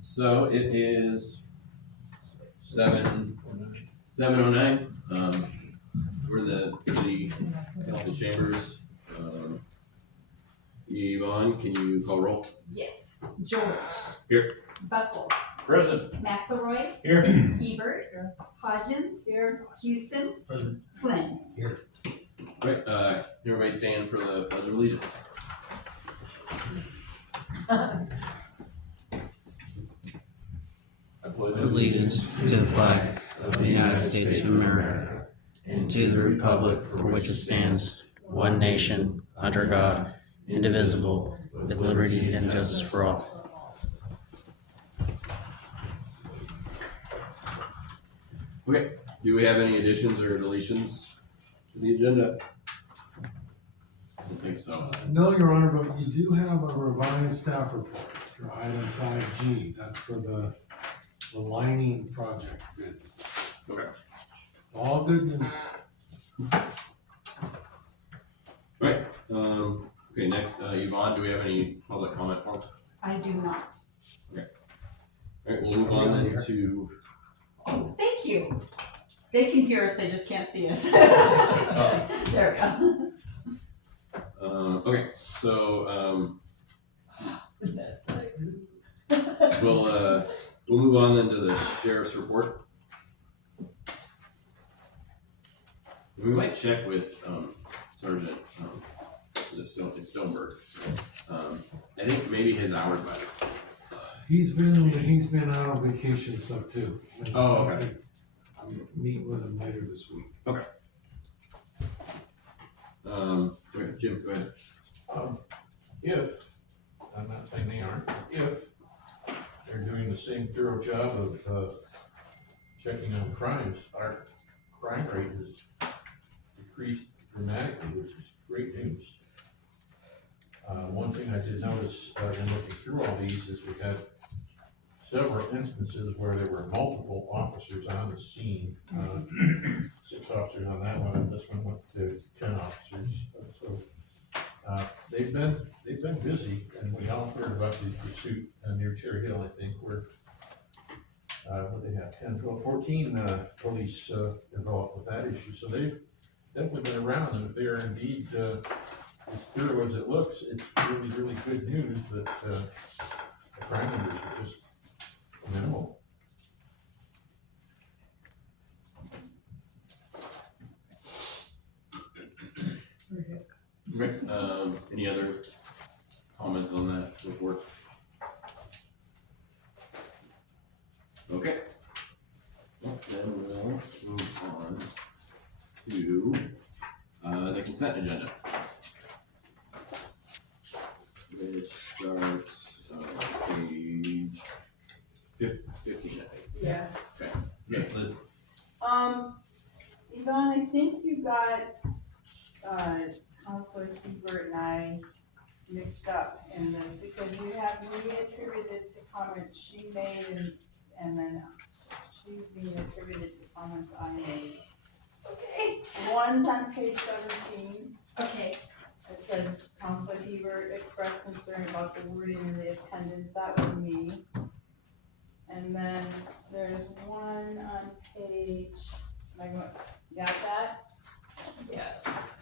So it is 7:09. We're in the city council chambers. Yvonne, can you call roll? Yes. George. Here. Buckles. Present. McElroy. Here. Hebert. Here. Hodgins. Here. Houston. Present. Flynn. Here. All right, everybody stand for the Pledge of Allegiance. I pledge allegiance to the flag of the United States of America and to the republic for which it stands, one nation, under God, indivisible, with liberty and justice for all. Okay, do we have any additions or deletions to the agenda? I don't think so. No, Your Honor, but you do have a revised staff report for item 5G. That's for the lining project bids. Okay. All good news. Right, okay, next, Yvonne, do we have any public comment forms? I do not. All right, we'll move on then to, Oh, thank you. They can hear us, they just can't see us. There we go. okay, so, we'll move on then to the sheriff's report. We might check with, Sergeant, it's Stoneberg. I think maybe his hours better. He's been out on vacation stuff too. Oh, okay. I'm meeting with him later this week. Okay, Jim, go ahead. If, I'm not saying they aren't, if they're doing the same thorough job of checking on crimes, our crime rate has decreased dramatically, which is great news. One thing I did notice in looking through all these is we had several instances where there were multiple officers on the scene. 6 officers on that one, and this one went to 10 officers. So they've been busy, and we all heard about the pursuit near Cherry Hill, I think, where what they have 10, 12, 14 police involved with that issue. So they've definitely been around, and if they are indeed as thorough as it looks, it's really, really good news that the crime numbers are just minimal. Okay, any other comments on that report? Okay. Well, then we'll move on to the consent agenda, which starts page 15, I think. Yeah. Okay, yeah, Liz. Yvonne, I think you got, Councilor Hebert and I mixed up in this, because you have me attributed to comments she made, and then she's being attributed to comments I made. Okay. One's on page 17. Okay. It says Councilor Hebert expressed concern about the wording in the attendance, that was me. And then there's one on page, got that? Yes.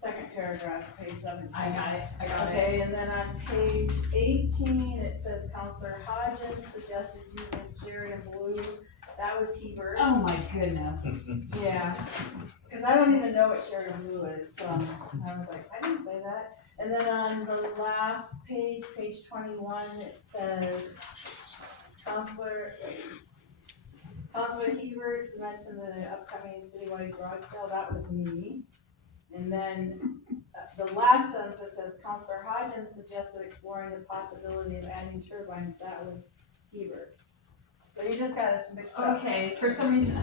Second paragraph, page 17. I got it. Okay, and then on page 18, it says Councilor Hodgins suggested using Sheridan blue. That was Hebert. Oh my goodness. Yeah, because I don't even know what Sheridan blue is, so I was like, I didn't say that. And then on the last page, page 21, it says Councilor Hebert mentioned the upcoming citywide garage sale, that was me. And then the last sentence, it says Councilor Hodgins suggested exploring the possibility of adding turbines, that was Hebert. So you just got us mixed up. Okay, for some reason.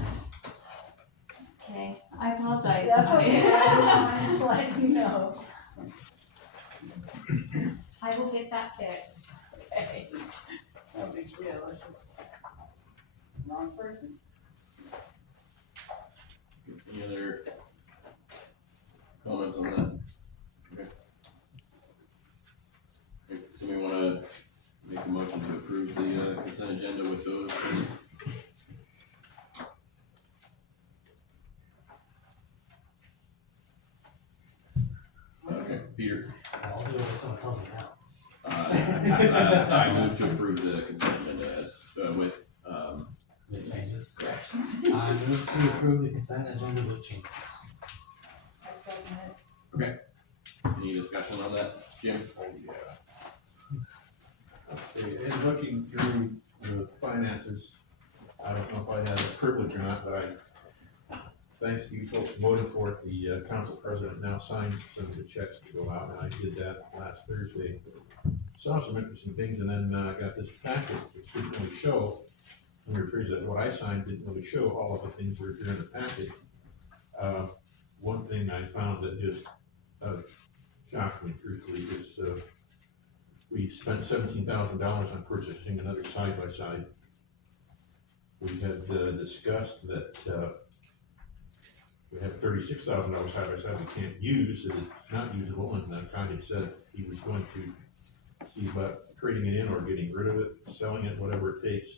Okay, I apologize. That's okay, I just wanted to let you know. I will get that fixed. Okay. It's no big deal, it's just wrong person. Any other comments on that? Okay. Somebody wanna make a motion to approve the consent consent agenda with those changes? Okay, Peter. I'll do it some coming out. I move to approve the consent agenda as, with, The changes. Corrections. I move to approve the consent agenda with changes. I second it. any discussion on that, Jim? Oh, yeah. Okay, in looking through the finances, I don't know if I had the privilege or not, but thanks to you folks voting for it, the council president now signs some of the checks to go out, and I did that last Thursday. Saw some interesting things, and then I got this packet, which didn't really show, let me rephrase that, what I signed didn't really show all of the things that are here in the packet. One thing I found that just shocked me truthfully is, we spent $17,000 on purchasing another side-by-side. We had discussed that we have $36,000 side-by-side we can't use, that it's not usable, and Kai had said he was going to see about trading it in or getting rid of it, selling it, whatever it takes.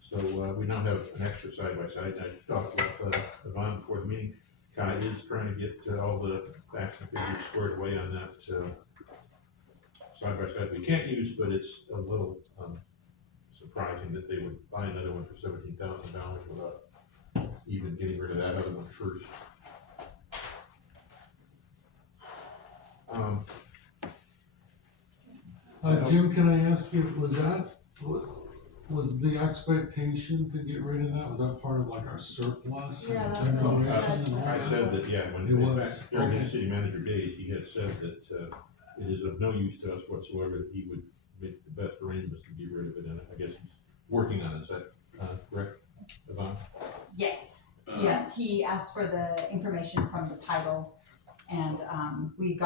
So we now have an extra side-by-side. I talked with Yvonne before the meeting. Kai is trying to get all the facts and figures squared away on that side-by-side we can't use, but it's a little surprising that they would buy another one for $17,000 without even getting rid of that other one first. Jim, can I ask you, was the expectation to get rid of that, was that part of like our surplus? Yeah, that's And what we declaration said. and all I that? said that, yeah, when It was, back during okay. his city manager days, he had said that it is of no use to us whatsoever, that he would make the best arrangements to get rid of it, and I guess he's working on it. Is that correct, Yvonne? Yes, yes, he asked for the information from the title, and, we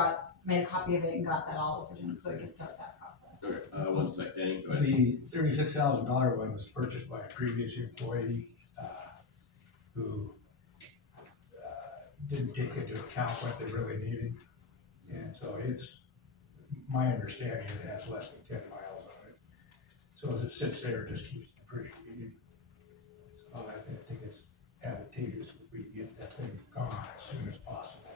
made a copy of it and got that all over to him, so he could start that process. Okay, one sec, Danny, go ahead. The $36,000 one was purchased by a previous employee, who, didn't take into account what they really needed. And so it's, my understanding, it has less than 10 miles on it. So as it sits there, it just keeps depreciating. So I think it's advantageous if we get that thing gone as soon as possible.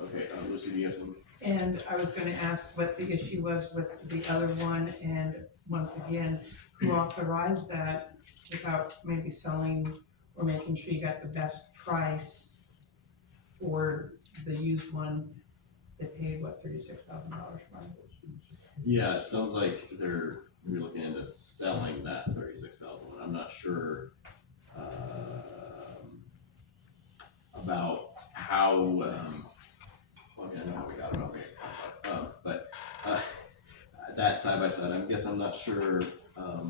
Okay, Lucy, do you have some? And I was gonna ask what the issue was with the other one, and once again, who authorized that without maybe selling or making sure you got the best price for the used one that paid, what, $36,000 for it? Yeah, it sounds like you're looking into selling that 36,000 one. I'm not sure, about how, well, I mean, I know how we got it, okay. But that side by side, I guess I'm not sure,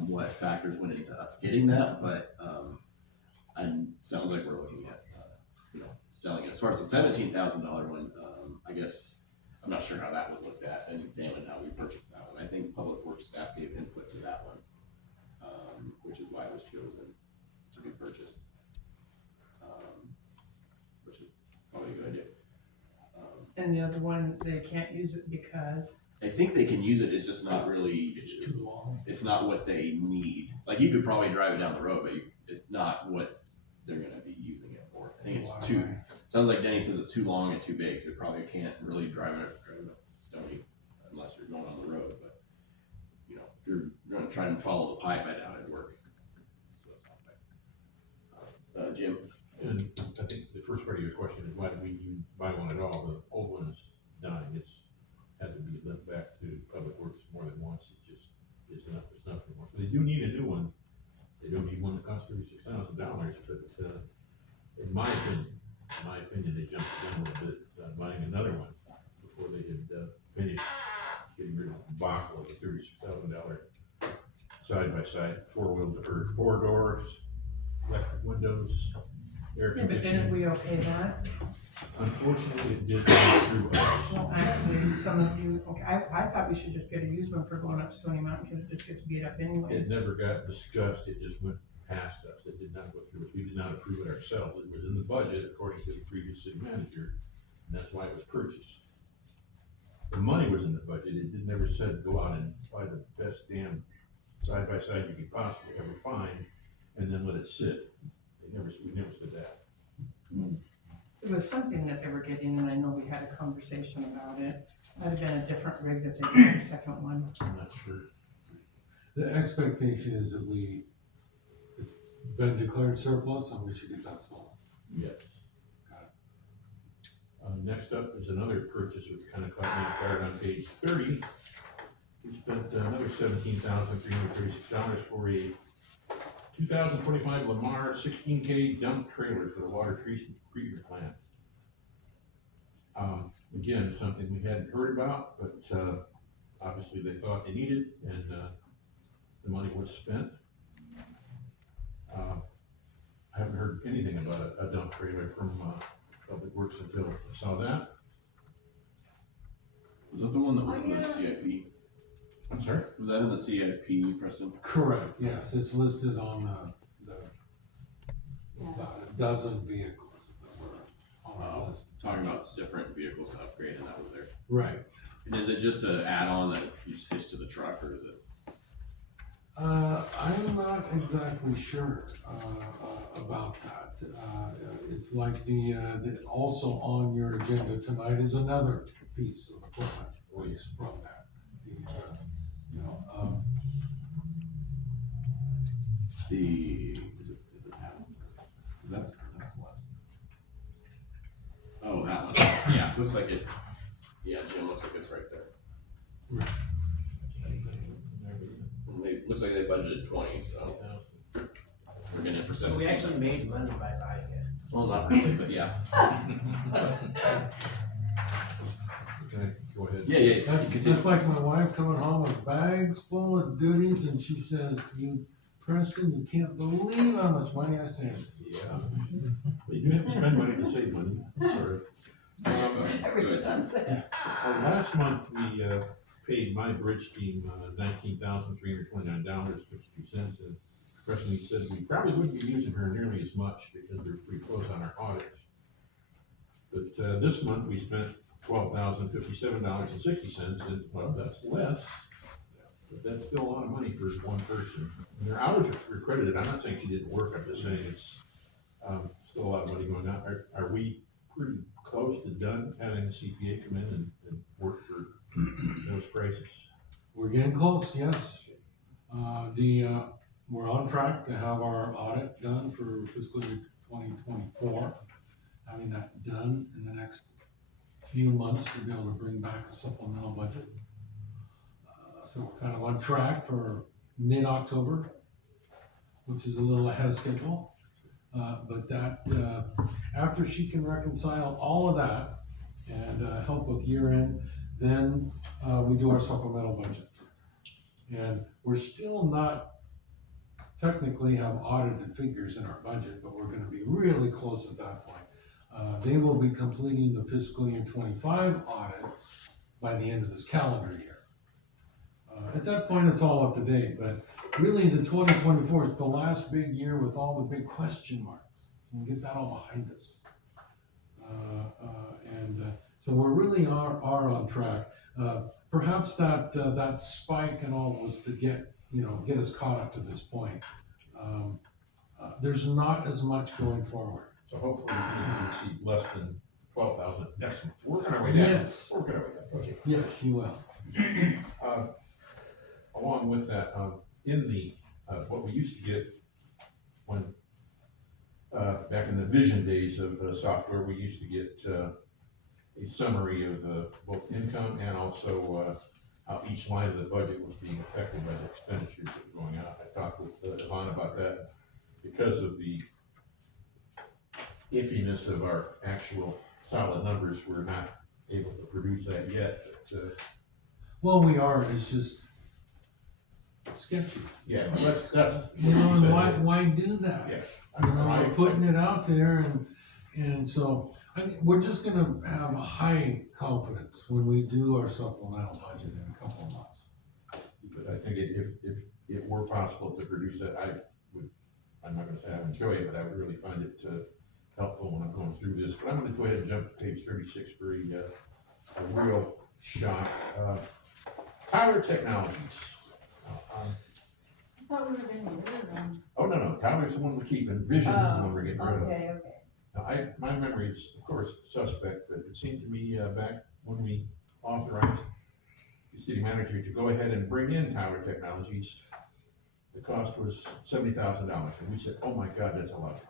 what factors went into us getting that, but, and sounds like we're looking at, selling it. As far as the $17,000 one, I guess, I'm not sure how that was looked at and examined how we purchased that one. I think Public Works staff gave input to that one, which is why it was chosen to be purchased. Which is probably a good idea. And the other one, they can't use it because, I think they can use it, it's just not really, It's too long. it's not what they need. Like, you could probably drive it down the road, but it's not what they're gonna be using it for. I think it's too, sounds like Denny says it's too long and too big, so you probably can't really drive it up Stony unless you're going on the road, but, if you're gonna try and follow the pipe, I doubt it'd work. So that's not bad. Jim? And I think the first part of your question is, why did we buy one at all? The old one is dying. It's had to be lent back to Public Works more than once. It just isn't up to snuff anymore. So they do need a new one. They don't need one that costs $36,000, but in my opinion, they jumped the gun a little bit buying another one before they had finished getting rid of the debacle of the $36,000 side-by-side, four doors, electric windows, air yeah, but conditioning. didn't we okay that? Unfortunately, it did go through us. Well, actually, some of you, okay, I thought we should just get a used one for going up Stony Mountain, because it just gets beat up anyway. It never got discussed, it just went past us, it did not go through us, we did not approve it ourselves, it was in the budget according to the previous city manager, and that's why it was purchased. the money was in the budget, it never said go out and buy the best damn side-by-side you could possibly ever find, and then let it sit. We never said that. It was something that they were getting, and I know we had a conversation about it. Might have been a different rig that they got the second one. I'm not sure. The expectation is that it's been declared surplus and we should get that sold. Yes. Next up is another purchase which kind of caught me off guard on page 30. We spent another $17,336 for a 2025 Lamar 16K dump trailer for the water treatment plant. Again, something we hadn't heard about, but obviously they thought they needed, and the money was spent. I haven't heard anything about a dump trailer from Public Works until I saw that. Was that the one that was in the CIP? I'm sorry? Was that in the CIP, Preston? Correct, yes, it's listed on about a dozen vehicles that were on our list. Talking about different vehicles to upgrade, and that was there. Right. And is it just an add-on that you just hitch to the truck, or is it? I'm not exactly sure, about that. It's like also on your agenda tonight is another piece of equipment, at least from that. Is it that one? That's less. Oh, that one. Yeah, looks like it. Yeah, Jim, looks like it's right there. Looks like they budgeted 20, so we're getting it for 17. So we actually made money by buying it. Well, not really, but yeah. Can I go ahead? Yeah. That's like my wife coming home with bags full of goodies, and she says, Preston, you can't believe how much money I saved. Yeah. They do have to spend money to save money. Sorry. Everything's on sale. Last month, we paid my bridge team $19,329.52, and Preston said we probably wouldn't be using her nearly as much because we're pretty close on our audit. But this month, we spent $12,057.60, and well, that's less, but that's still a lot of money for one person. And their hours are credited. I'm not saying she didn't work, I'm just saying it's still a lot of money going on. Are we pretty close to done having the CPA come in and work for those prices? We're getting close, yes. We're on track to have our audit done for fiscal year 2024. Having that done in the next few months to be able to bring back a supplemental budget. So we're kind of on track for mid-October, which is a little ahead of schedule. But that, after she can reconcile all of that and help with year end, then we do our supplemental budget. And we're still not technically have audited figures in our budget, but we're gonna be really close at that point. They will be completing the fiscal year 25 audit by the end of this calendar year. At that point, it's all up to date, but really the 2024 is the last big year with all the big question marks. So we get that all behind us. So we really are on track. Perhaps that spike and all was to get us caught up to this point. There's not as much going forward. So hopefully we can see less than 12,000 next month. Working our way down. Yes. Working our way down. Okay. Yes, you will. Along with that, in the what we used to get when back in the vision days of software, we used to get a summary of both income and also how each line of the budget was being affected by the expenditures that were going out. I talked with Yvonne about that. Because of the iffiness of our actual solid numbers, we're not able to produce that yet. But, Well, we are. It's just sketchy. yeah, that's And why do that? Yeah. We're putting it out there, and so we're just gonna have a high confidence when we do our supplemental budget in a couple of months. But I think if it were possible to produce that, I'm not gonna say I would enjoy it, but I would really find it helpful when I'm going through this. But I'm gonna go ahead and jump to page 36 for a real shot. Tyler Technologies. I thought we were getting rid of them. Oh, no, Tyler's the one we're keeping, Vision is the one we're getting rid of. Okay. Now, my memory is, of course, suspect, but it seemed to me, back when we authorized the city manager to go ahead and bring in Tyler Technologies, the cost was $70,000, and we said, oh my God, that's a lot of money.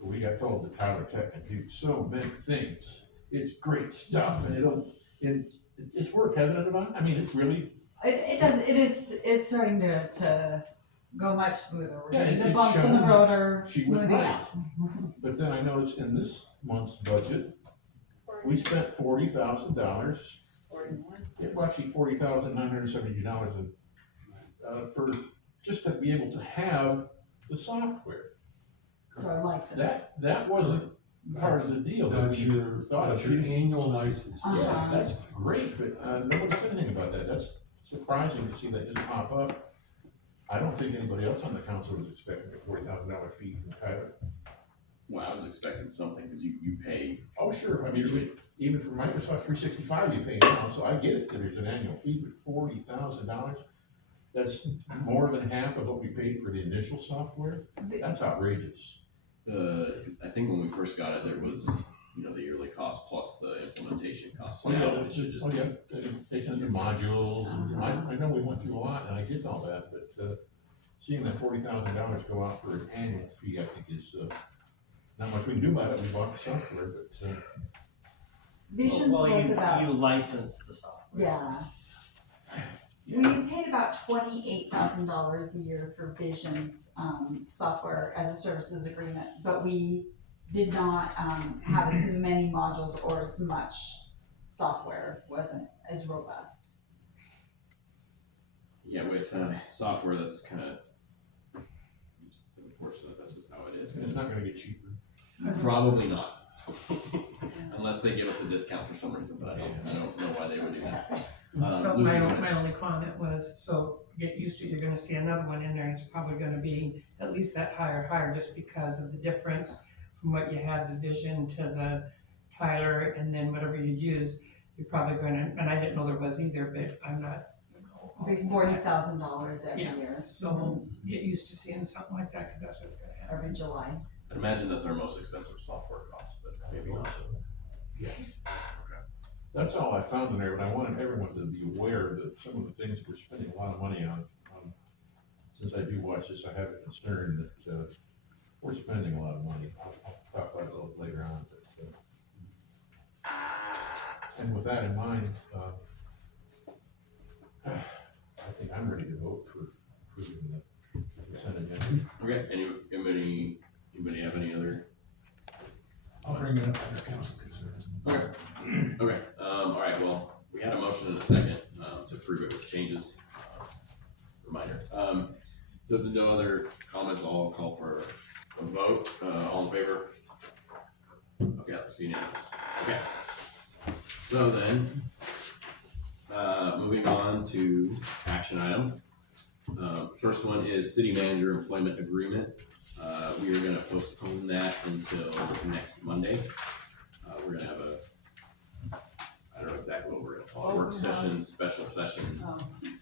But we got told that Tyler Tech can do so many things. It's great stuff, and it's worked, hasn't it, Yvonne? I mean, it's really. It's starting to go much smoother. We're Yeah, getting the it's bumps in the shown road are she was smoothing right. out. But then I noticed in this month's budget, we spent $40,000. 41. Well, actually, $40,972, and for just to be able to have the software. For a license. That wasn't part of the deal. that That's we your, thought that's of. your annual license. Uh-huh. Yeah, that's great, but nobody said anything about that. That's surprising to see that just pop up. I don't think anybody else on the council was expecting a $40,000 fee from Tyler. Well, I was expecting something, because you pay. Oh, sure, I mean, even for Microsoft 365, you pay now, so I get it that there's an annual fee, but $40,000? That's more than half of what we paid for the initial software? That's outrageous. I think when we first got it, there was, the yearly cost plus the implementation cost. So Oh, now yeah, it should just oh, be. yeah, they send you modules, and I know we went through a lot, and I did all that, but, seeing that $40,000 go out for an annual fee, I think is, not much we can do about it. We bought the software, but, Visions Well, was about, you license the software. yeah. yeah. We paid about $28,000 a year for Vision's software as a services agreement, but we did not have as many modules or as much software, wasn't as robust. Yeah, with software, that's kind of unfortunate. That's just how it is. It's not gonna get cheaper. Probably not, unless they give us a discount for some reason. But I don't know why they would do that. So Lucy, go my ahead. only comment was, so get used to it, you're gonna see another one in there, and it's probably gonna be at least that higher, just because of the difference from what you had, the Vision to the Tyler, and then whatever you use, you're probably gonna, and I didn't know there was either, but I'm not. It'd be $40,000 every Yeah. year, So get used to seeing something like that, cause that's what's gonna happen. every July. I'd imagine that's our most expensive software cost, but maybe not. Yes. That's all I found in there, but I wanted everyone to be aware that some of the things we're spending a lot of money on, since I do watch this, I have a concern that, we're spending a lot of money. I'll talk about it a little later on, but, and with that in mind, I think I'm ready to vote for approving the consent agenda. Okay. Anybody have any other? I'll bring it up under council concerns. Okay. All right. Well, we had a motion and a second to approve it with changes. Reminder. So if there's no other comments, I'll call for a vote. All in favor? Okay, that's unanimous. Okay. So then, moving on to action items. First one is city manager employment agreement. We are gonna postpone that until next Monday. We're gonna have I don't know exactly what we're gonna call it, work session, special session.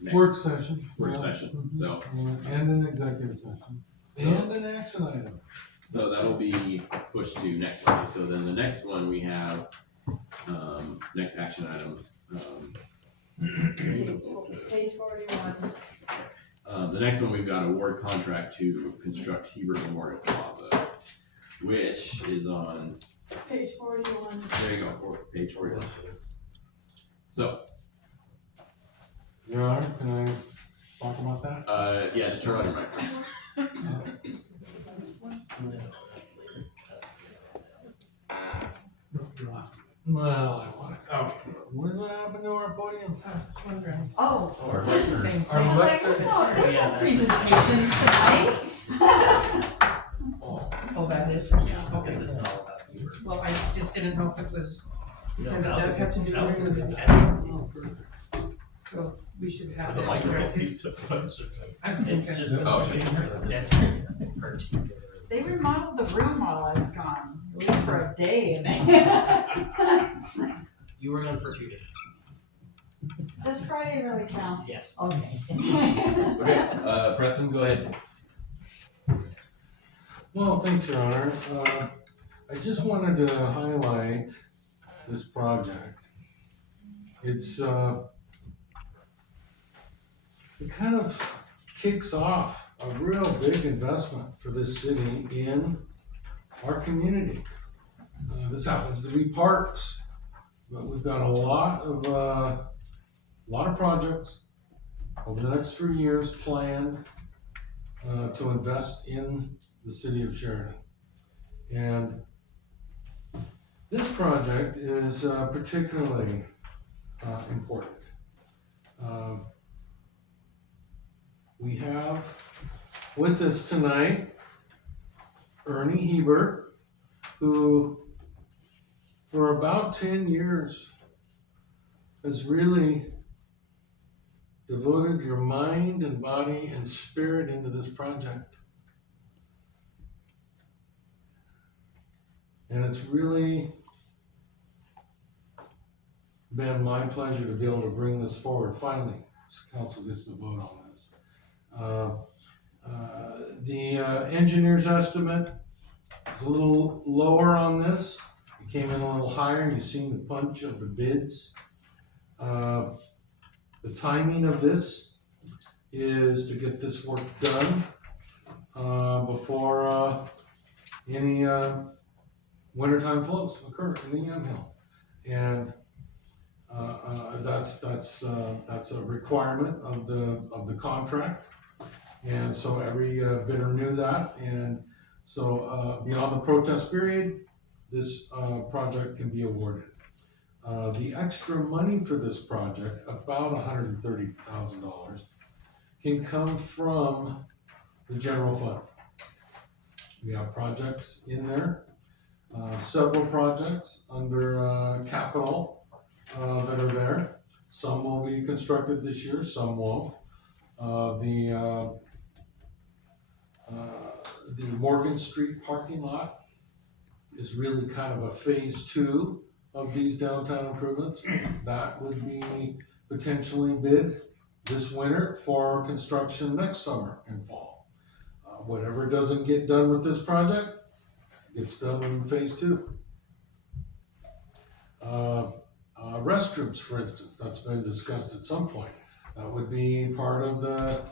next- Work session. Work yeah. session, Mhm. so. And an executive session, So- and an action item. So that'll be pushed to next Monday. So then the next one we have, next action item, Page 41. the next one we've got award contract to construct Hebert Memorial Plaza, which is on, Page 41. there you go, page 41. So, Your Honor, can I talk about that? yeah, just turn on your microphone. You're off. Well, I want it. Okay. What happened to our podium? I was just wondering. Oh, Our Same lectern. thing. Our I was like, lectern. there's no Yeah, presentation tonight. Oh, that is, Because okay. this is all about Hebert. Well, I just didn't know if it was, No, because it that was does a have to good- do that was a with good it. catch. So we should have The it. microphone piece of punch. I'm It's thinking. just the Oh, picture. That's particular. They remodeled the room while I was gone, at least for a day. And You were gone for 2 days. Does Friday really count? Yes. Okay. Okay, Preston, go ahead. Well, thanks, Your Honor. I just wanted to highlight this project. It's, it kind of kicks off a real big investment for this city in our community. This happens to be parks, but we've got a lot of projects over the next 3 years planned to invest in the city of Sheridan. And this project is particularly important. We have with us tonight Hebert, who for about 10 years has really devoted your mind and body and spirit into this project. And it's really been my pleasure to be able to bring this forward. Finally, this council gets to vote on this. The engineer's estimate is a little lower on this. It came in a little higher. You've seen the punch of the bids. The timing of this is to get this work done before any wintertime flows occur in the Yamhill. And that's a requirement of the contract. And so every bidder knew that. And so beyond the protest period, this project can be awarded. The extra money for this project, about $130,000, can come from the general fund. We have projects in there, several projects under capital that are there. Some will be constructed this year, some won't. The Morgan Street parking lot is really kind of a phase 2 of these downtown improvements. That would be potentially bid this winter for construction next summer and fall. Whatever doesn't get done with this project gets done in phase 2. Restrooms, for instance, that's been discussed at some point. That would be part of the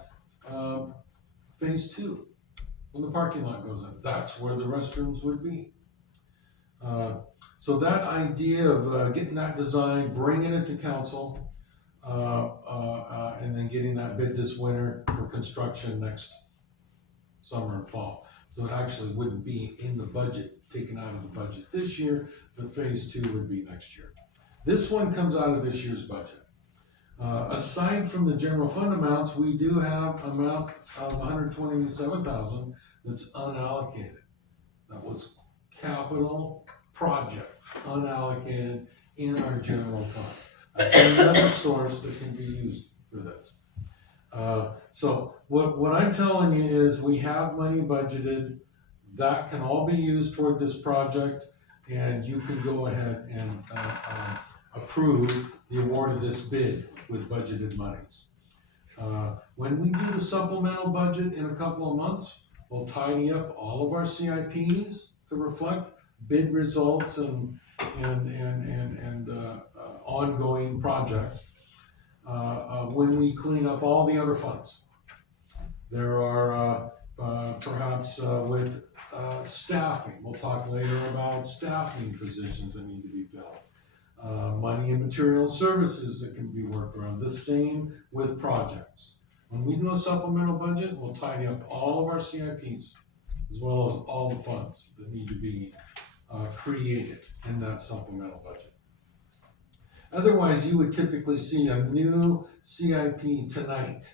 phase 2. When the parking lot goes in, that's where the restrooms would be. So that idea of getting that design, bringing it to council, and then getting that bid this winter for construction next summer and fall. So it actually wouldn't be in the budget, taken out of the budget this year, but phase 2 would be next year. This one comes out of this year's budget. Aside from the general fund amounts, we do have amount of $127,000 that's unallocated. That was capital projects unallocated in our general fund. That's another source that can be used for this. So what I'm telling you is we have money budgeted that can all be used toward this project, and you can go ahead and approve the award of this bid with budgeted monies. When we do the supplemental budget in a couple of months, we'll tidy up all of our CIPs to reflect bid results and ongoing projects. When we clean up all the other funds, there are perhaps with staffing. We'll talk later about staffing positions that need to be filled. Money and material services that can be worked around. The same with projects. When we do a supplemental budget, we'll tidy up all of our CIPs as well as all the funds that need to be created in that supplemental budget. Otherwise, you would typically see a new CIP tonight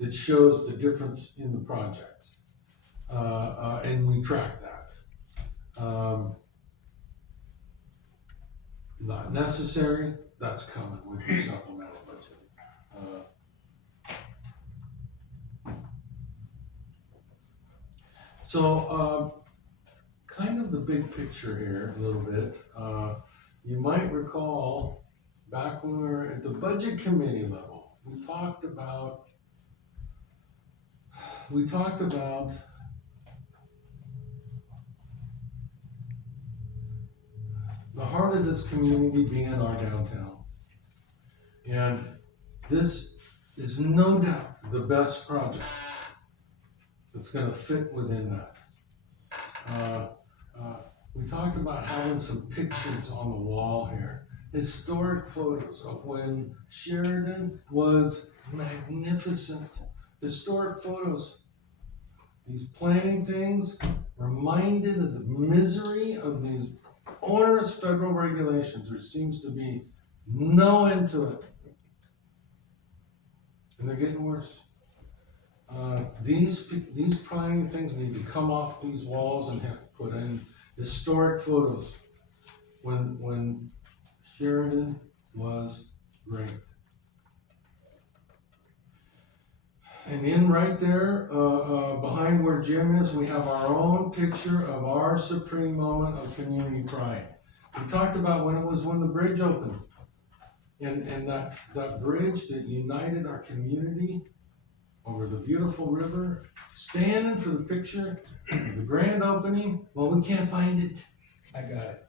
that shows the difference in the projects. And we track that. Not necessary, that's coming with your supplemental budget. So kind of the big picture here a little bit. You might recall back when we were at the budget committee level, we talked about the heart of this community being our downtown. And this is no doubt the best project that's gonna fit within that. We talked about having some pictures on the wall here, historic photos of when Sheridan was magnificent. Historic photos. These planning things reminded of the misery of these onerous federal regulations. There seems to be no end to it. And they're getting worse. These planning things need to come off these walls and have put in historic photos when Sheridan was great. And in right there, behind where Jim is, we have our own picture of our supreme moment of community pride. We talked about when the bridge opened. And that bridge that united our community over the beautiful river, standing for the picture, the grand opening. Well, we can't find it. I got it.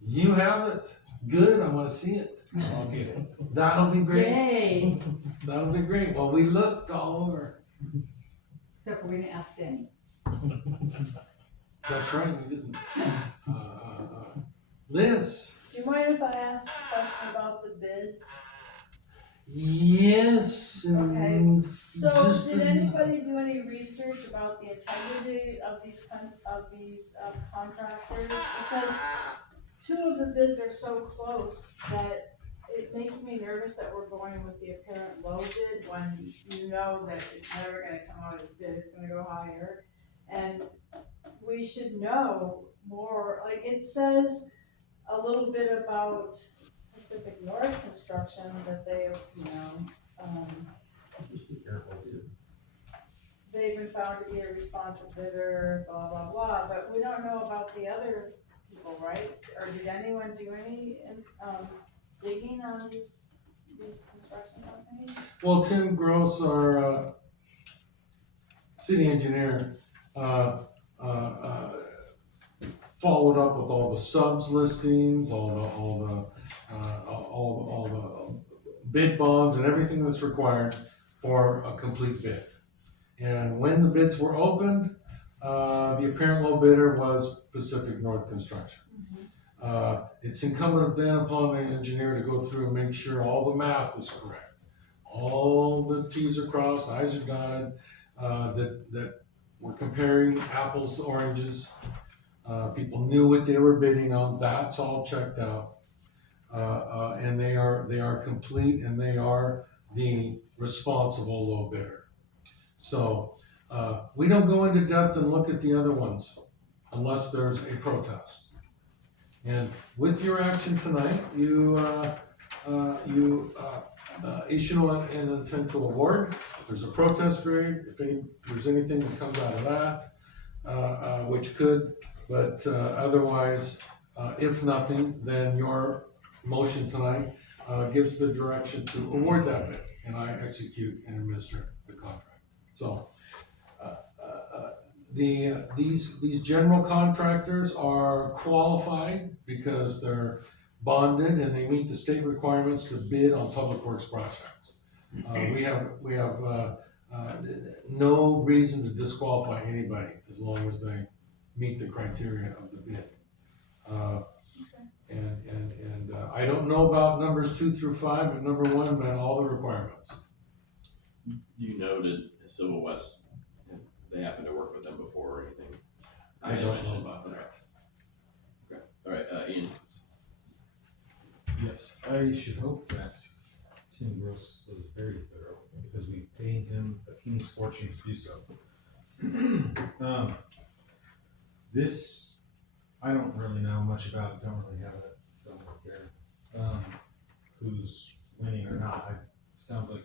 You have it. Good, I wanna see it. I'll get it. That'll be great. Yay! That'll be great. Well, we looked all over. Except for we didn't ask Danny. That's right, we didn't. Liz? Do you mind if I ask a question about the bids? Yes. Okay. So just did a- anybody do any research about the integrity of these contractors? Because two of the bids are so close that it makes me nervous that we're going with the apparent low bid when you know that it's never gonna come out as bid, it's gonna go higher. And we should know more, like it says a little bit about Pacific North Construction that they, they've been found to be a responsive bidder, blah, blah, blah, but we don't know about the other people, right? Or did anyone do any, digging on these construction companies? Well, Tim Gross, our city engineer, followed up with all the subs listings, all the bid bonds and everything that's required for a complete bid. And when the bids were opened, the apparent low bidder was Pacific North Construction. It's incumbent then upon the engineer to go through and make sure all the math is correct. All the T's are crossed, I's are dotted, that we're comparing apples to oranges. People knew what they were bidding on, that's all checked out. And they are complete and they are the responsible low bidder. So, we don't go into depth and look at the other ones unless there's a protest. And with your action tonight, you issue an intent to award. There's a protest period, if there's anything that comes out of that, which could, but otherwise, if nothing, then your motion tonight gives the direction to award that bid, and I execute and administer the contract. So, these general contractors are qualified because they're bonded and they meet the state requirements to bid on public works projects. We have no reason to disqualify anybody as long as they meet the criteria of the bid. And I don't know about numbers 2 through 5, but number 1 met all the requirements. You noted Civil West, they happen to work with them before or anything? I didn't don't mention know. about that. Okay, all right, Ian. Yes, I should hope that Tim Gross was very thorough because we paid him a king's fortune to do so. This, I don't really know much about, don't really care, who's winning or not. Sounds like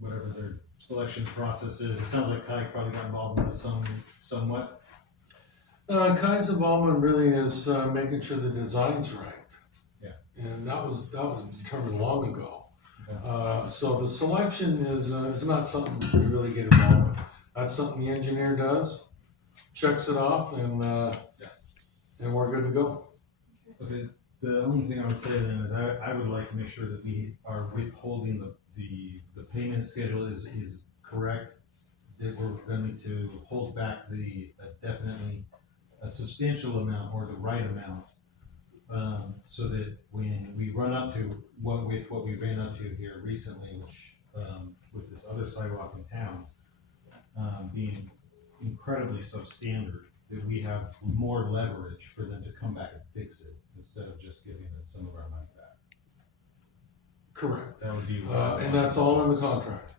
whatever their selection process is, it sounds like Kai probably got involved in this somewhat. Kai's involvement really is making sure the design's right. Yeah. and that was determined long ago. Okay. So the selection is not something we really get involved with. That's something the engineer does, checks it off, and we're good to go. Okay, the only thing I would say then is I would like to make sure that we are withholding the payment schedule is correct. That we're going to hold back definitely a substantial amount or the right amount. So that when we run up to what we ran up to here recently, which, with this other sidewalk in town, being incredibly substandard, that we have more leverage for them to come back and fix it instead of just giving us some of our money back. Correct. That would be. And that's all in the contract.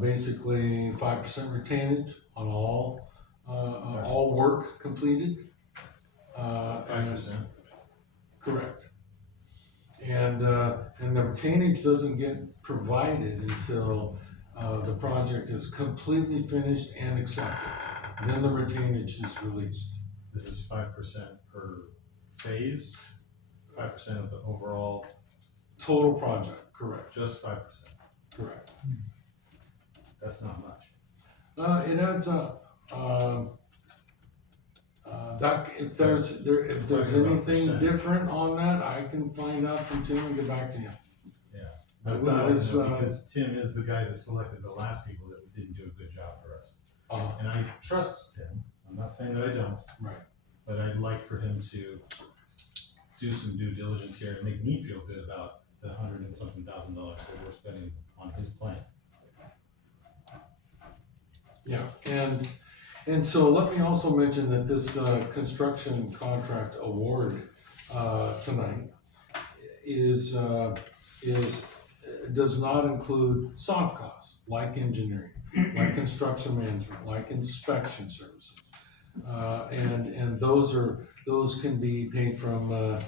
Basically 5% retainage on all work completed. 5%. Correct. And the retainage doesn't get provided until the project is completely finished and accepted. Then the retainage is released. This is 5% per phase, 5% of the overall, Total project, correct, just 5%. correct. That's not much. It adds up. That, if there's anything 5%. different on that, I can find out from Tim and get back to you. Yeah. But I would that like is, to know because Tim is the guy that selected the last people that didn't do a good job for us. And I trust Tim. I'm not saying that I don't. Right. But I'd like for him to do some due diligence here and make me feel good about the $100 and something thousand that we're spending on his plan. Yeah, and so let me also mention that this construction contract award tonight does not include soft costs like engineering, like construction management, like inspection services. And those can be paid from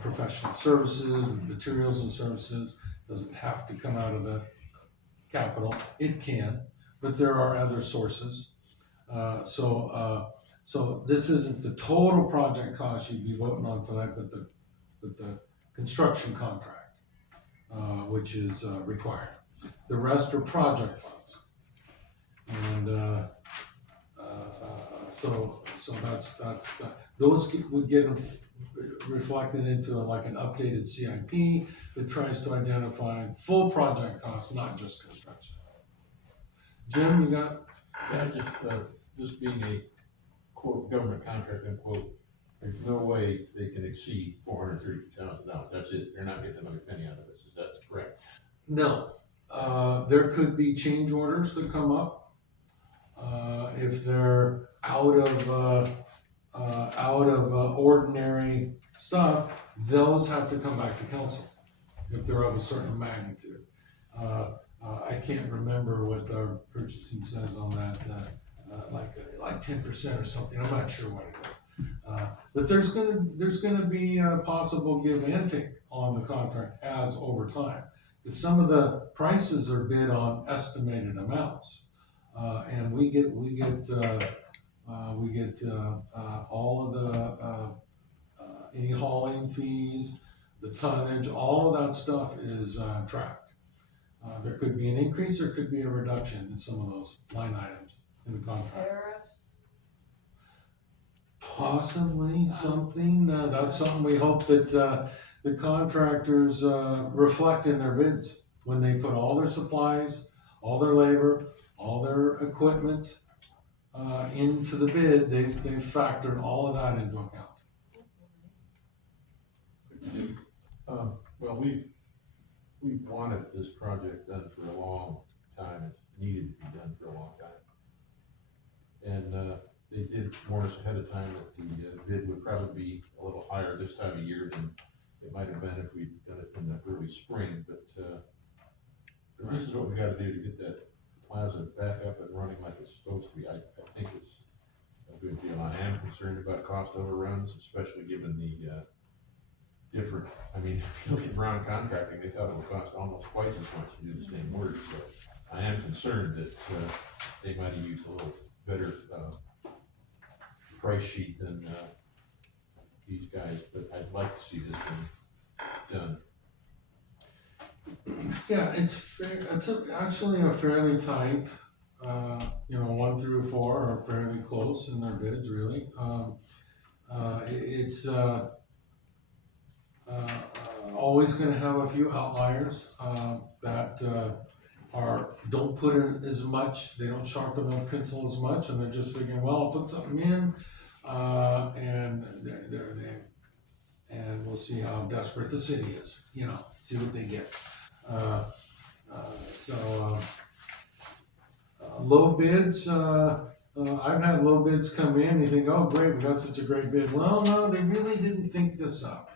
professional services, materials and services. Doesn't have to come out of the capital. It can, but there are other sources. So this isn't the total project cost you'd be voting on tonight, but the construction contract, which is required. The rest are project funds. And so that's those would get reflected into like an updated CIP that tries to identify full project costs, not just construction. Jim, you got? Yeah, this being a quote government contract unquote, there's no way they can exceed $432,000. That's it. They're not getting another penny out of this. Is that correct? No. There could be change orders that come up. If they're out of ordinary stuff, those have to come back to council if they're of a certain magnitude. I can't remember what our purchasing says on that, like 10% or something. I'm not sure what it is. But there's gonna be a possible give and take on the contract as over time. Because some of the prices are bid on estimated amounts. And we get all of the any hauling fees, the tonnage, all of that stuff is tracked. There could be an increase, there could be a reduction in some of those line items in the contract. Tariffs? Possibly something, that's something we hope that the contractors reflect in their bids when they put all their supplies, all their labor, all their equipment into the bid. They've factored all of that into account. Well, we've wanted this project done for a long time. It's needed to be done for a long time. And they did warn us ahead of time that the bid would probably be a little higher this time of year than it might have been if we'd done it in the early spring. But this is what we got to do to get that Plaza back up and running like it's supposed to be. I think it's a good deal. I am concerned about cost overruns, especially given the different, I mean, if you look at Brown Contracting, they thought it would cost almost twice as much to do the same work. So I am concerned that they might have used a little better price sheet than these guys, but I'd like to see this one done? Yeah, actually a fairly tight, 1 through 4 are fairly close in their bids, really. It's always gonna have a few outliers, that, don't put in as much, they don't sharpen their pencil as much, and they're just figuring, well, I'll put something in, and and we'll see how desperate the city is, see what they get. Uh, low bids, I've had low bids come in, you think, oh, great, we got such a great bid. Well, no, they really didn't think this up.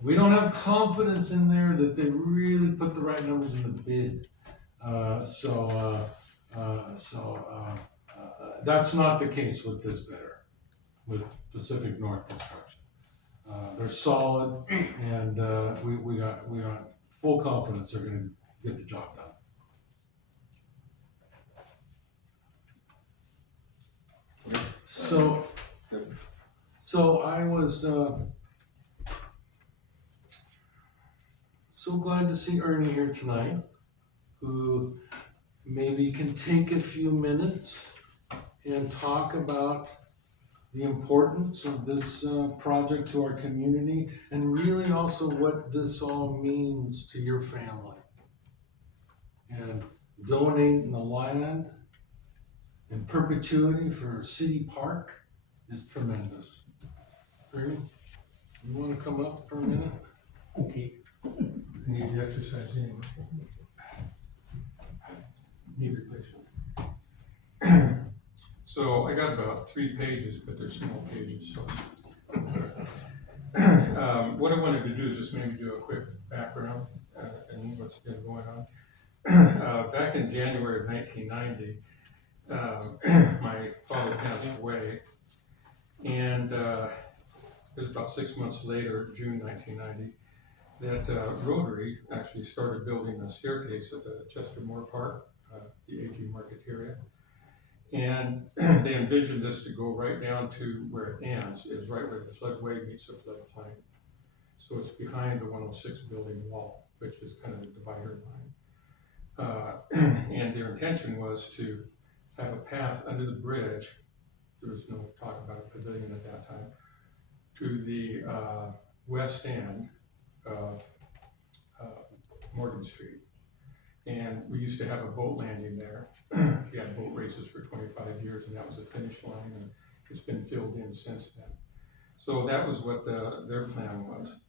We don't have confidence in there that they really put the right numbers in the bid. That's not the case with this bidder, with Pacific North Construction. They're solid, and we got full confidence they're gonna get the job done. So I was so glad to see Ernie here tonight, who maybe can take a few minutes and talk about the importance of this project to our community, and really also what this all means to your family. And donating the land in perpetuity for City Park is tremendous. Ernie, you wanna come up for a minute? Okay. Need the exercise anyway. Knee replacement. So I got about 3 pages, but they're small pages, so. What I wanted to do is just maybe do a quick background, and what's been going on. Back in January of 1990, my father passed away, and it was about 6 months later, June 1990, that Rotary actually started building a staircase at the Chester Moore Park, the aging market area. And they envisioned this to go right down to where it ends, is right where the floodway meets the floodplain. So it's behind the 106 building wall, which is kind of the divider line. And their intention was to have a path under the bridge. There was no talk about a pavilion at that time, to the west end of Morgan Street. And we used to have a boat landing there. We had boat races for 25 years, and that was the finish line, and it's been filled in since then. So that was what their plan was.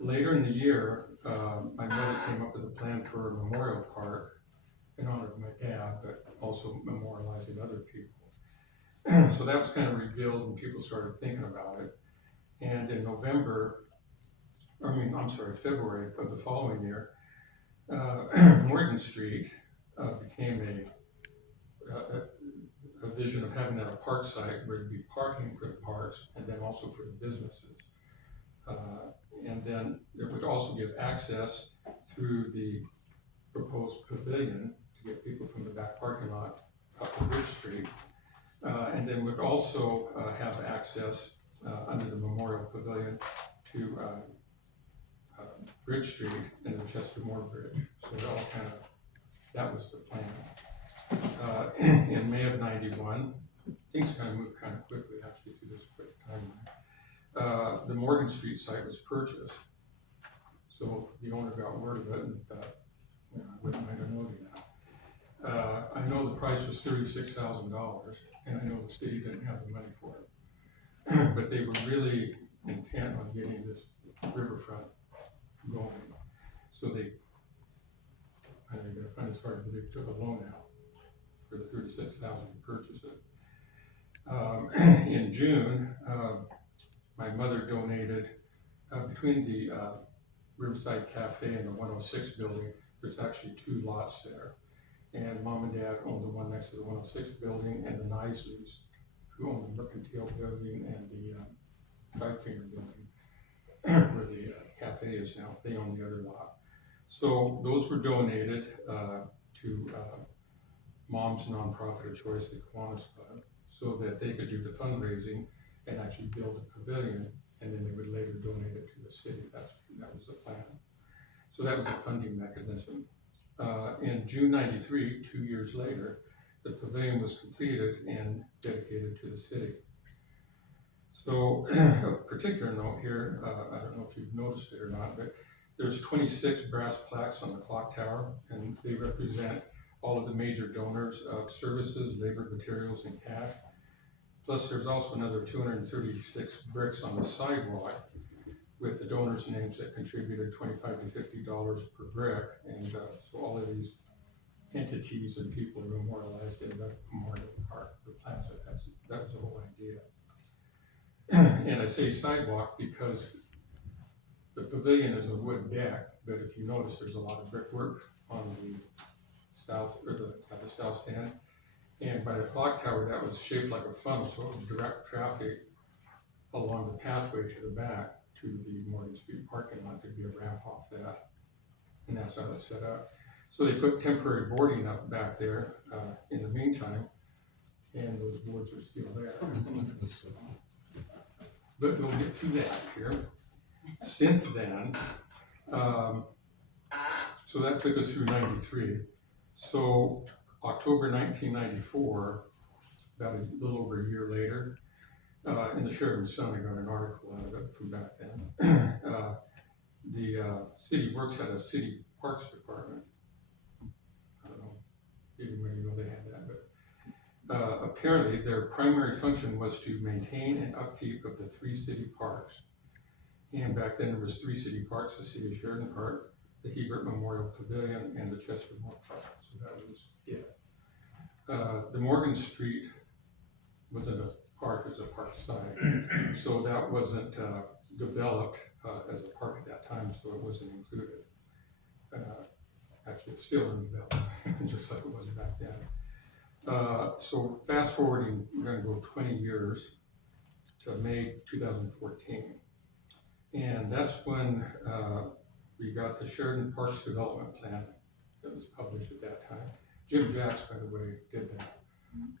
Later in the year, my mother came up with a plan for a memorial park in honor of my dad, but also memorializing other people. So that was kind of revealed, and people started thinking about it. And in February of the following year, Morgan Street became a vision of having that a park site where there'd be parking for the parks and then also for the businesses. And then it would also give access through the proposed pavilion to get people from the back parking lot up to Bridge Street. And then would also have access under the Memorial Pavilion to Bridge Street and the Chester Moore Bridge. So it all that was the plan. In May of '91, things kind of moved kind of quickly actually through this quick timeline. The Morgan Street site was purchased. So the owner got word of it and thought, I wouldn't mind unloading that. I know the price was $36,000, and I know the city didn't have the money for it. But they were really intent on getting this riverfront going. So I find it's hard to believe, took a loan out for the $36,000 to purchase it. In June, my mother donated between the Riverside Cafe and the 106 building. There's actually 2 lots there, and Mom and Dad owned the one next to the 106 building, and the Nisleys, who owned the Mercantile building and the Dry Cleaner building, where the cafe is now, they own the other lot. So those were donated to Mom's nonprofit of choice, the Kiwanis Club, so that they could do the fundraising and actually build a pavilion and then they would later donate it to the city. That was the plan. So that was a funding mechanism. In June '93, 2 years later, the pavilion was completed and dedicated to the city. So a particular note here, I don't know if you've noticed it or not, but there's 26 brass plaques on the clock tower, and they represent all of the major donors of services, labor, materials, and cash. Plus, there's also another 236 bricks on the sidewalk with the donors' names that contributed $25 to $50 per brick. And so all of these entities and people are memorialized in the Memorial Park, the Plaza. That was the whole idea. And I say sidewalk because the pavilion is a wood deck, but if you notice, there's a lot of brickwork on the south, or the south stand. And by the clock tower, that was shaped like a funnel, so it would direct traffic along the pathway to the back to the Morgan Street parking lot. There'd be a ramp off that, and that's how it's set up. So they put temporary boarding up back there in the meantime, and those boards are still there. But we'll get to that here. Since then, so that took us through '93. So October 1994, about a little over a year later, in the Sheridan Sun, I got an article out of it from back then. The City Works had a city parks department. I don't know, anybody know they had that, but apparently their primary function was to maintain and upkeep of the 3 city parks. And back then there was 3 city parks: the City of Sheridan Park, the Hebert Memorial Pavilion, and the Chestermore Park. So that was it. The Morgan Street wasn't a park, it was a park site. So that wasn't developed as a park at that time, so it wasn't included. Actually, it's still in development, just like it was back then. So fast forwarding, we're gonna go 20 years to May 2014. And that's when we got the Sheridan Parks Development Plan that was published at that time. Jim Jacks, by the way, did that.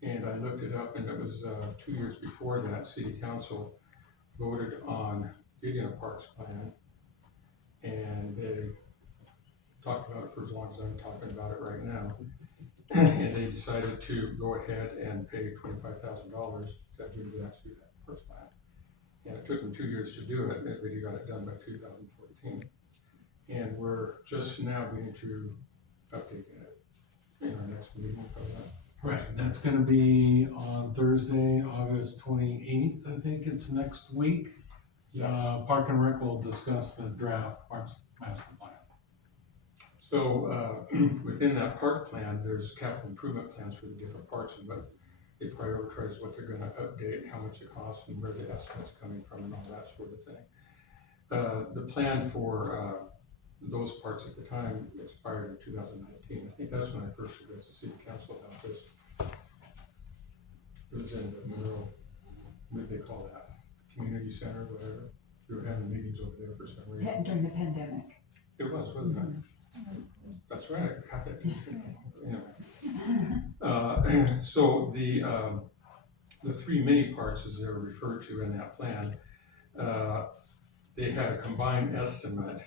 And I looked it up, and it was 2 years before that, City Council voted on getting a parks plan. And they talked about it for as long as I'm talking about it right now. And they decided to go ahead and pay $25,000 to have Jim Jacks do that parks plan. And it took them 2 years to do it, but he got it done by 2014. And we're just now getting to updating it in our next meeting. Right, that's gonna be on Thursday, August 28th, I think it's next week. Yes. Park and Rec will discuss the draft Parks Master Plan. So, within that park plan, there's capital improvement plans for the different parks, but they prioritize what they're gonna update, how much it costs, and where the estimate's coming from, and all that sort of thing. The plan for those parks at the time expired in 2019. I think that's when I first addressed the City Council about this. It was in the Monroe, what do they call that? Community Center, whatever. We were having meetings over there for some reason. During the pandemic. It was, wasn't it? That's right, I got that. Anyway. So the 3 mini parks, as they're referred to in that plan, they had a combined estimate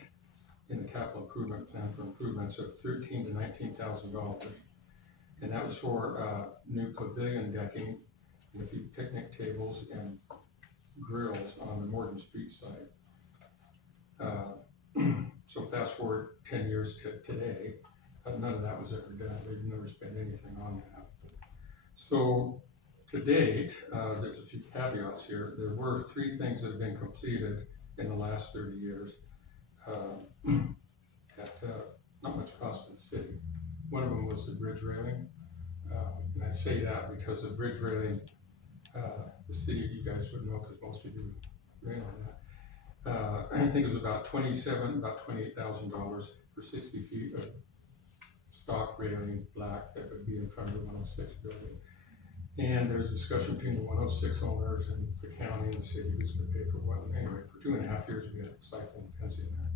in the capital improvement plan for improvements of $13,000 to $19,000. And that was for new pavilion decking and a few picnic tables and grills on the Morgan Street side. So fast forward 10 years to today, none of that was ever done. They've never spent anything on that. So to date, there's a few caveats here. There were 3 things that have been completed in the last 30 years at not much cost to the city. One of them was the bridge railing. And I say that because the bridge railing, the city, you guys would know because most of you ran on that. I think it was about $28,000 for 60 feet of stock railing, black, that would be in front of the 106 building. And there's discussion between the 106 owners and the county and the city who's going to pay for what. Anyway, for 2.5 years we had cyclone fencing there.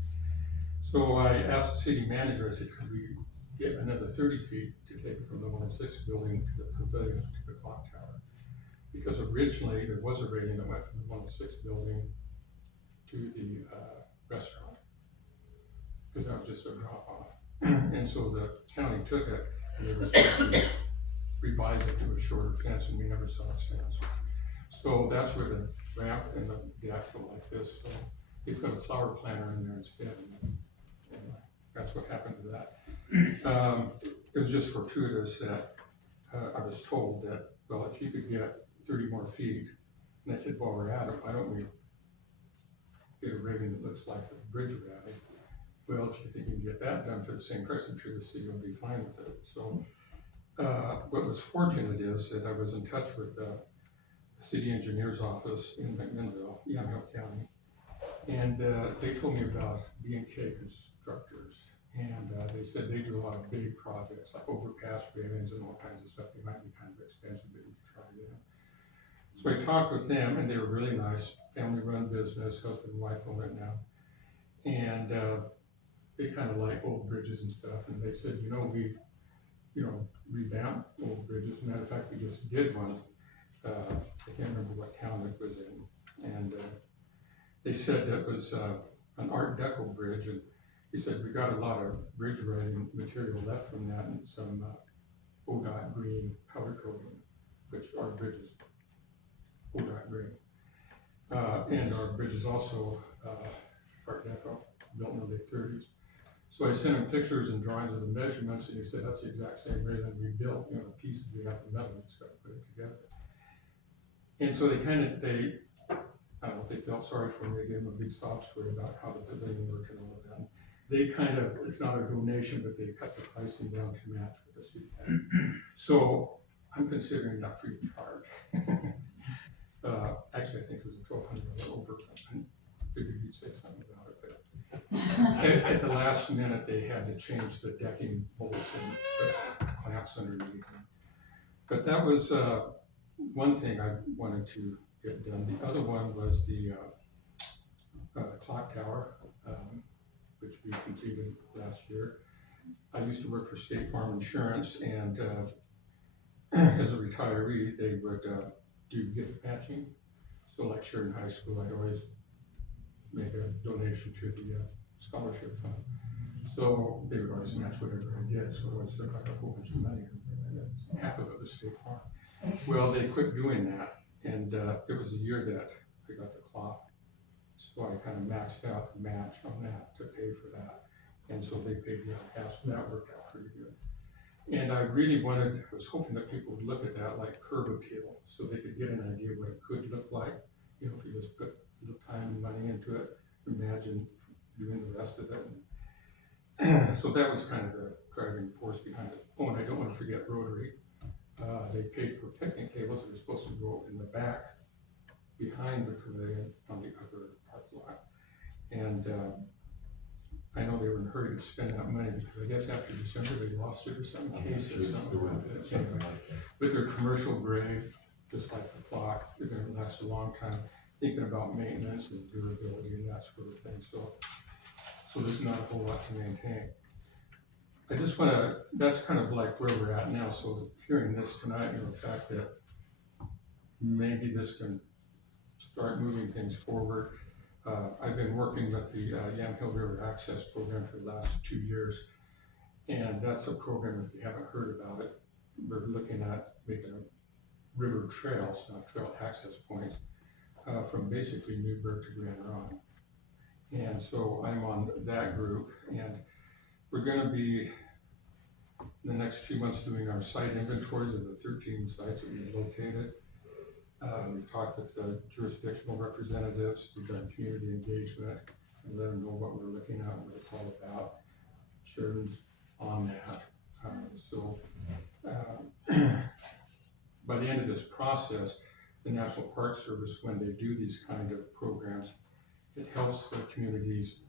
So I asked the city manager, I said, could we get another 30 feet to take it from the 106 building to the pavilion to the clock tower? Because originally there was a railing that went from the 106 building to the, restaurant. Cause that was just a drop off. And so the county took it and they were supposed to revise it to a shorter fence and we never saw a fence. So that's where the ramp and the actual like this, so they put a flower planter in there instead. And that's what happened to that. It was just fortuitous that, I was told that, well, if you could get 30 more feet, and I said, while we're at it, why don't we get a rigging that looks like the bridge we're adding? Well, if you think you can get that done for the same price, I'm sure the city will be fine with it. So, what was fortunate is that I was in touch with the city engineer's office in McMinnville, Yamhill County. And, they told me about B&K constructors. And, they said they do a lot of big projects like overpass railings and all kinds of stuff. They might be kind of expensive, but you can try them. So I talked with them and they were really nice, family run business, husband and wife own it now. And, they kind of like old bridges and stuff. And they said, we, revamp old bridges. Matter of fact, we just did one. I can't remember what town it was in. And, they said that was, an Art Deco bridge. And he said, we got a lot of bridge writing material left from that and some, ODOT green powder coating, which our bridge is ODOT green. And our bridge is also, Art Deco, built in the late 30s. So I sent him pictures and drawings of the measurements, and he said, that's the exact same railing we built, the pieces we have the metal, we just got to put it together. And so they I don't know if they felt sorry for me, they gave him a big sob story about how the pavilion worked and all of that. They it's not a donation, but they cut the pricing down to match what the city had. So I'm considering that free of charge. Actually, I think it was a $1,200 over. I figured you'd say something about it, but at the last minute, they had to change the decking bolts and put clamps underneath them. But that was one thing I wanted to get done. The other one was the clock tower, which we completed last year. I used to work for State Farm Insurance, and as a retiree, they would do gift matching. So like Sheridan High School, I'd always make a donation to the scholarship fund. So they would always match whatever I did, so it always looked like a whole bunch of money. And half of it was State Farm. Well, they quit doing that, and it was a year that I got the clock. So I kind of maxed out the match on that to pay for that. And so they paid the other half, so that worked out pretty good. And I was hoping that people would look at that like curb appeal, so they could get an idea what it could look like. If you just put the time and money into it, imagine doing the rest of it. And so that was kind of the driving force behind it. Oh, and I don't want to forget Rotary. They paid for picnic tables that were supposed to go in the back behind the pavilion on the upper parking lot. And I know they were in a hurry to spend that money because I guess after December they lost it or some case or something like that. Anyway, but they're commercial grade, just like the clock. They're going to last a long time. Thinking about maintenance and durability and that sort of thing. So there's not a whole lot to maintain. I just want to, that's kind of like where we're at now. So hearing this tonight, the fact that maybe this can start moving things forward. I've been working with the Yamhill River Access Program for the last 2 years. And that's a program, if you haven't heard about it, we're looking at making a river trails, not trail access points, from basically Newburgh to Grand Ron. And so I'm on that group, and we're going to be in the next 2 months doing our site inventories of the 13 sites that we've located. We've talked with the jurisdictional representatives, we've done community engagement, and let them know what we're looking at, what it's all about. Sheridan's on that. By the end of this process, the National Park Service, when they do these kind of programs, it helps the communities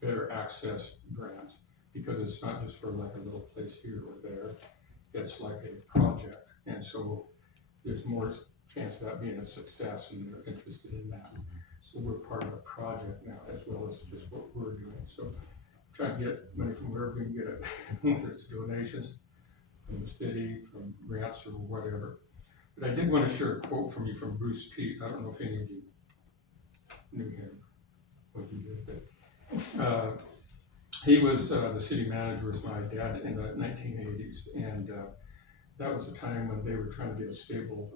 better access grants, because it's not just for like a little place here or there, it's like a project. And so there's more chance of that being a success, and they're interested in that. So we're part of a project now, as well as just what we're doing. So try to get money from wherever we can get it, whether it's donations from the city, from grants or whatever. But I did want to share a quote from you from Bruce Peak. I don't know if any of you knew him, what he did, but, he was, the city manager with my dad in the 1980s, and, that was a time when they were trying to get a stable,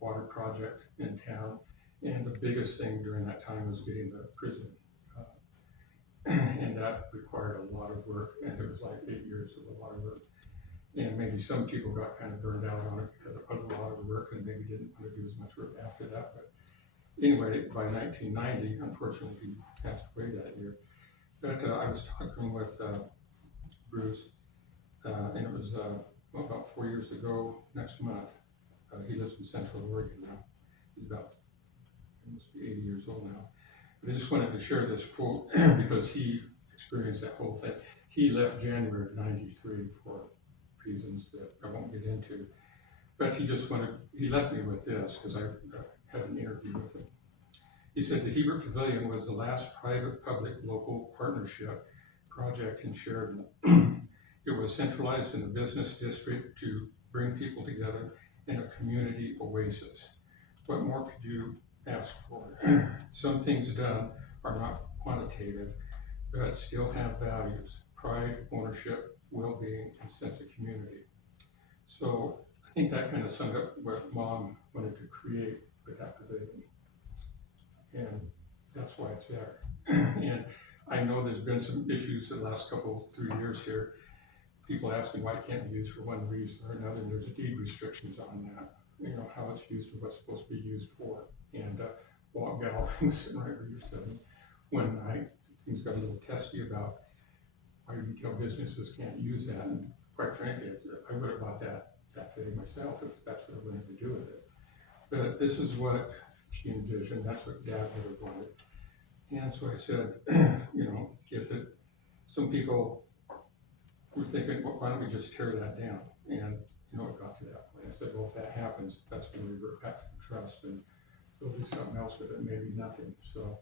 water project in town. And the biggest thing during that time was getting the prison. And that required a lot of work, and it was like 8 years of a lot of work. And maybe some people got kind of burned out on it because it was a lot of work and maybe didn't want to do as much work after that. But anyway, by 1990, unfortunately, he passed away that year. But I was talking with Bruce, and it was about 4 years ago next month. He lives in Central Oregon now. He's about, he must be 80 years old now. But I just wanted to share this quote because he experienced that whole thing. He left January of '93 for reasons that I won't get into. But he left me with this because I had an interview with him. He said the Hebert Pavilion was the last private public local partnership project in Sheridan. It was centralized in the business district to bring people together in a community oasis. What more could you ask for? Some things done are not quantitative, but still have values: pride, ownership, well-being, and sense of community. So I think that kind of summed up what Mom wanted to create with that pavilion. And that's why it's there. And I know there's been some issues the last 3 years here. People asking why it can't be used for one reason or another, and there's deed restrictions on that. You know, how it's used and what's supposed to be used for. And Walt Gal was sitting right where you're sitting one night. Things got a little testy about why retail businesses can't use that. And quite frankly, I would have bought that thing myself if that's what I wanted to do with it. But this is what she envisioned. That's what Dad would have wanted. And so I said, you know, some people were thinking, well, why don't we just tear that down? And you know, it got to that point. I said, well, if that happens, that's when we revert back to the trust and they'll do something else with it, maybe nothing. So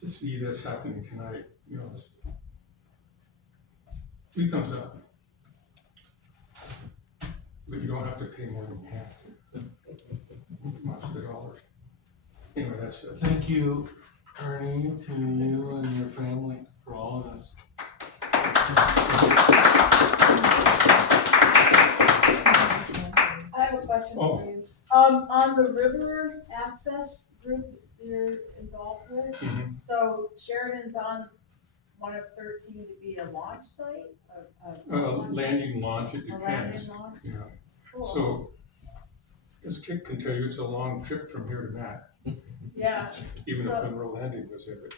to see this happening tonight, you know, 2 thumbs up. But you don't have to pay more than you have to. Watch the dollars. Anyway, that's it. Thank you, Ernie, to you and your family for all of this. I have a question Oh. for you. On the river access group you're involved with, Mhm. so Sheridan's on one of 13 to be a launch site? Landing, launch, it A depends. landing launch? Yeah. Cool. So, as Kit can tell you, it's a long trip from here to back, Yeah, even So- if Monroe Landing was there.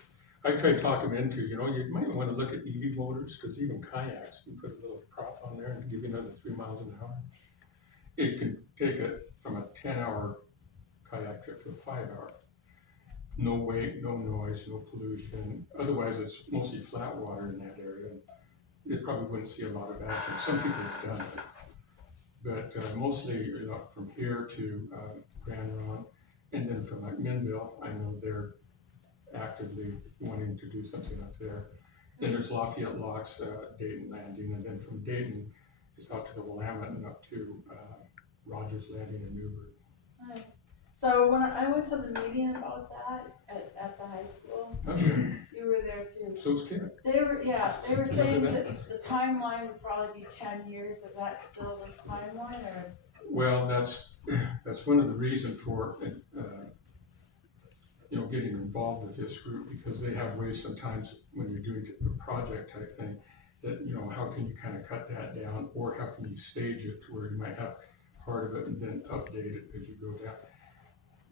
But I tried talking him into, you know, you might want to look at EV motors, because even kayaks, you put a little prop on there and give you another 3 miles an hour. It can take it from a 10-hour kayak trip to a 5-hour. No weight, no noise, no pollution. Otherwise, it's mostly flat water in that area. You probably wouldn't see a lot of action. Some people have done it. But mostly, you know, from here to Grand Ronde, and then from like Minville, I know they're actively wanting to do something up there. Then there's Lafayette Locks, Dayton Landing, and then from Dayton, it's out to the Willamette and up to Rogers Landing in Newburgh. nice. So when I went to the meeting about that at the high school, Okay, you were there too. so it's Kit. They were saying Look at that the timeline would probably be 10 years. Is that still this timeline, or is? Well, that's one of the reasons for you know, getting involved with this group, because they have ways sometimes when you're doing a project type thing that, you know, how can you kind of cut that down, or how can you stage it to where you might have part of it and then update it as you go down.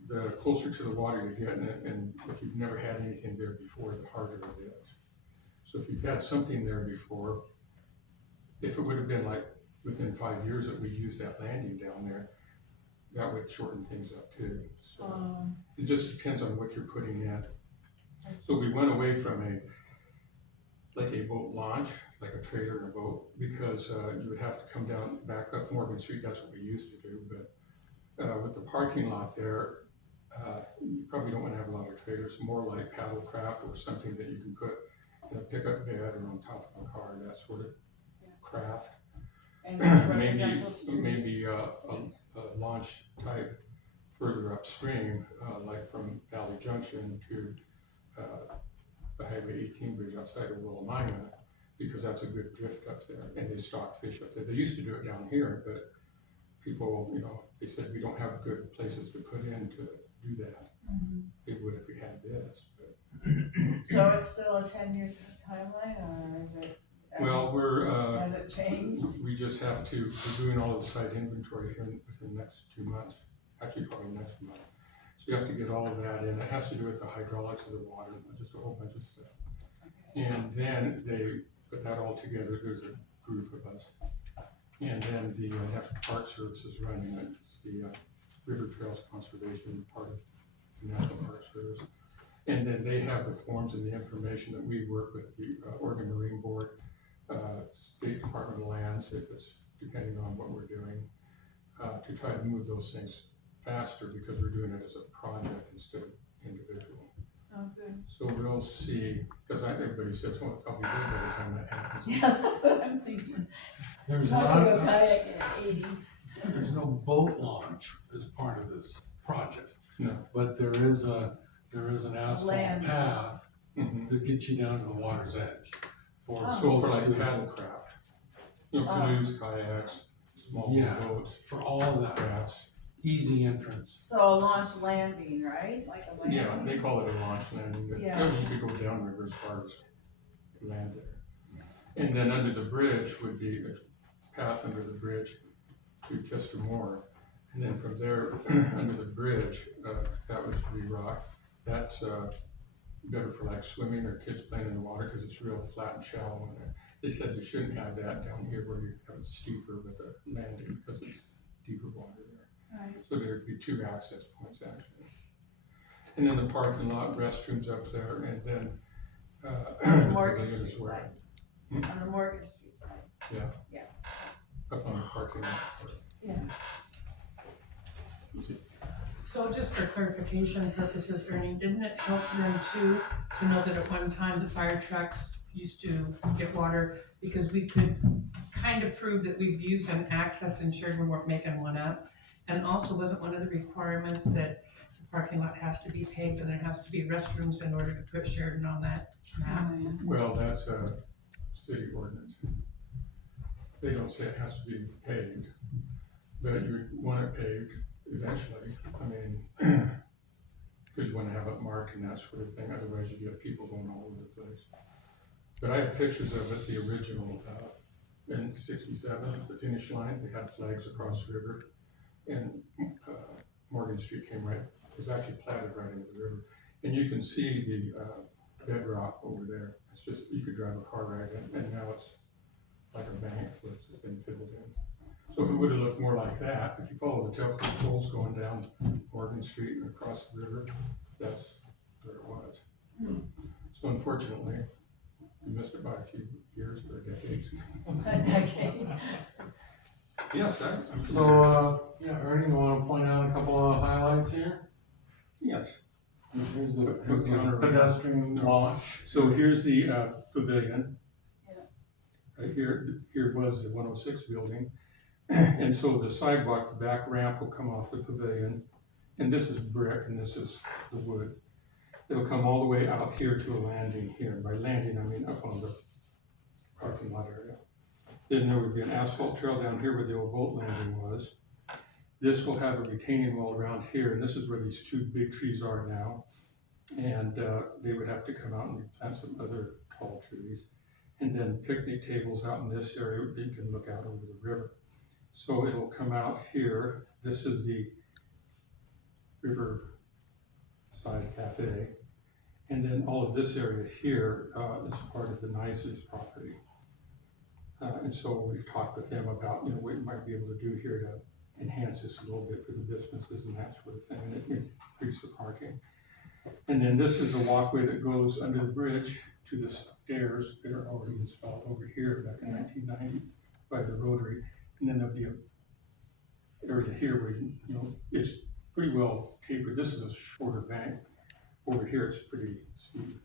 The closer to the water you get, and if you've never had anything there before, the harder it is. So if you've had something there before, if it would have been like within 5 years that we used that landing down there, that would shorten things up too. So it just depends on what you're putting in. So we went away from a boat launch, like a trailer and a boat, because you would have to come down, back up Morgan Street. That's what we used to do. But with the parking lot there, you probably don't want to have a lot of trailers. More like paddlecraft or something that you can put in a pickup bed or on top of a car. That sort of craft. And it's residential Maybe a launch type further upstream, like from Valley Junction to, the Highway 18 bridge outside of Willamina, because that's a good drift up there, and they stock fish up there. They used to do it down here, but people, they said we don't have good places to put in to do that. They would if we had this, but. So it's still a 10-year timeline, or is it? Well, Has it changed? we just have to, we're doing all of the site inventory here within the next 2 months, actually probably next month. So you have to get all of that in. It has to do with the hydraulics of the water, just a whole bunch of stuff. And then they put that all together. There's a group of us. And then the National Park Service is running it. It's the River Trails Conservation, part of the National Park Service. And then they have the forms and the information that we work with the Oregon Marine Board, State Department of Lands, if it's depending on what we're doing, to try to move those things faster, because we're doing it as a project instead of individual. Oh, good. So we'll see, because everybody says, well, I'll be good by the time that happens. Yeah, that's what I'm thinking. There's Not not, gonna go kayak at 80. there's no boat launch as part of this project, No. but there is an asphalt Land. path Mhm. that gets you down to the water's edge. For Oh. So for folks like who- paddle craft, canoes, kayaks, small Yeah. boats, for all of that, rafts. easy entrance. So a launch landing, right? Like a landing? Yeah, they call it a launch landing, but Yeah. you could go downriver as far as land there. And then under the bridge would be a path under the bridge to Chester Moore. And then from there, under the bridge, that was re-rock. That's better for like swimming or kids playing in the water, because it's real flat and shallow in there. They said you shouldn't have that down here where you have it steeper with a landing, because it's deeper water there. Right. So there'd be 2 access points actually. And then the parking lot, restrooms up there, and then, On the the Morgan pavilion as Street well. side. On the Morgan Street side. Yeah. Yeah. Up on the parking lot. Yeah. So just for clarification purposes, Ernie, didn't it help them too to know that at one time the fire trucks used to get water? Because we could kind of prove that we've used an access and Sheridan weren't making one up. And also, wasn't one of the requirements that the parking lot has to be paved and there has to be restrooms in order to put Sheridan on that map? Well, that's a city ordinance. They don't say it has to be paved, but you want it paved eventually. I mean, because you want to have it marked and that sort of thing, otherwise you get people going all over the place. But I have pictures of it, the original, in '67, the finish line, they had flags across the river. And Morgan Street came right, it was actually platted right into the river. And you can see the bedrock over there. It's just, you could drive a car right in, and now it's like a bank where it's been filled in. So if it would have looked more like that, if you follow the telephone poles going down Morgan Street and across the river, that's where it was. So unfortunately, we missed it by a few years or decades. A decade. Yes, I'm. So, Ernie, you wanna point out a couple of highlights here? Yes. Here's the What's the honor? pedestrian No. launch. So here's the pavilion. Yeah. Right here was the 106 building. And so the sidewalk, the back ramp will come off the pavilion. And this is brick and this is the wood. It'll come all the way out here to a landing here. And by landing, I mean up on the parking lot area. Then there would be an asphalt trail down here where the old boat landing was. This will have a retaining wall around here, and this is where these 2 big trees are now. And they would have to come out and plant some other tall trees. And then picnic tables out in this area that you can look out over the river. So it'll come out here. This is the Riverside Cafe. And then all of this area here is part of the Nice's property. And so we've talked with them about, what we might be able to do here to enhance this a little bit for the businesses and that sort of thing, and increase the parking. And then this is a walkway that goes under the bridge to the stairs that are already installed over here back in 1990 by the Rotary. And then there'll be a area here where, it's pretty well tapered. This is a shorter bank. Over here, it's pretty steep,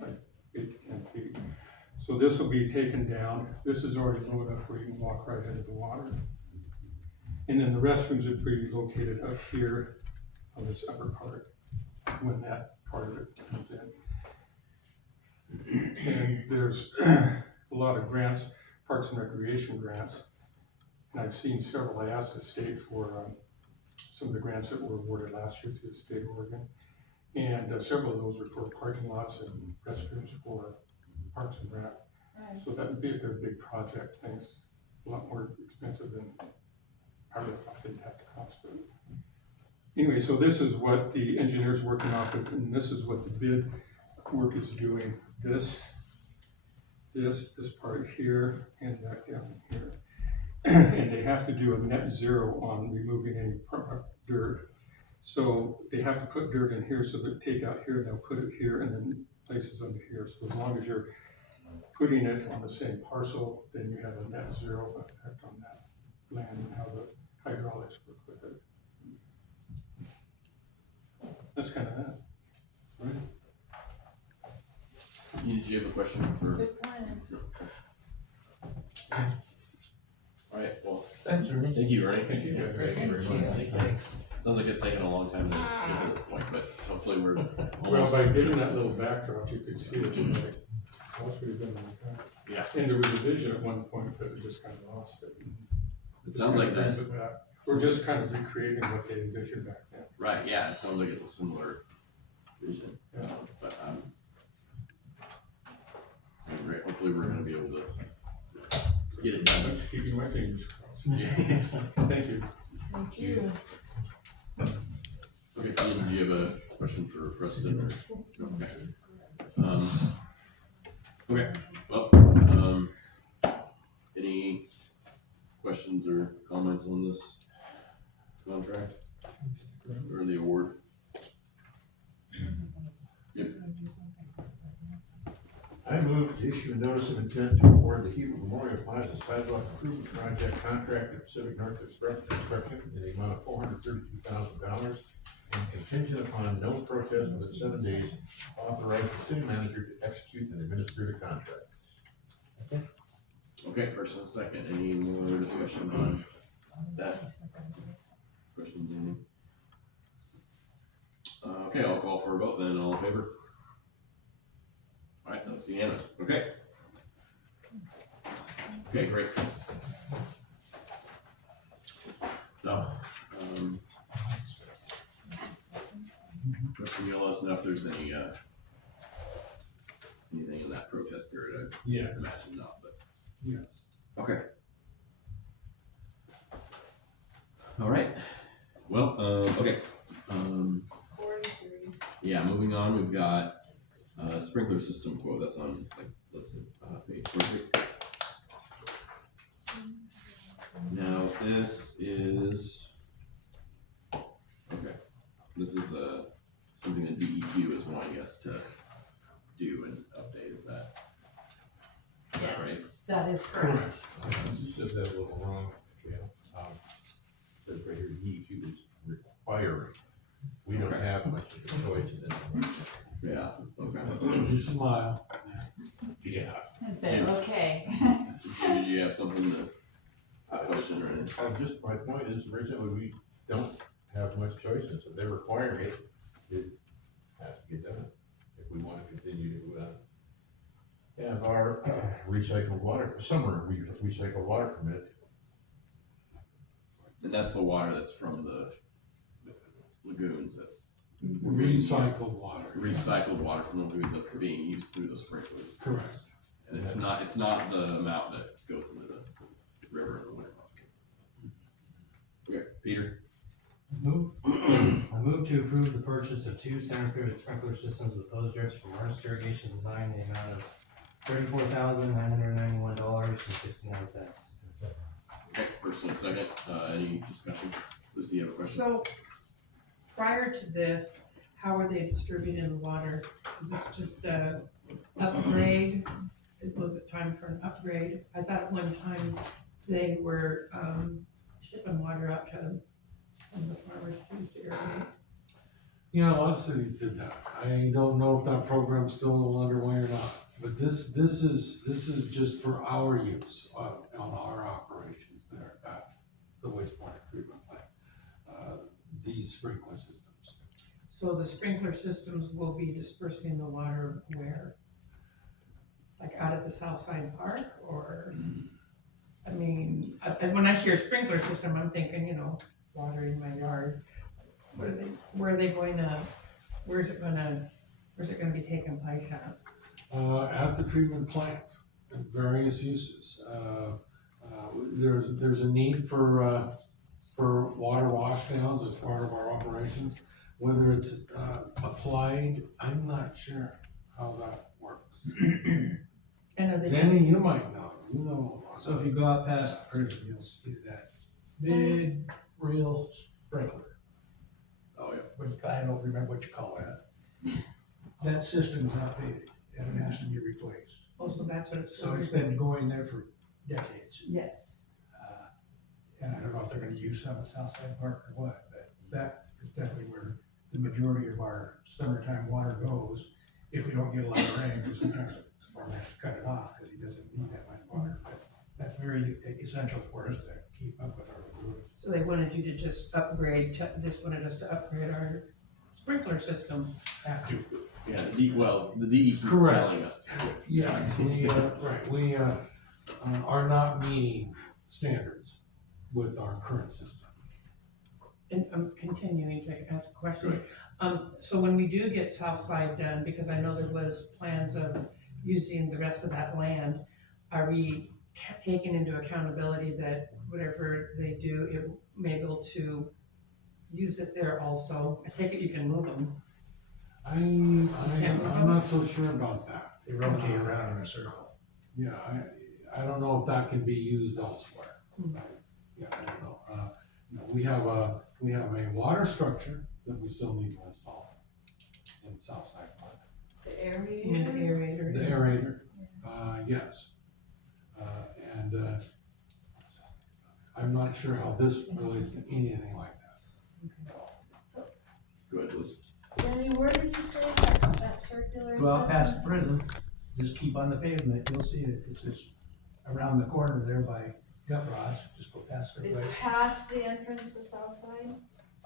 like 8 to 10 feet. So this will be taken down. This is already low enough where you can walk right into the water. And then the restrooms would be located up here on this upper part, when that part of it comes in. And there's a lot of grants, Parks and Recreation grants, and I've seen several. I asked the state for some of the grants that were awarded last year through the state of Oregon, and several of those were for parking lots and restrooms for Parks and Rec. Right. So that would be a big project, things a lot more expensive than I would have thought they'd have to cost. But anyway, so this is what the engineer's working off of, and this is what the bid work is doing. This part here, and that down here. And they have to do a net zero on removing any dirt. So they have to put dirt in here, so they take out here, and they'll put it here, and then places under here. So as long as you're putting it on the same parcel, then you have a net zero effect on that land and how the hydraulics work with it. That's kind of that. Right. Did you have a question for? Good plan. All right, well, Thanks, Ernie. thank you, Ernie. Thank you. Very much. Thanks. Sounds like it's taken a long time to get to this point, but hopefully we're Well, almost. by giving that little backdrop, you could see it's like, that's what we've done. Yeah. And there was a vision at one point, but we just kind of lost it. It sounds like that. Brings it back. We're just kind of recreating what they envisioned back then. Right, yeah, it sounds like it's a similar vision. Yeah. But, sounds great. Hopefully we're gonna be able to get it done. I'm keeping my fingers crossed. Yeah. Thank you. Thank you. Okay, Ian, do you have a question for Preston or? Okay, well, any questions or comments on this contract or the award? Yep. I move to issue a notice of intent to award the Hebert Memorial Plaza Sidewalk Improvement Project contract to Pacific North Express Construction in the amount of $432,000 and contingent upon no protest within 7 days, authorize the city manager to execute and administer the contract. Okay, first and second, any more discussion on that? Questions, anything? Okay, I'll call for a vote then, all in favor? Alright, that's unanimous, okay. Okay, great. Now, Kristen, you'll let us know if there's any, anything in that protest period, I Yes, imagine not, but. yes. Okay. All right. Well, okay. 43. Yeah, moving on, we've got sprinkler system quote that's on like listed page 43. Now this is okay. This is something that DEQ is wanting us to do and update. Is that right? Yes, that is correct. You said that a little wrong, yeah. Says right here, DEQ is requiring. We don't Okay. have much of a choice in this one. Yeah. Okay. You smile. Yeah. And say, okay. Did you have something to question or anything? Just my point is, originally, we don't have much choice, and so they're requiring it, it has to get done. If we want to continue to have our recycled water, summer recycled water permit. And that's the water that's from the lagoons. That's Recycled water. recycled water from the lagoons that's being used through the sprinklers. Correct. And it's not the amount that goes into the river in the winter months. Okay, Peter. I move to approve the purchase of 2 center-pivot sprinkler systems with hose drips from Ernst Irrigation Design in the amount of $34,991.69. Okay, first and second, any discussion? Lucy, you have a question? So, prior to this, how are they distributing the water? Is this just a upgrade? Was it time for an upgrade? I thought at one time they were, shipping water out to some of the farmers who used to irrigate. Yeah, a lot of cities did that. I don't know if that program's still underway or not, but this is just for our use on our operations there at the wastewater treatment plant. These sprinkler systems. So the sprinkler systems will be dispersing the water where? Like out at the south side park, or, I mean, when I hear sprinkler system, I'm thinking, you know, water in my yard. Where are they going to, where's it gonna be taking place at? At the treatment plant, various uses. There's a need for water washdowns as part of our operations. Whether it's, applied, I'm not sure how that works. And are they? Danny, you might know, you know. So if you go out past the prison, you'll see that big, real sprinkler. Oh, yeah. But I don't remember what you call that. That system's outdated and it has to be replaced. Oh, so that's what it's. So it's been going there for decades. Yes. And I don't know if they're gonna use some at Southside Park or what, but that is definitely where the majority of our summertime water goes. If we don't get a lot of rain, because sometimes we're gonna have to cut it off because he doesn't need that much water. But that's very essential for us to keep up with our roads. So they wanted you to just upgrade, just wanted us to upgrade our sprinkler system. Have to. Yeah, the DEP's Correct. telling us to. Yes, we are not meeting standards with our current system. And I'm continuing to ask a question. So when we do get Southside done, because I know there was plans of using the rest of that land, are we taking into accountability that whatever they do, it may be able to use it there also? I take it you can move them. I'm not so sure about that. They rotate around in a circle. Yeah, I don't know if that can be used elsewhere. Yeah, I don't know. We have a water structure that we still need to install in Southside Park. The You mean the aerator? aerator? The aerator, yes. I'm not sure how this relates to anything like that. Go ahead, Liz. Danny, where did you say that circular Go out past the system? prison, just keep on the pavement, you'll see it. It's just around the corner there by Gut Rods, just go past the It's place. past the entrance to Southside?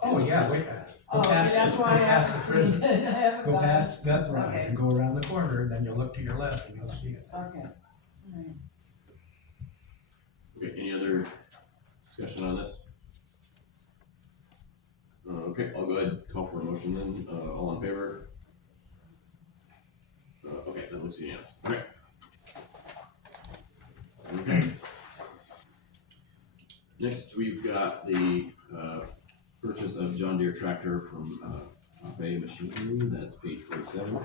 Oh, yeah, way past. Go Oh, okay, past that's the- why go I past haven't the prison. seen it. I haven't Go gone. past Gut Rods Okay. and go around the corner, and then you'll look to your left and you'll see it. Okay, alright. Okay, any other discussion on this? Okay, I'll go ahead and call for a motion then, all in favor? Okay, that looks unanimous, okay. Okay. Next, we've got the, purchase of John Deere tractor from, Pape Machinery, that's page 47.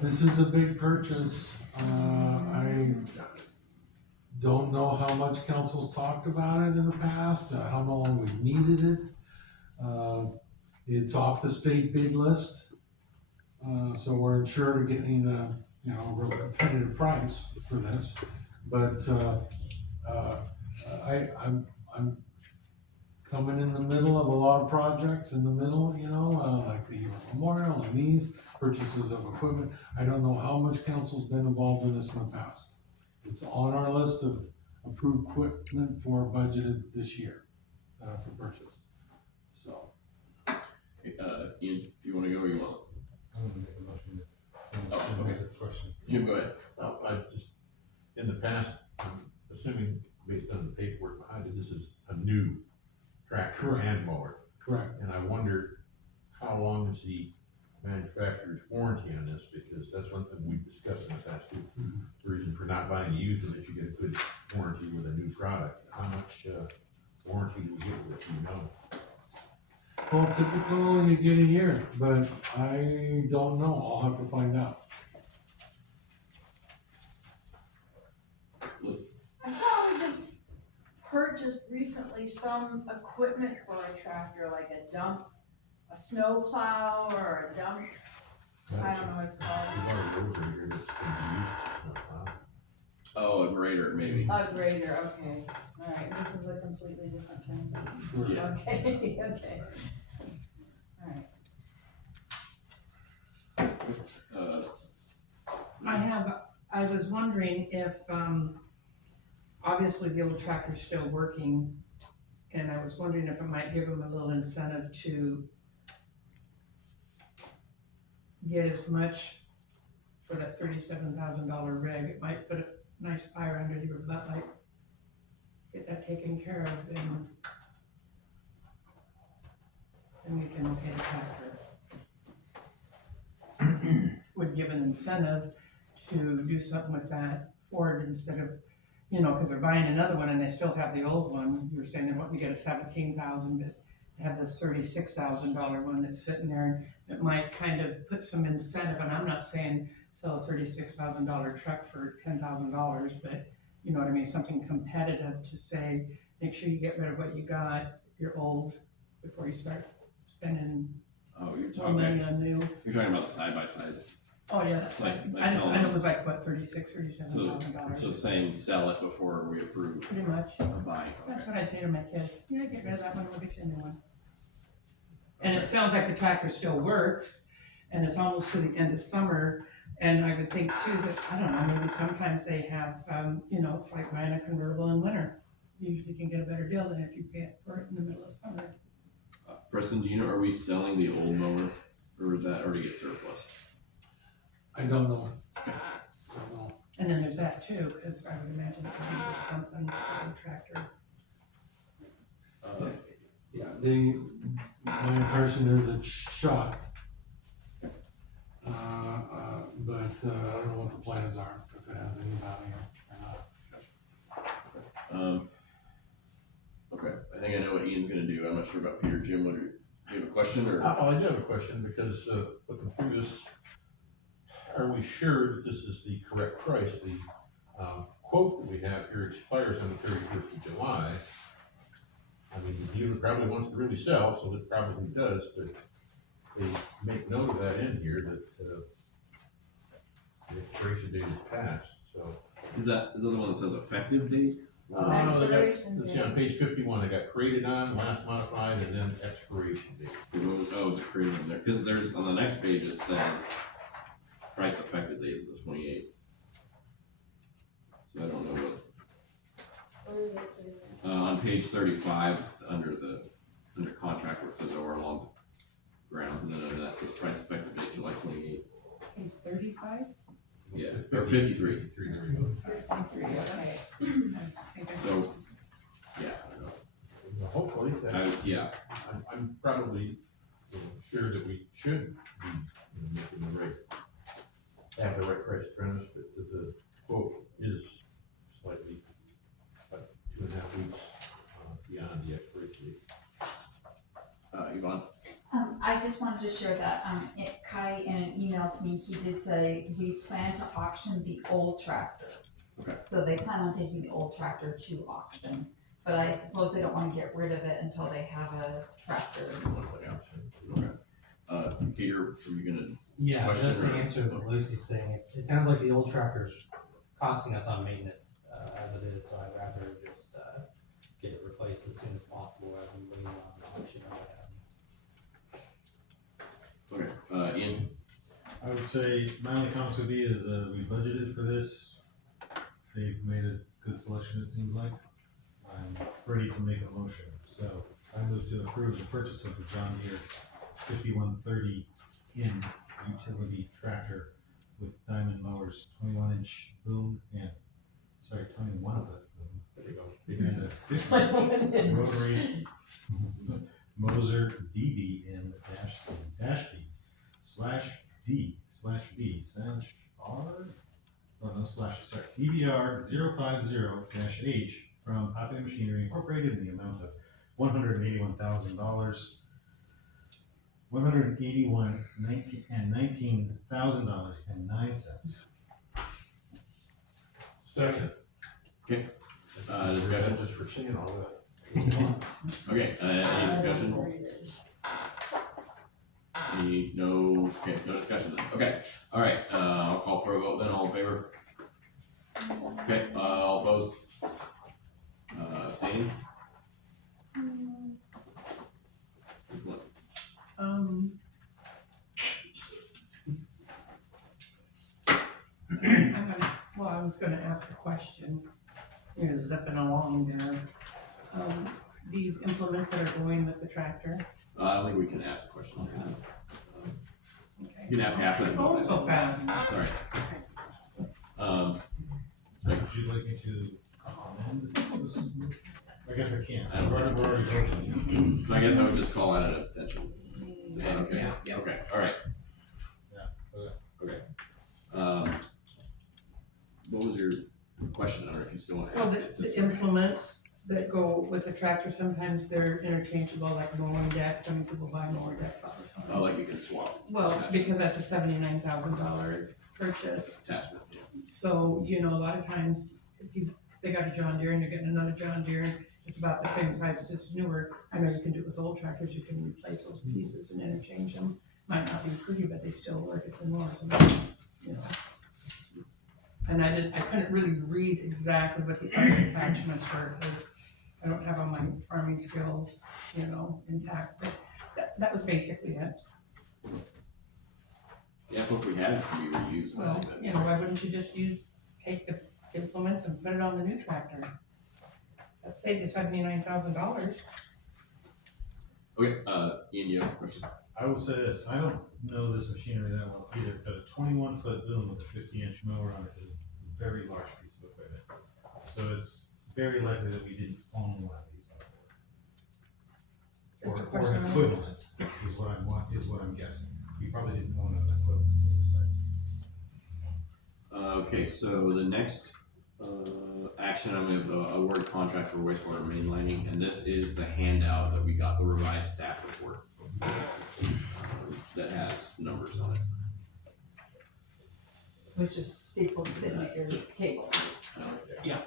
This is a big purchase. I don't know how much council's talked about it in the past, how long we've needed it. It's off the state bid list. So we're insured of getting a, a real competitive price for this. But, I'm coming in the middle of a lot of projects in the middle, like the memorial and these purchases of equipment. I don't know how much council's been involved in this in the past. It's on our list of approved equipment for budgeted this year, for purchase, so. Ian, do you wanna go or you want? I'm gonna make a motion to. Oh, okay. That's a question. Jim, go ahead. I just, in the past, I'm assuming based on the paperwork behind it, this is a new tractor Correct. and mower. Correct. And I wondered, how long is the manufacturer's warranty on this? Because that's one thing we've discussed in the past too. The reason for not buying a used one is you get a good warranty with a new product. How much, warranty do we get with it, do you know? Well, typical, you get a year, but I don't know, I'll have to find out. Liz? I thought we just purchased recently some equipment for a tractor, like a dump, a snow plow or a dump, I don't know what it's called. There's a lot of roads in here that's gonna be used. Oh, a grader, maybe. A grader, okay, alright, this is a completely different thing. Yeah. Okay, okay. Alright, I was wondering if, obviously the old tractor's still working, and I was wondering if it might give them a little incentive to get as much for that $37,000 rig. It might put a nice fire under your butt, like, get that taken care of, and then we can okay the tractor. Would give an incentive to do something with that Ford instead of, you know, because they're buying another one and they still have the old one. You were saying they want to get a 17,000, but they have this $36,000 one that's sitting there. And it might kind of put some incentive, and I'm not saying sell a $36,000 truck for $10,000, but you know what I mean, something competitive to say, make sure you get rid of what you got, if you're old, before you start spending Oh, you're more money talking, on new. you're talking about the side by side. Oh, yeah, that's It's like- like, like I just, I know telling- it was like, what, $37,000. So saying sell it before we approve Pretty much. a buying, That's okay. what I'd say to my kids, yeah, get rid of that one, we'll get you a new one. And it sounds like the tractor still works, and it's almost to the end of summer, and I would think too that, I don't know, maybe sometimes they have, you know, it's like buying a convertible in winter. You usually can get a better deal than if you pay it for it in the middle of summer. Preston, do you know, are we selling the old mower, or is that already get surplus? I don't know. Don't know. And then there's that too, cause I would imagine it could be worth something for the tractor. Yeah, my impression is it's shot. But I don't know what the plans are, if it has any value or not. Okay, I think I know what Ian's gonna do, I'm not sure about Peter. Jim, do you have a question, or? Well, I do have a question, because, looking through this, are we sure that this is the correct price? The, quote that we have here expires on the 31st of July. I mean, the dealer probably wants to really sell, so it probably does, but they make note of that in here, that, the expiration date is passed, so. Is that the one that says effective date? No, they got, Expiration let's see, date. on page 51, they got created on, last modified, and then expiration date. Oh, is it created in there? Cause there's, on the next page, it says price effective date is the 28th. So I don't know what, Where is it, Susan? on page 35, under contract where it says over along the grounds, and then under that says price effective date July 28th. Page 35? Yeah, or 53. 53, there we go. 53, okay. I was thinking- So, yeah, I don't know. Well, hopefully, that's. Yeah, I'm probably, sure that we should be, making the right, have the right price premise, but the quote is slightly, about 2.5 weeks, beyond the expiration date. Yvonne? I just wanted to share that, Kai, in an email to me, he did say, we plan to auction the old tractor. Okay. So they plan on taking the old tractor to auction, but I suppose they don't wanna get rid of it until they have a tractor. Peter, are you gonna? Yeah, Question just to or- answer Lucy's thing, it sounds like the old tractor's costing us on maintenance, as it is, so I'd rather just, get it replaced as soon as possible rather than waiting on the auction or what have you. Okay, Ian? I would say my only comments would be is, we budgeted for this. They've made a good selection, it seems like. I'm ready to make a motion, so I move to approve the purchase of the John Deere 5130 in utility tractor with diamond mowers, 21-inch boom, and, 21 of it. There we go. And a 50-inch rotary Moser DB -D/D/B/R, DBR 050-H from Pape Machinery Incorporated in the amount of $181,000, $181,019.09. Second. Discussion? Just for seeing all that. Okay, any discussion? No discussion then, okay, alright, I'll call for a vote then, all in favor? Okay, all opposed? Abstaining? Which one? I was gonna ask a question. You're zipping along there. these implements that are going with the tractor? I don't think we can ask a question on that. Okay. You can ask after the. Going so fast. Sorry. Would you like me to amend this? I guess I can't. I don't think We're already voting. So I guess I would just call that an abstention. Okay, Yeah. okay, all right. Yeah, Okay. What was your question, or if you still want to Well, ask it? the implements that go with the tractor, sometimes they're interchangeable, like mowing decks. Some people buy mower decks all the time. Oh, like you can swap Well, because that's a $79,000 purchase. attachment, yeah. So, you know, a lot of times, if they got a John Deere and you're getting another John Deere, it's about the same size, it's just newer. I know you can do it with old tractors, you can replace those pieces and interchange them. Might not be pretty, but they still work, it's in mowers, you know. And I couldn't really read exactly what the other attachments were, because I don't have all my farming skills, you know, intact, but that was basically it. Yeah, if we had it, it could be reused. I Well, think that- you know, why wouldn't you just take the implements and put it on the new tractor? That saved you $79,000. Okay, Ian, you have a question? I will say this, I don't know this machinery that well either, but a 21-foot boom with a 50-inch mower on it is a very large piece of equipment. So it's very likely that we didn't own one of these Just a before. Or question an on- equivalent is what I'm guessing. We probably didn't own an equivalent to the site. Okay, so the next, action, I'm gonna have a award contract for wastewater mainlining, and this is the handout that we got, the revised staff report. That has numbers on it. It was just stapled sitting at your table. Yeah.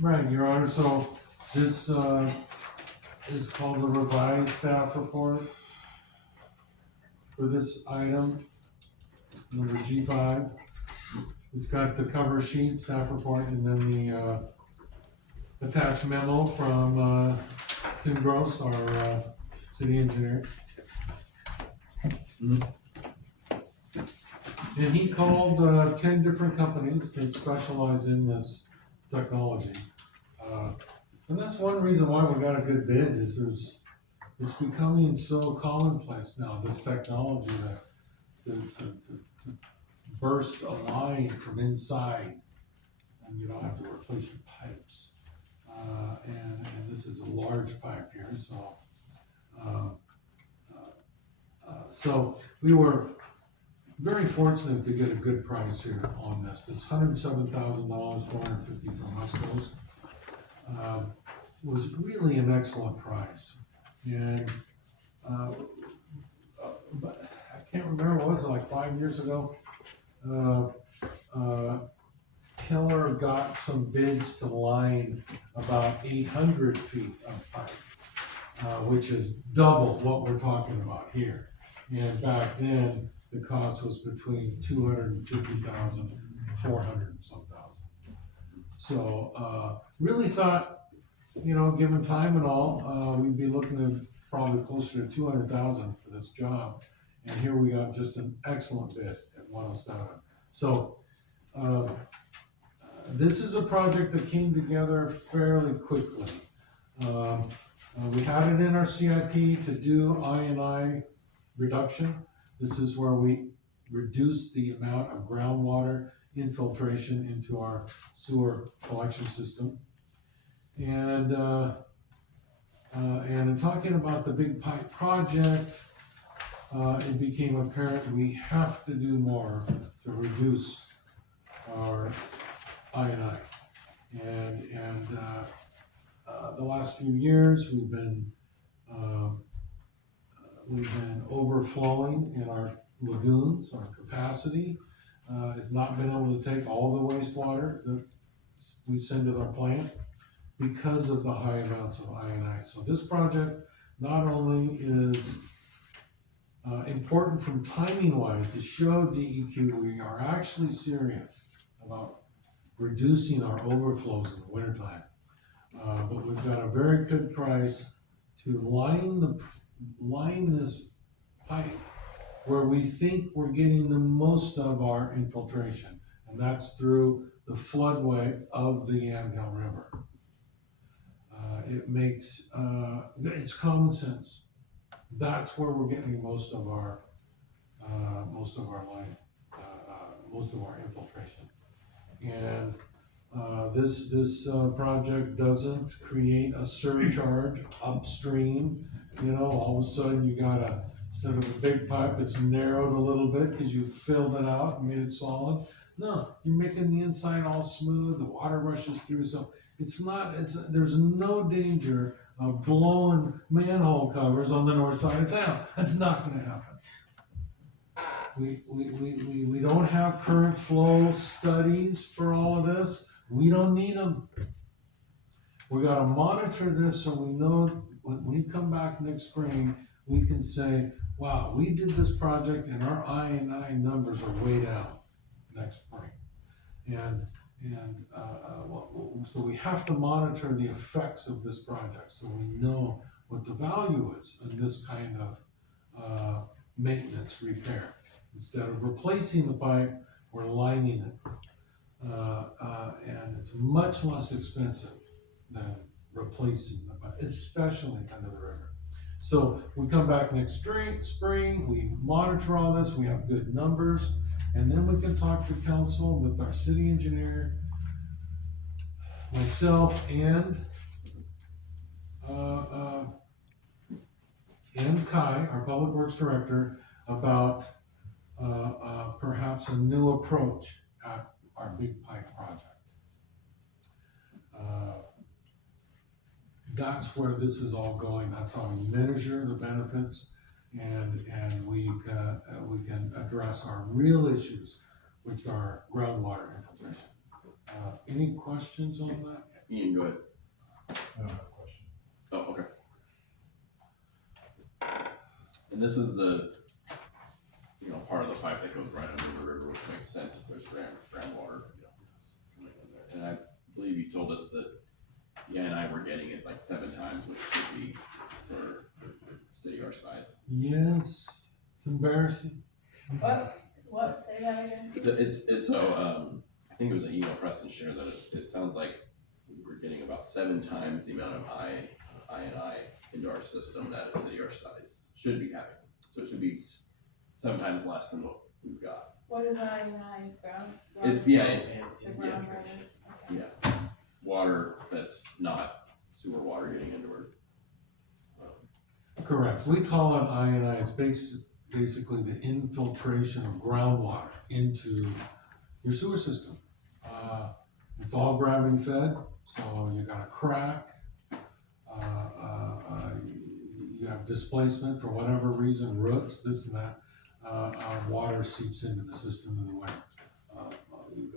Right, Your Honor, so this, is called the revised staff report for this item, number G5. It's got the cover sheet, staff report, and then the, attached memo from, Tim Gross, our, city engineer. And he called, 10 different companies that specialize in this technology. And that's one reason why we got a good bid, is it's becoming so commonplace now, this technology to burst a line from inside, and you don't have to replace your pipes. And this is a large pipe here, so. So we were very fortunate to get a good price here on this. It's $107,000, $450 from Musco's. Was really an excellent price. And, but I can't remember, what was it, like 5 years ago? Keller got some bids to line about 800 feet of pipe, which is double what we're talking about here. And back then, the cost was between 250,000, 400 and some thousand. So, really thought, you know, given time and all, we'd be looking at probably closer to 200,000 for this job. And here we got just an excellent bid at 107. So, this is a project that came together fairly quickly. We had it in our CIP to do I&I reduction. This is where we reduce the amount of groundwater infiltration into our sewer collection system. And in talking about the big pipe project, it became apparent we have to do more to reduce our I&I. And the last few years, we've been overflowing in our lagoons. Our capacity has not been able to take all the wastewater that we send to our plant because of the high amounts of I&I. So this project not only is important from timing wise to show DEQ we are actually serious about reducing our overflows in the wintertime, but we've got a very good price to line this pipe where we think we're getting the most of our infiltration, and that's through the floodway of the Yamhill River. It makes, it's common sense. That's where we're getting most of our line, most of our infiltration. And this project doesn't create a surcharge upstream. You know, all of a sudden you got instead of a big pipe, it's narrowed a little bit because you filled it out and made it solid. No, you're making the inside all smooth, the water rushes through, so there's no danger of blowing manhole covers on the north side of town. That's not gonna happen. We don't have current flow studies for all of this. We don't need them. We gotta monitor this so we know when we come back next spring, we can say, wow, we did this project and our I&I numbers are way down next spring. So we have to monitor the effects of this project so we know what the value is in this kind of maintenance repair. Instead of replacing the pipe, we're lining it. And it's much less expensive than replacing the pipe, especially under the river. So we come back next spring, we monitor all this, we have good numbers, and then we can talk to council with our city engineer, myself, and Kai, our public works director, about perhaps a new approach at our big pipe project. That's where this is all going. That's how we measure the benefits, and we can address our real issues, which are groundwater infiltration. Any questions on that? Ian, go ahead. I don't have a question. Oh, okay. And this is the, part of the pipe that goes right under the river, which makes sense if there's groundwater. And I believe you told us that I were getting is like 7 times what it should be for a city our size. Yes, it's embarrassing. What, say that again? It's so, I think it was an email Preston shared that it sounds like we're getting about 7 times the amount of I&I into our system that a city our size should be having. So it should be 7 times less than what we've got. What is I-9 ground? It's, The ground yeah, yeah, water that's not sewer water getting into it. Correct. We call it I&I. It's basically the infiltration of groundwater into your sewer system. It's all gravity fed, so you got a crack. You have displacement for whatever reason, roots, this and that. Water seeps into the system in the winter. You've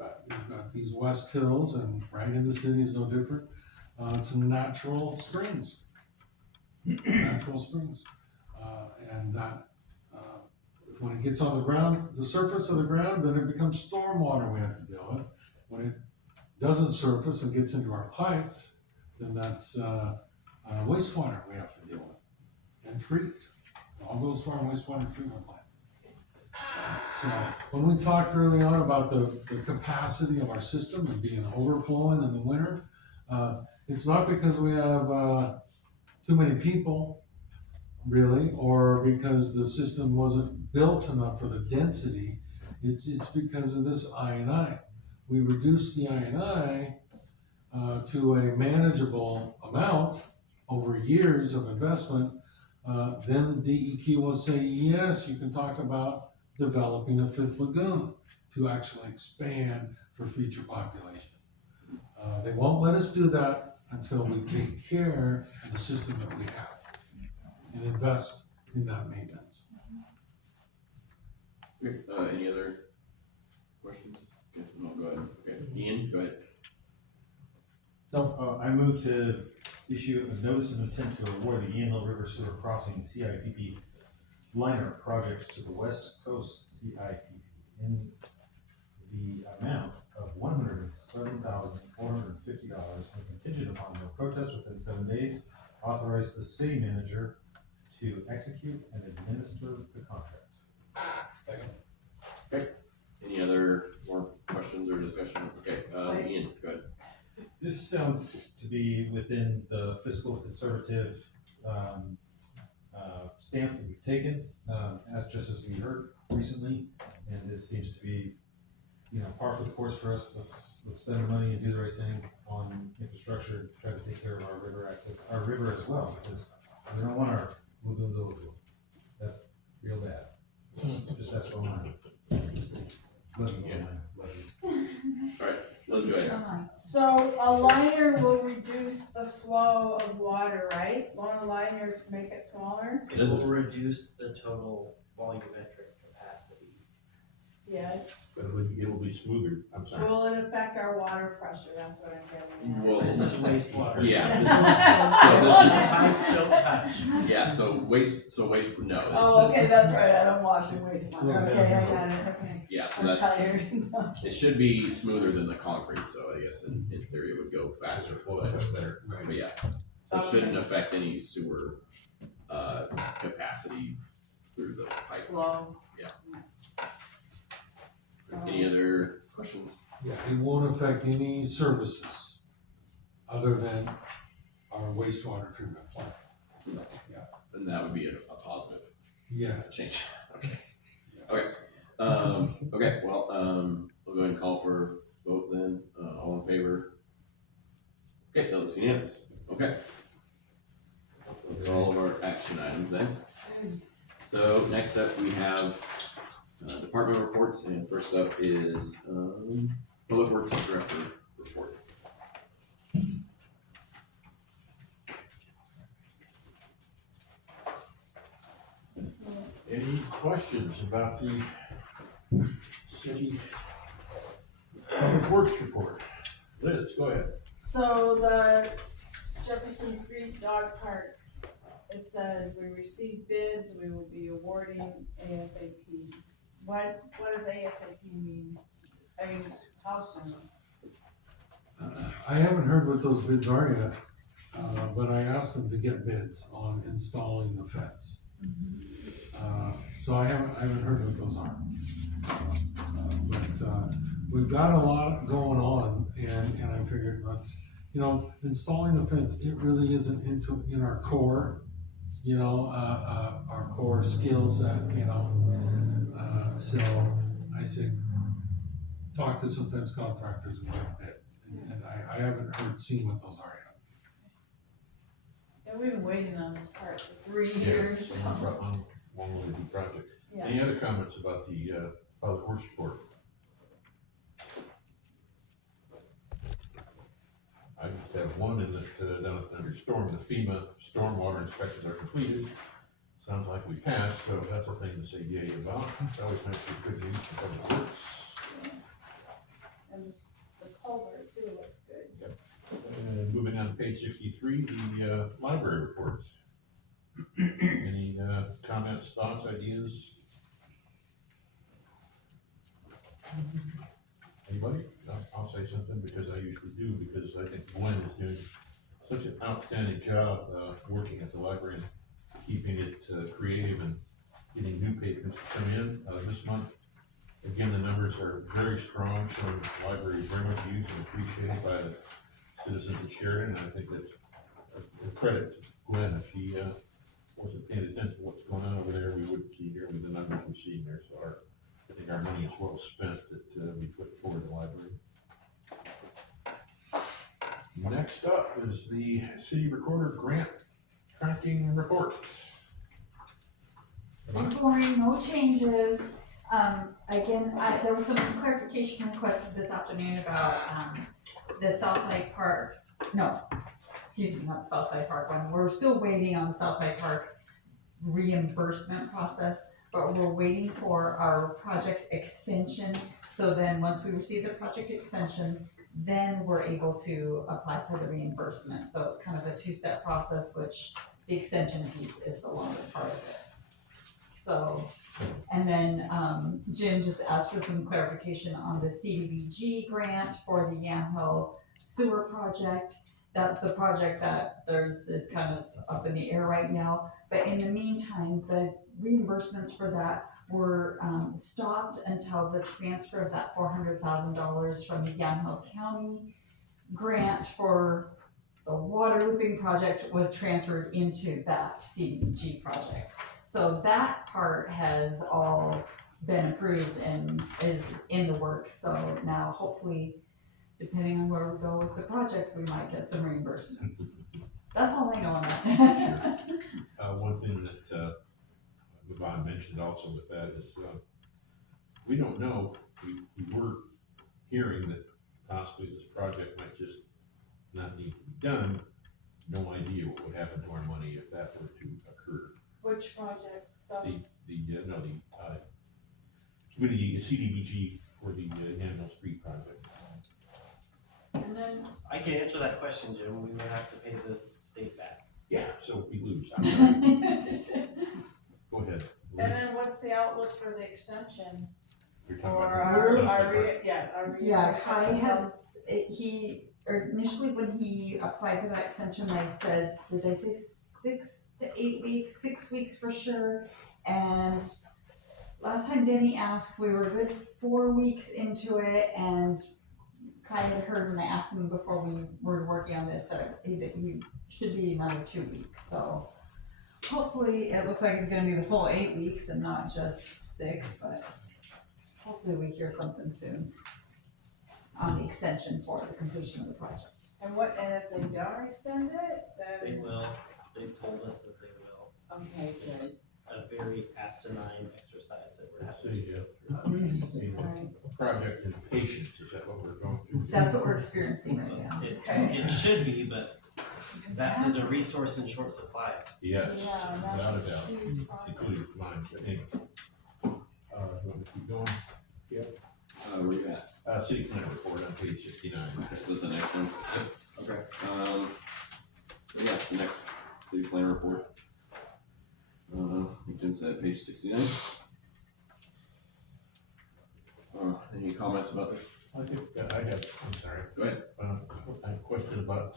got these West Hills, and right in the city is no different. Some natural springs. And that, when it gets on the ground, the surface of the ground, then it becomes stormwater we have to deal with. When it doesn't surface and gets into our pipes, then that's wastewater we have to deal with and treat. It all goes to our wastewater treatment plant. So when we talked early on about the capacity of our system and being overflowing in the winter, it's not because we have too many people, really, or because the system wasn't built enough for the density. It's because of this I&I. We reduced the I&I to a manageable amount over years of investment. Then DEQ will say, yes, you can talk about developing a 5th lagoon to actually expand for future population. They won't let us do that until we take care of the system that we have and invest in that maintenance. Okay, any other questions? Okay, no, go ahead. Okay, Ian, go ahead. No, I move to issue a notice of intent to award the Yamhill River Sewer Crossing CIPP liner project to the West Coast CIPP in the amount of $107,450 and contingent upon no protest within 7 days. Authorize the city manager to execute and administer the contract. sounds to be within the fiscal conservative, stance that we've taken, as we heard recently. And this seems to be, par for the course for us. Let's spend the money and do the right thing on infrastructure, try to take care of our river access, our river as well, because we don't want our lagoons overflow. That's real bad. Just that's what I'm. Love you, man. Love you. Alright, let's go ahead. So a liner will reduce the flow of water, right? Won't a liner make it smaller? It will reduce the total volumetric capacity. Yes. But it will be smoother, I'm sorry. Will it affect our water pressure? That's what I'm getting at. Well, This is wastewater. Yeah. Pipes don't touch. Yeah, so waste, no. it's- Oh, okay, that's right, I'm washing way too much. Close Okay, down. I got it, okay. Yeah, so I'm that's, tired. it should be smoother than the concrete, so I guess in theory it would go faster, flow much better. But yeah, so it shouldn't affect any sewer, capacity through the pipe. Flow. Any other questions? Yeah, it won't affect any services other than our wastewater treatment plant. So, yeah. And that would be a positive Yeah. change. Okay. Okay, well, we'll go ahead and call for vote then. All in favor? Okay, that looks unanimous. Okay. That's all of our action items then. So next up we have department reports, and first up is Public Works Director report. Any questions about the city public works report? Liz, go ahead. So the Jefferson Street Dog Park, it says we received bids, we will be awarding ASAP. What does ASAP mean? I mean, how soon? I haven't heard what those bids are yet, but I asked them to get bids on installing the fence. So I haven't heard what those are. But we've got a lot going on, and I figured installing the fence, it really isn't in our core, our core skill set, so I said, talk to some fence contractors and get a bid. And I haven't seen what those are Yeah, we've been waiting on this part for 3 Yeah, years. it's on one of the project. Yeah. Any other comments about the public works report? I just have one in that down under storm, the FEMA stormwater inspections are completed. Sounds like we passed, so that's a thing to say yay about. It's always nice to get good news from public works. And the culvert too looks good. And moving on to page 63, the library reports. Any comments, thoughts, ideas? Anybody? I'll say something because I usually do, because I think Gwen is doing such an outstanding job working at the library and keeping it creative and getting new patrons to come in this month. Again, the numbers are very strong, showing the library is very much used and appreciated by the citizens of Sheridan, and I think that's a credit to Gwen. If she wasn't paying attention to what's going on over there, we wouldn't see nearly the numbers we're seeing there. So I think our money is well spent that we put forward the library. Next up is the city recorder grant tracking reports. Reporting, no changes. Again, there was some clarification requested this afternoon about, the Southside Park, not the Southside Park one. We're still waiting on the Southside Park reimbursement process, but we're waiting for our project extension. So then once we receive the project extension, then we're able to apply for the reimbursement. So it's kind of a two-step process, which the extension piece is the longer part of it. So, and then Jim just asked for some clarification on the CDBG grant for the Yamhill sewer project. That's the project that is kind of up in the air right now. But in the meantime, the reimbursements for that were stopped until the transfer of that $400,000 from the Yamhill County grant for the water looping project was transferred into that CDBG project. So that part has all been approved and is in the works, so now hopefully, depending on where we go with the project, we might get some reimbursements. That's all I know on that. One thing that, Yvonne mentioned also with that is, we don't know, we were hearing that possibly this project might just not need to be done. No idea what would happen to our money if that were to occur. Which project? So, Community CDBG for the Yamhill Street project. and then, I can answer that question, Jim. We would have to pay the state back. Yeah, so we lose. I'm sorry. Go ahead. and then what's the outlook for the extension? You're talking Or about our, the our, sunset our. Yeah, Kai has, initially when he applied for that extension, they said, did they say 6 to 8 weeks, 6 weeks for sure? And last time Denny asked, we were a good 4 weeks into it, and Kai had heard when I asked him before we were working on this that he should be another 2 weeks, so hopefully it looks like it's gonna be the full 8 weeks and not just 6, but hopefully we hear something soon on the extension for the completion of the project. And what, and if they don't extend it, They then, will. They've told us that they will. okay, good. It's a very asinine exercise that we're Let's having see, to go through. project and patience, is that what we're going through? That's what we're experiencing right now. It should be, but that is a resource in short supply. Yes, Yeah, without a that's doubt, a huge project. including mine, but anyway. You want to keep going? Where you at? City plan report on page 69. Is that the next one? Yep. Okay, yeah, the next city plan report. Like Jim said, page 69. Any comments about this? I think, I'm sorry. Go ahead. I have a question about,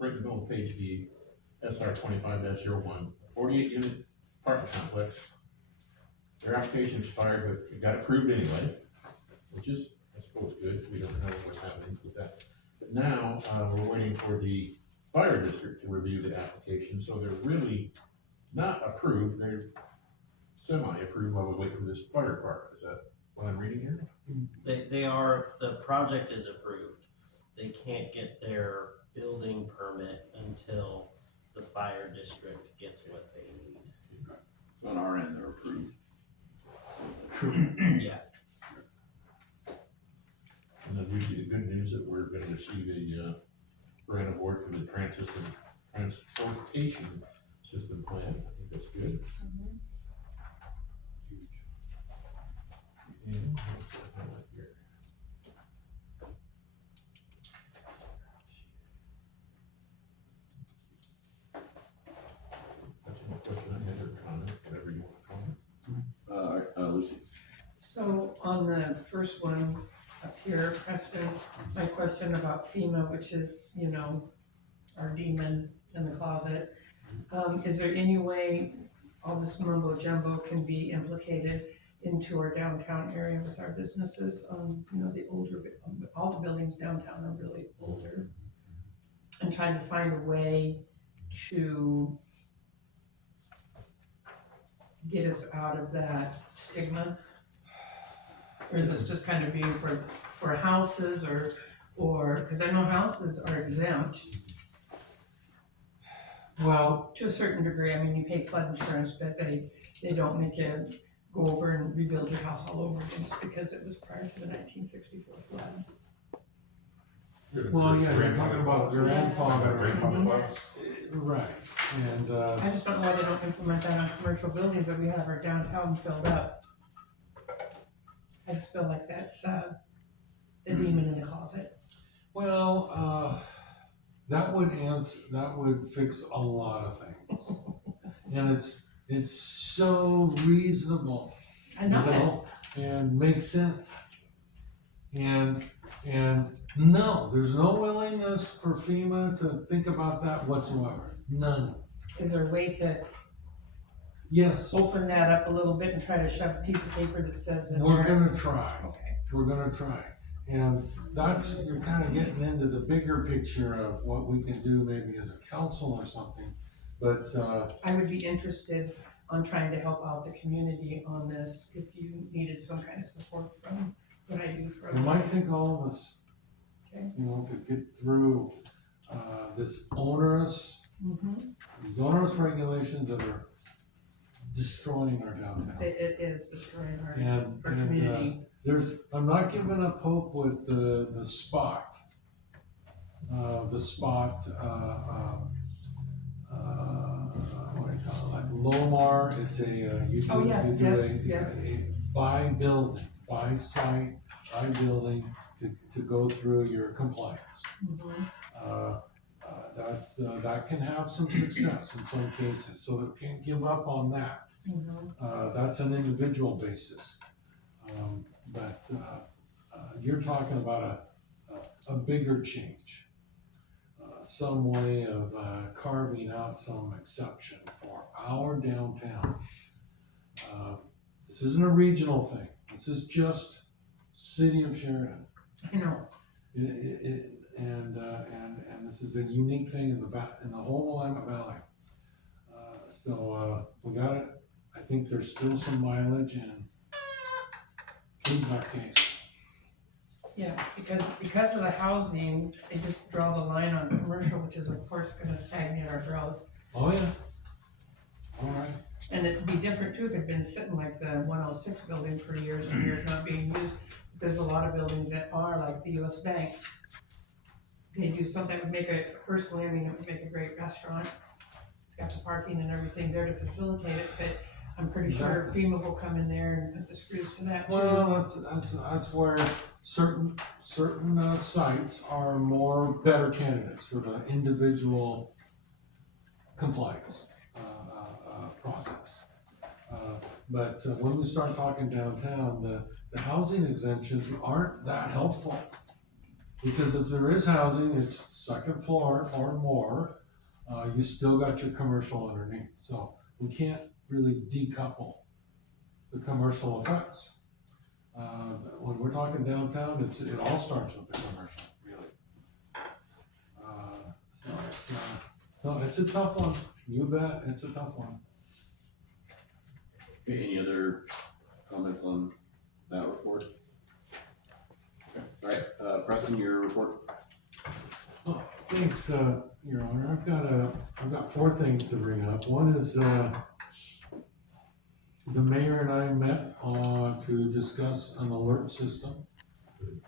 right in the middle of the page, the SR 25-01, 48 unit apartment complex. Their application expired, but it got approved anyway, which is, I suppose, good. We don't know what's happening with that. But now, we're waiting for the fire district to review the application, so they're really not approved. They're semi-approved while we wait for this fire department. Is that what I'm reading here? The project is approved. They can't get their building permit until the fire district gets what they need. So on our end, they're approved. Yeah. And then usually the good news that we're gonna receive a grant award for the transportation system plan. I think that's good. Mhm. And what's that highlight here? That's any question I had or comment, whatever you want to comment. Lucy? So on the first one up here, Preston, my question about FEMA, which is, you know, our demon in the closet. Is there any way all this mumbo jumbo can be implicated into our downtown area with our businesses? You know, the older, all the buildings downtown are really older. And trying to find a way to get us out of that stigma? Or is this just kind of being for houses or, because I know houses are exempt Well, to a certain degree. I mean, you pay flood insurance, but they don't make you go over and rebuild your house all over again just because it was prior to the 1964 flood. well, yeah, you're talking about grandfather. Grandfather clause? Right, and, I just don't know why they don't implement that on commercial buildings that we have our downtown filled up. I just feel like that's, the demon in the closet. well, that would fix a lot of things. And it's so reasonable, I you know know, and makes sense. And no, there's no willingness for FEMA to think about that whatsoever, none. it. Is there a way to Yes, open that up a little bit and try to shove a piece of paper that says in we're there? gonna try. Okay. We're gonna try. And that's, you're kind of getting into the bigger picture of what we can do maybe as a council or something. But, I would be interested on trying to help out the community on this if you needed some kind of support from what I do for. it might take all of us, Okay. you know, to get through, this onerous, Mhm. these onerous regulations that are destroying our downtown. It is destroying our And, community. I'm not giving up hope with the spot. What do you call it, like Lomar, it's a, you Oh, do, yes, you do yes, a, yes. buy building, buy site, buy building to go through your compliance. Mhm. That can have some success in some cases, so we can't give up on that. Mhm. That's an individual basis. But you're talking about a bigger change. Some way of carving out some exception for our downtown. This isn't a regional thing, this is just city of Sheridan. I know. And this is a unique thing in the whole Willamette Valley. We got it, I think there's still some mileage in our case. Yeah, because of the housing, they just draw the line on commercial, which is of course gonna stagnate our growth. Oh, yeah. All right. And it'd be different too if it'd been sitting like the 106 building for years and years not being used. There's a lot of buildings that are like the US Bank. They do something that would make it would make a great restaurant. It's got the parking and everything there to facilitate it, but I'm pretty sure FEMA will come in there and put the screws to that too. Well, that's where certain sites are better candidates for the individual compliance process. But when we start talking downtown, the housing exemptions aren't that helpful. Because if there is housing, it's second floor or more, you still got your commercial underneath. So we can't really decouple the commercial effects. When we're talking downtown, it all starts with the commercial, really. It's a tough one. You bet, it's a tough one. Any other comments on that report? Okay. All right, Preston, your report. Oh, thanks, Your Honor. I've got 4 things to bring up. One is, the mayor and I met to discuss an alert system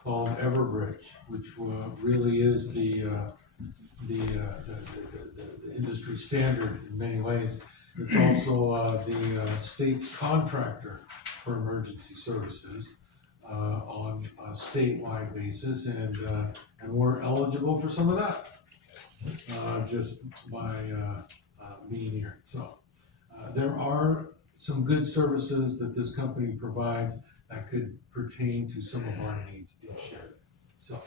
called Everbridge, which really is the industry standard in many ways. It's also the state's contractor for emergency services on a statewide basis, and we're eligible for some of that just by being here. So there are some good services that this company provides that could pertain to some of our needs in Sheridan. So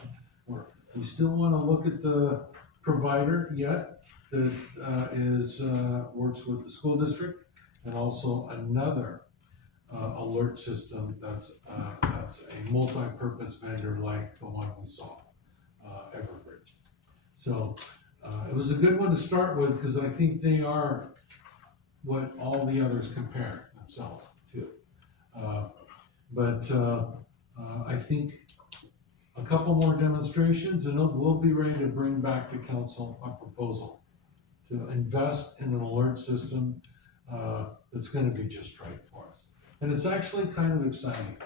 we still want to look at the provider yet that works with the school district, and also another alert system that's a multi-purpose vendor like the one we saw, Everbridge. So it was a good one to start with because I think they are what all the others compare themselves to. But I think a couple more demonstrations and we'll be ready to bring back to council a proposal to invest in an alert system that's gonna be just right for us. And it's actually kind of exciting.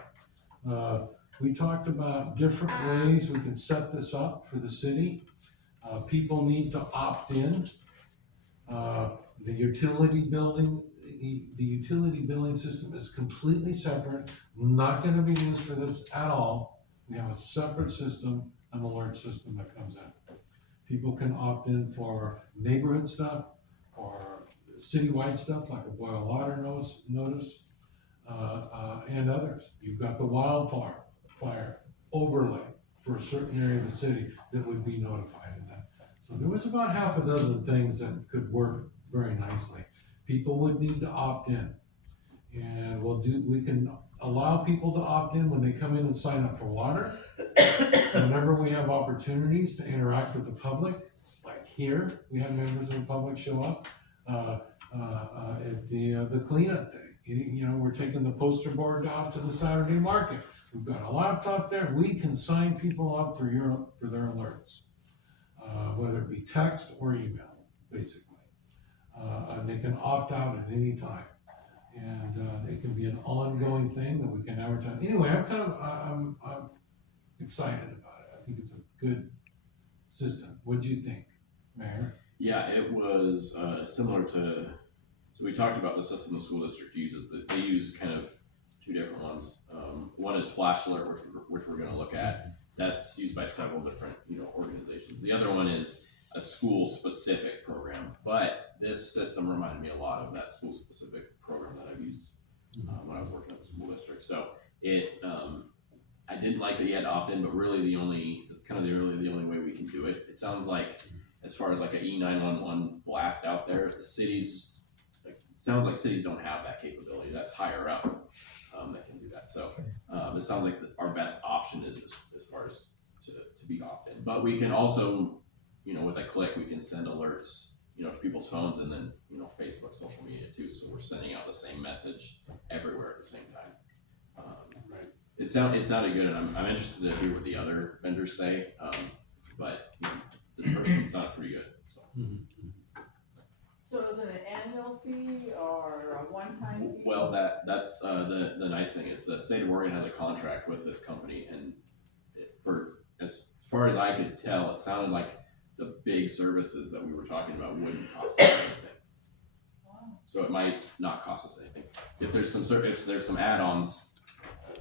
We talked about different ways we can set this up for the city. People need to opt in. The utility billing system is completely separate, not gonna be used for this at all. We have a separate system, an alert system that comes in. People can opt in for neighborhood stuff, or citywide stuff like a boil water notice, and others. You've got the fire overlay for a certain area of the city that would be notified in that. So there was about half a dozen things that could work very nicely. People would need to opt in, and we'll we can allow people to opt in when they come in and sign up for water. Whenever we have opportunities to interact with the public, like here, we have members of the public show up, at the cleanup day. You know, we're taking the poster board out to the Saturday market. We've got a laptop there, we can sign people up for their alerts. Whether it be text or email, basically. And they can opt out at any time. And it can be an ongoing thing that we can advertise. Anyway, I'm excited about it. I think it's a good system. What'd you think, Mayor? Yeah, it was similar to, so we talked about the system the school district uses, that they use kind of two different ones. One is Flash Alert, which we're gonna look at. That's used by several different, organizations. The other one is a school-specific program, but this system reminded me a lot of that school-specific program that I've used when I was working at the school district. So it, I didn't like that you had to opt in, but really that's kind of the only way we can do it. It sounds like, as far as like a E911 blast out there, the cities, sounds like cities don't have that capability. That's higher up that can do that. So it sounds like our best option is as far as to be opt-in. But we can also, with a click, we can send alerts, to people's phones, and then, Facebook, social media too. So we're sending out the same message everywhere at the same time. Right. It sounded good, and I'm interested to hear what the other vendors say. But this first one sounded pretty good. So. So is it an annual fee or a one-time fee? Well, that's the nice thing is the state of Oregon has a contract with this company, and for as far as I could tell, it sounded like the big services that we were talking about wouldn't cost us anything. Wow. So it might not cost us anything. If there's some add-ons,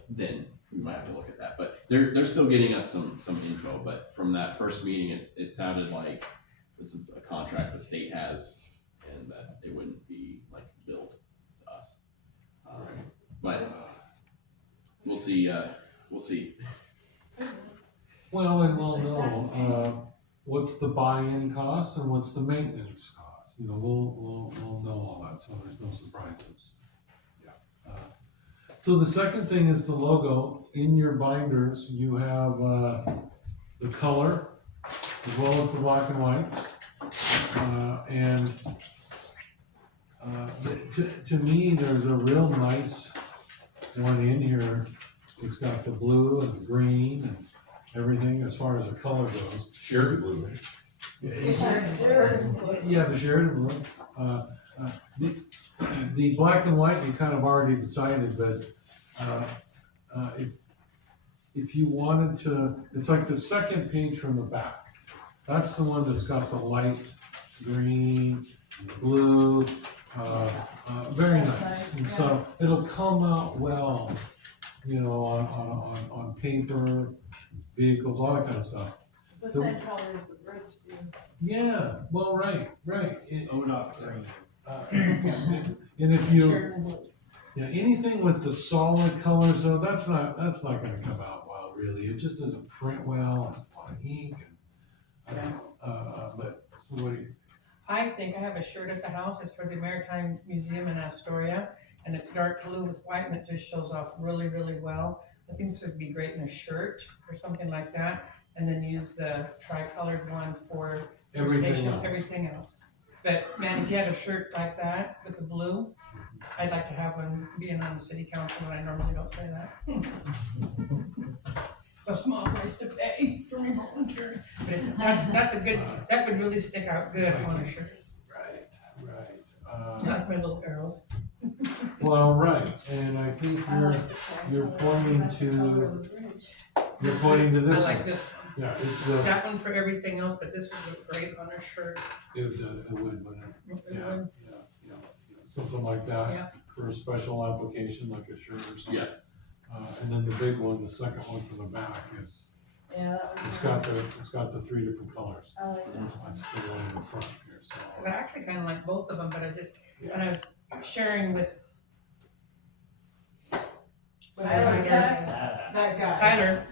then we might have to look at that. But they're still getting us some info. But from that first meeting, it sounded like this is a contract the state has, and that it wouldn't be like billed to us. But we'll see. We'll see. Well, and we'll know, what's the buy-in cost and what's the maintenance cost. We'll know all that, so there's no surprises. Yeah. So the second thing is the logo. In your binders, you have, the color as well as the black and white. And to me, there's a real nice one in here. It's got the blue and the green and everything as far as the color goes. Sheridan blue. Yeah, the Sheridan blue. The black and white, we kind of already decided, but if you wanted to, it's like the second page from the back. That's the one that's got the light green, blue, very nice. And so it'll come out well, on paper, vehicles, all that kind of stuff. The same color as the bridge too. Yeah, well, right. ODOT green. And if you, anything with the solid colors, though, that's not gonna come out well, really. It just doesn't print well, and it's a lot of ink, and, but, so what do you? I think I have a shirt at the house, it's for the Maritime Museum in Astoria, and it's dark blue with white, and it just shows off really, really well. I think this would be great in a shirt or something like that, and then use the tri-colored one for your station, everything else. But man, if you had a shirt like that with the blue, I'd like to have one being on the city council, and I normally don't say that. It's a small price to pay for me volunteering, but that's a good, that would really stick out good on a shirt. Right. Like my little arrows. Well, right, and I think you're pointing to this I one. like this one. Yeah, it's That one for everything else, but this would look great on a shirt. it would, wouldn't it? It Yeah, would. something like Yeah. that for a special application, like a shirt or something. Yeah. And then the big one, the second one from the back is, Yeah, that was. it's got the three different colors. I like that. That's the one in the front here, so. I actually kind of like both of them, but when I was sharing with That guy. Tyler,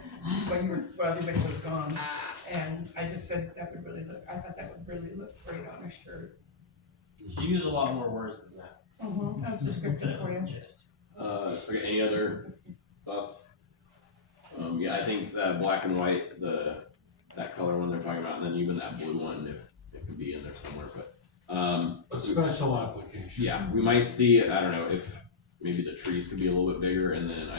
while everybody was gone, and I just said I thought that would really look great on a shirt. You use a lot more words than that. That was descriptive for you. Okay, any other thoughts? Yeah, I think that black and white, that color one they're talking about, and then even that blue one, if it could be in there somewhere, but, A special application. yeah, we might see, I don't know, if maybe the trees could be a little bit bigger, and then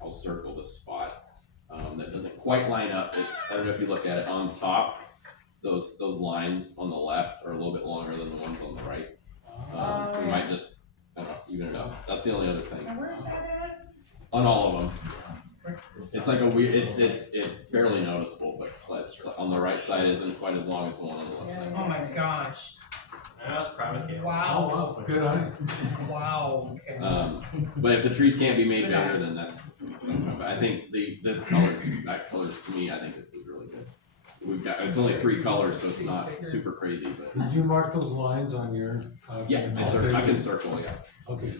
I'll circle the spot, that doesn't quite line up. I don't know if you look at it on top, those lines on the left are a little bit longer than the ones on the right. We yeah. might just, I don't know, even it out. That's the only other thing. And where's that at? On all of them. It's like a weird, it's barely noticeable, but it's, on the right side isn't quite as long as the one on the left side. Oh my gosh. That's provocative. Oh, Wow. wow, good eye. Wow, okay. But if the trees can't be made bigger, then that's fine. But I think that color to me, I think is really good. It's only 3 colors, so it's not super crazy, but Did you mark those lines on your copy? yeah, I can circle, yeah. Okay,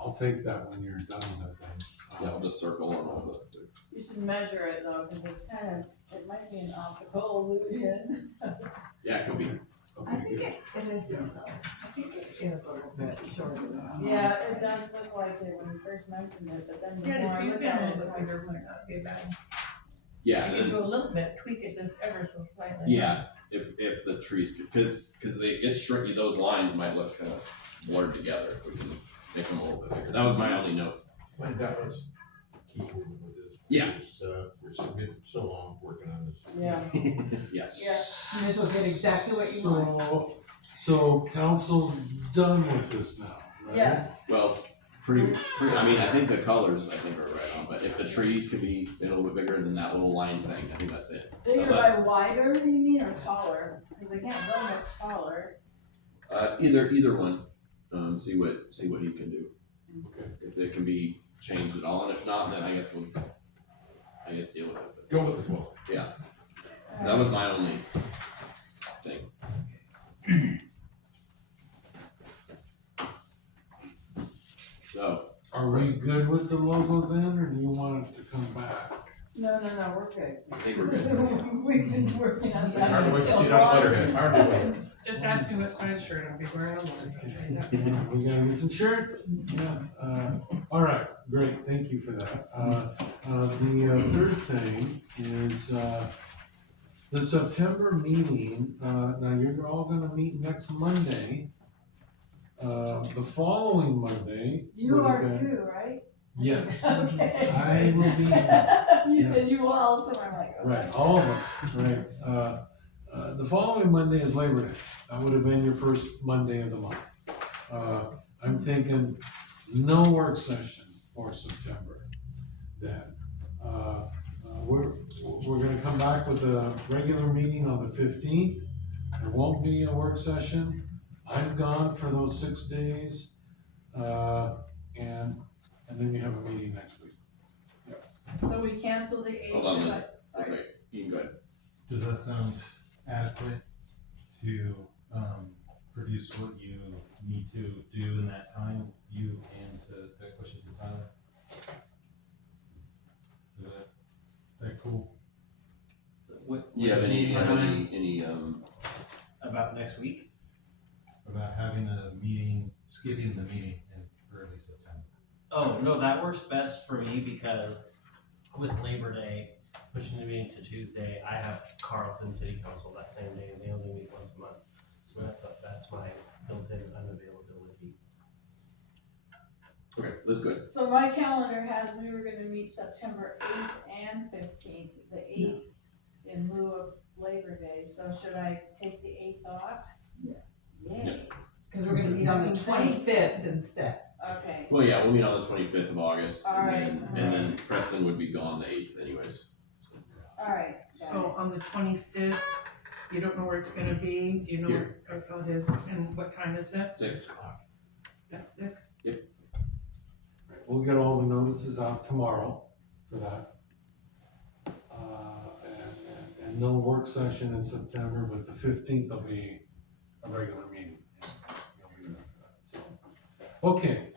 I'll take that when you're done with that thing. Yeah, I'll just circle on all the. You should measure it though, cause it's kind of, it might be an optical illusion. Yeah, it could be. I think it is though. I think it is a little bit shorter than that. Yeah, it does look like it when you first mentioned it, but then the Yeah, more the I tree's look been a at it, little it's bit like. bigger, might not be bad. Yeah, You and can go a little bit, tweak it just ever so slightly. yeah, if the trees, because it's shrink, those lines might look kind of blurred together if we can make them a little bit bigger. That was my only notes. My that was key with this. Yeah. We're so long working on this. Yeah. Yes. Yeah. And this will get exactly what you want. So council's done with this now, right? Yes. Well, pretty, I mean, I think the colors, I think, are right on, but if the trees could be a little bit bigger than that little line thing, I think that's it. Bigger by Unless- wider, you mean, or taller? Cause they can't go much taller. Either one, see what you can do. Okay, If it can be changed at all, and if not, then I guess deal with it. But go with the flow. yeah, that was my only thing. So, Are we good with the logo then, or do you want it to come back? No, we're good. I think we're good. We've been working on that. Hard to wait to so see that long. letterhead, hard to wait. Just ask me what size shirt I'll be wearing. We gotta get some shirts, yes, all right, great, thank you for that. The third thing is, the September meeting, now you're all gonna meet next Monday. The following Monday. You would are have been- too, right? Yes, Okay. I will be, You said yes. you will also, I'm like, okay. right, all of us, right. The following Monday is Labor Day. That would have been your first Monday of the month. I'm thinking no work session for September then. We're gonna come back with a regular meeting on the 15th. There won't be a work session. I'm gone for those 6 days. And then you have a meeting next week. So we cancel the 8th. Hold on, Liz. That's right. You can go ahead. Does that sound adequate to, produce what you need to do in that time, you and that question to Tyler? Is that cool? What You have did you any time about next week? About having a meeting, skipping the meeting in early September. Oh, no, that works best for me because with Labor Day, pushing the meeting to Tuesday, I have Carlton City Council that same day and they only meet once a month. So that's my built-in unavailability. Okay, that's good. So my calendar has, we were gonna meet September 8th and 15th, the 8th in lieu of Labor Day, so should I take the 8th off? Yes. Yay, Cause we're gonna meet on the 25th instead. okay, Well, yeah, we'll meet on the 25th of August, Alright, and then Preston would be gone the 8th anyways. alright, got So on the 25th, you don't know where it's gonna be, do you know Here. where it is, and what time is that? 6. That's 6? Right, we'll get all the notices out tomorrow for that. And no work session in September, but the 15th will be a regular meeting. You'll be there for that, so. Okay,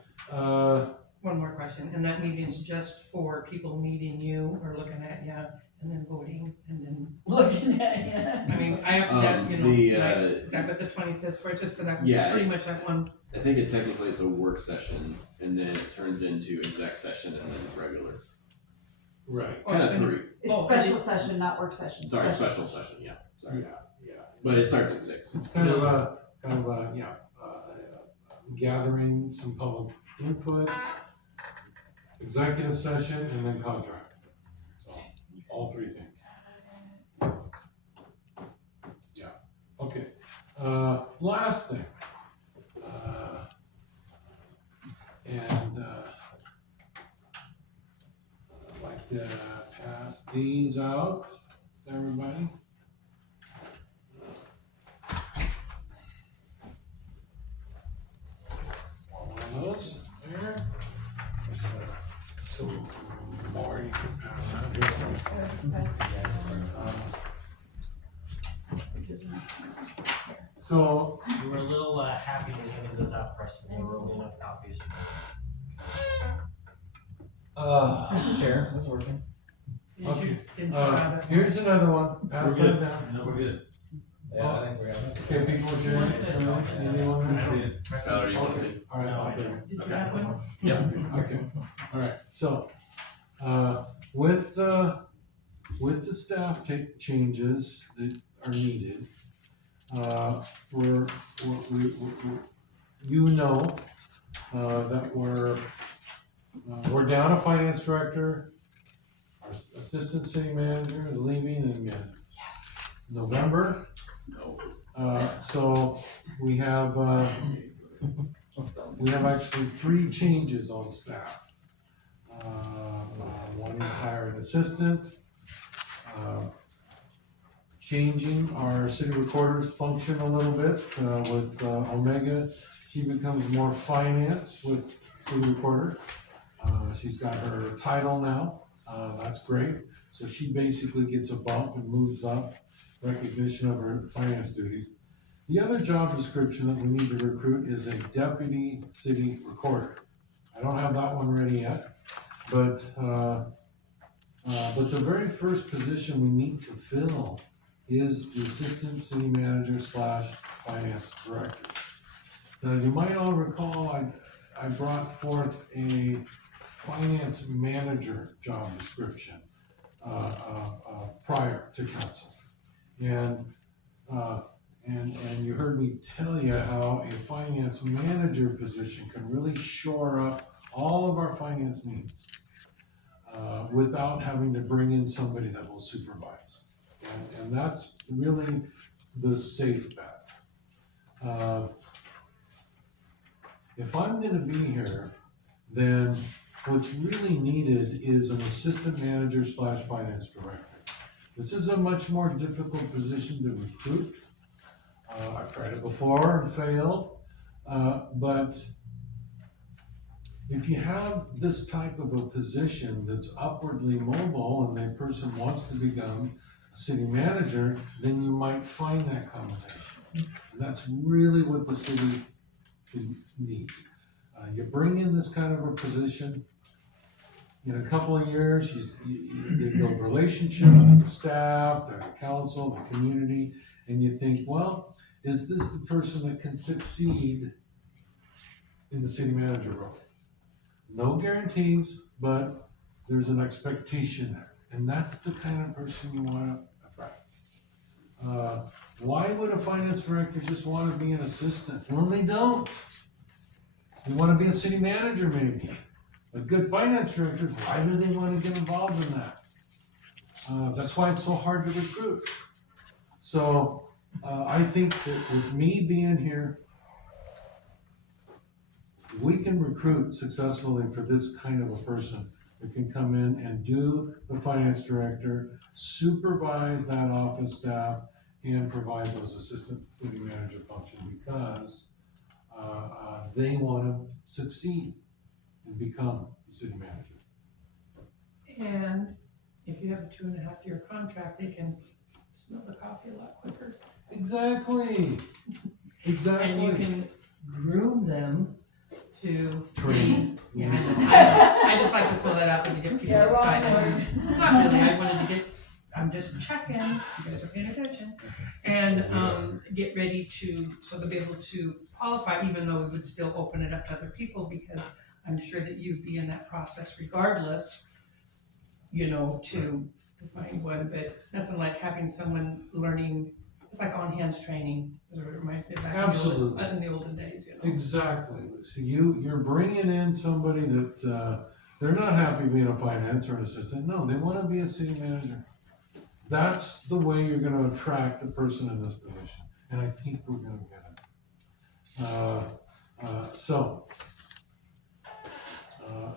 one more question, and that meeting's just for people meeting you or looking at you and then voting and then, Looking at you. I mean, I have that, you know, the, like, is that what the 25th is for? It's just for that, Yeah, pretty it's- much that one. I think it technically is a work session, and then it turns into exec session, and then it's regular. Right. Kind of it's three. It's Oh, special session, not work session. Sorry, special session, yeah, sorry. Yeah. But it starts at 6. It's kind of a, gathering some public input, executive session, and then contract. So, all three things. Yeah, okay. Last thing. I'd like to pass these out to everybody. One of those there. So more you can pass out. So We were a little happy when handing those out for us, and there were only enough copies. I can share, it's working. Okay. Didn't you grab it? Here's another one. Pass We're that good. down. No, we're good. Yeah, I think we're gonna. Okay, people adjourn. Anyone? I see it. Valerie, you want to Okay. see? All right. No, I Okay. Did you have one? Okay, all right, so, with the staff changes that are needed, we're, you know, that we're down a finance director, our assistant city manager is leaving in November. No. So we have actually 3 changes on staff. One to hire an assistant, changing our city recorder's function a little bit, with Omega. She becomes more finance with city recorder. She's got her title now, that's great. So she basically gets a bump and moves up, recognition of her finance duties. The other job description that we need to recruit is a deputy city recorder. I don't have that one ready yet, but the very first position we need to fill is the assistant city manager / finance director. Now, you might all recall, I brought forth a finance manager job description, prior to council. And you heard me tell you how a finance manager position can really shore up all of our finance needs, without having to bring in somebody that will supervise. And that's really the safe bet. If I'm gonna be here, then what's really needed is an assistant manager / finance director. This is a much more difficult position to recruit. I've tried it before and failed, but if you have this type of a position that's upwardly mobile and that person wants to become a city manager, then you might find that combination. And that's really what the city needs. You bring in this kind of a position, in a couple of years, you build relationships with the staff, the council, the community, and you think, well, is this the person that can succeed in the city manager role? No guarantees, but there's an expectation there, and that's the kind of person you wanna attract. Why would a finance director just wanna be an assistant? Well, they don't. They wanna be a city manager maybe. But good finance directors, why do they wanna get involved in that? That's why it's so hard to recruit. So, I think that with me being here, we can recruit successfully for this kind of a person that can come in and do the finance director, supervise that office staff, and provide those assistant city manager functions because they want to succeed and become the city manager. And if you have a 2.5-year contract, they can smell the coffee a lot quicker. Exactly. And you can groom them to Training. Yeah, I just like to throw that out there to get people Yeah, wrong excited. Not really, I wanted to get, I'm just checking, you guys are paying attention. And, get ready to, so they'll be able to qualify, even though we would still open it up to other people, because I'm sure that you'd be in that process regardless, you know, to find one, but nothing like having someone learning, it's like on-hands training, is what it reminds me of back Absolutely. in the olden days, you know. Exactly. So you're bringing in somebody that, they're not happy being a finance or assistant. No, they wanna be a city manager. That's the way you're gonna attract a person in this position, and I think we're gonna get it.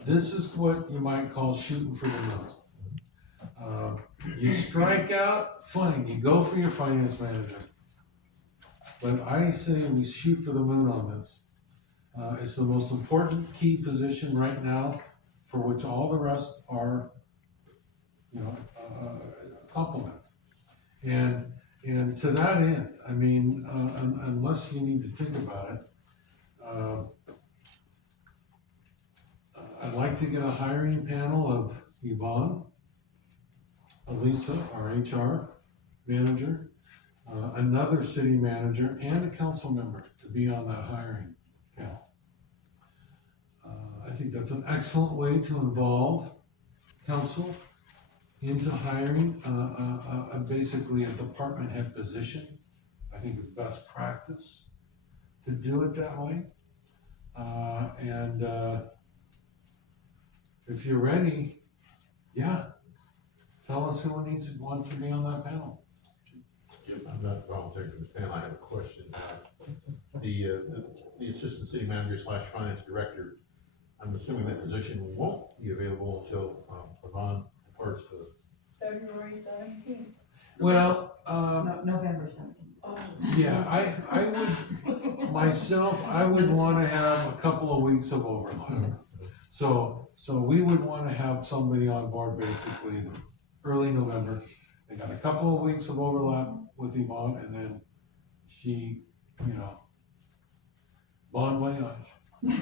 This is what you might call shooting for the moon. You strike out, fine, you go for your finance manager. But I say we shoot for the moon on this. It's the most important key position right now, for which all the rest are, complement. And to that end, I mean, unless you need to think about it, I'd like to get a hiring panel of Yvonne, Elisa, our HR manager, another city manager, and a council member to be on that hiring panel. I think that's an excellent way to involve council into hiring, basically a department head position. I think it's best practice to do it that way. If you're ready, yeah, tell us who wants to be on that panel. I'm not volunteering for this panel, I have a question. The assistant city manager / finance director, I'm assuming that position won't be available until Yvonne departs the. February 17th. Well, November 17th. Oh. yeah, I would, myself, I would wanna have a couple of weeks of overlap. So we would wanna have somebody on board basically early November. They got a couple of weeks of overlap with Yvonne, and then she, bon voyage.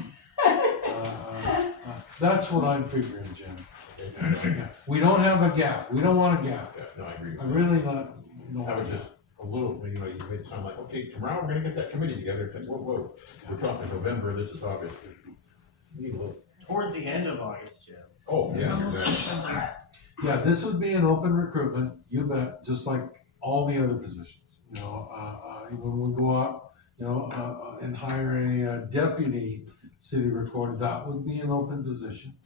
That's what I'm figuring, Jim. Yeah. We don't have a gap, we don't want a gap. Yeah, no, I agree. I really not, no. I was just a little, you made it sound like, okay, tomorrow we're gonna get that committee together. It's like, whoa, we're talking November, this is August. We need a little. Towards the end of August, Joe. Oh, yeah, Almost exactly. Yeah, this would be an open recruitment, you bet, just like all the other positions, when we go out, and hire a deputy city recorder, that would be an open position.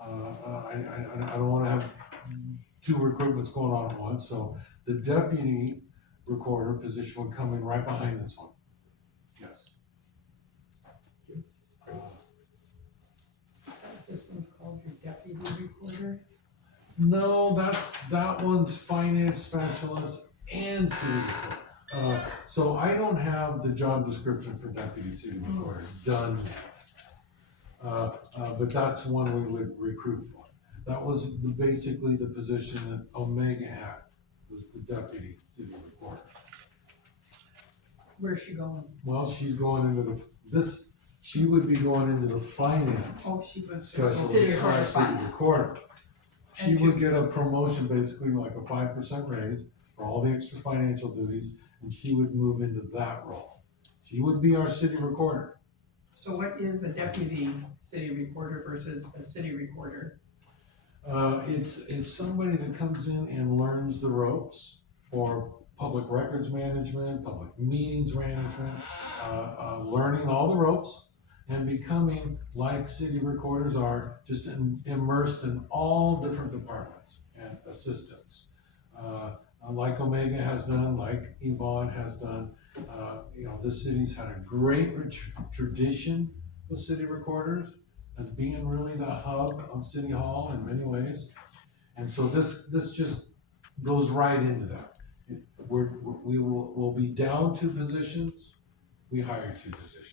I don't wanna have two recruitments going on at once, so the deputy recorder position would come in right behind this one. Yes. This one's called your deputy recorder. No, that one's finance specialist and city recorder. So I don't have the job description for deputy city recorder done yet. But that's one we would recruit for. That was basically the position that Omega had, was the deputy city recorder. Where's she going? Well, she's going into she would be going into the finance Oh, she was. specialist City recorder / city finance. recorder. She And would get a promotion, basically like a 5% raise for all the extra financial duties, and she would move into that role. She would be our city recorder. So what is a deputy city recorder versus a city recorder? It's somebody that comes in and learns the ropes for public records management, public meetings management, learning all the ropes and becoming, like city recorders are, just immersed in all different departments and assistants. Like Omega has done, like Yvonne has done. This city's had a great tradition with city recorders as being really the hub of City Hall in many ways. And so this just goes right into that. We'll be down 2 positions. We hire 2 positions.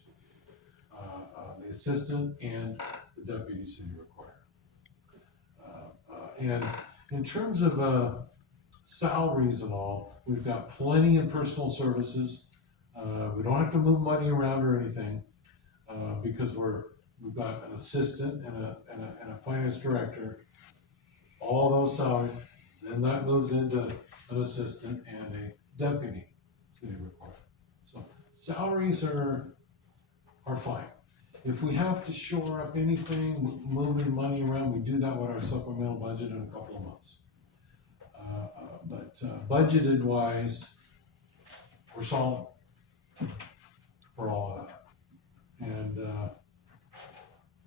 The assistant and the deputy city recorder. And in terms of salaries and all, we've got plenty in personal services. We don't have to move money around or anything. because we've got an assistant and a finance director, all those salaries, then that moves into an assistant and a deputy city recorder. So salaries are fine. If we have to shore up anything, moving money around, we do that with our supplemental budget in a couple of months. But budgeted wise, we're solid for all of that. And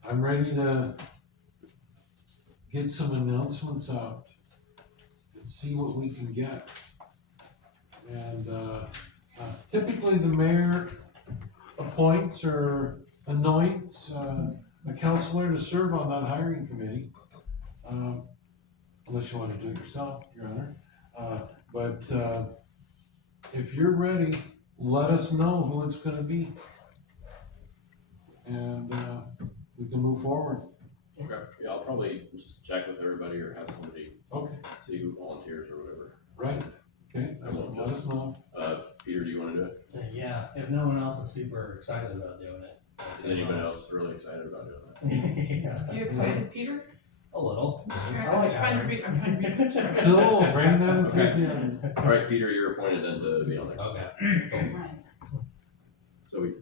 I'm ready to get some announcements out and see what we can get. And typically the mayor appoints or anoints a councilor to serve on that hiring committee. Unless you want to do it yourself, Your Honor. But if you're ready, let us know who it's gonna be. And we can move forward. Okay, yeah, I'll probably just check with everybody or have somebody Okay, see who volunteers or whatever. right, okay, I won't let us know. Peter, do you wanna do it? Yeah, if no one else is super excited about doing it. Is anyone else really excited about doing that? Yeah, You excited, Peter? a little. I'm trying to read, I'm trying to read. Cool, bring that Okay. enthusiasm. All right, Peter, you're appointed then to be on there. Okay. Nice. So we,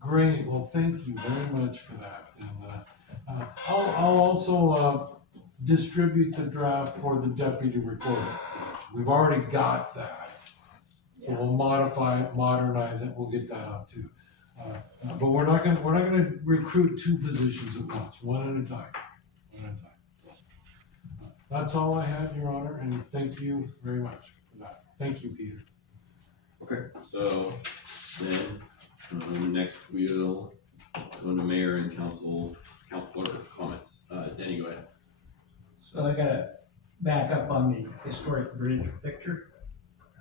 Great, well, thank you very much for that. And I'll also distribute the draft for the deputy recorder. We've already got that. So we'll modify it, modernize it, we'll get that out too. But we're not gonna recruit two positions at once, one at a time. So, that's all I had, Your Honor, and thank you very much for that. Thank you, Peter. okay, so then, next we'll go to mayor and councilor comments. Danny, go ahead. So I gotta back up on the historic bridge picture.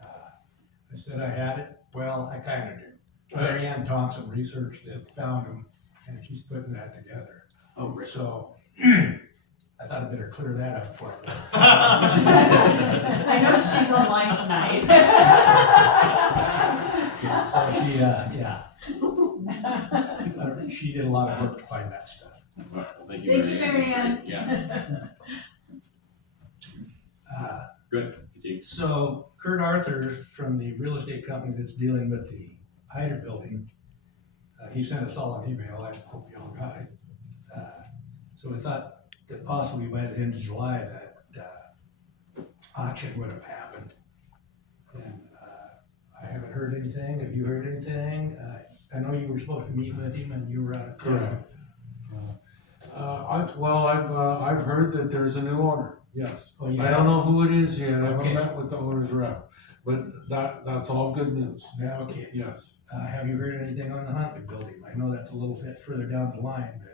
I said I had it, well, I kinda do. Mary Ann Thompson researched it, found them, and she's putting that together. Oh, great. So, I thought I'd better clear that up for you. I know she's online tonight. So she, yeah. She did a lot of work to find that stuff. All right, well, thank you, Thank you, Mary Ann. Mary Ann. Yeah, good, continue. So Kurt Arthur from the real estate company that's dealing with the Hyder building, he sent us all an email, I hope you all got it. So we thought that possibly by the end of July that auction would have happened. And I haven't heard anything, have you heard anything? I know you were supposed to meet with him and you were out of town. Correct. I've heard that there's a new owner, yes. Oh, yeah. I don't know who it is yet, I haven't Okay. met with the owner's rep, but that's all good news, Yeah, okay. yes. Have you heard anything on the Huntley building? I know that's a little bit further down the line, but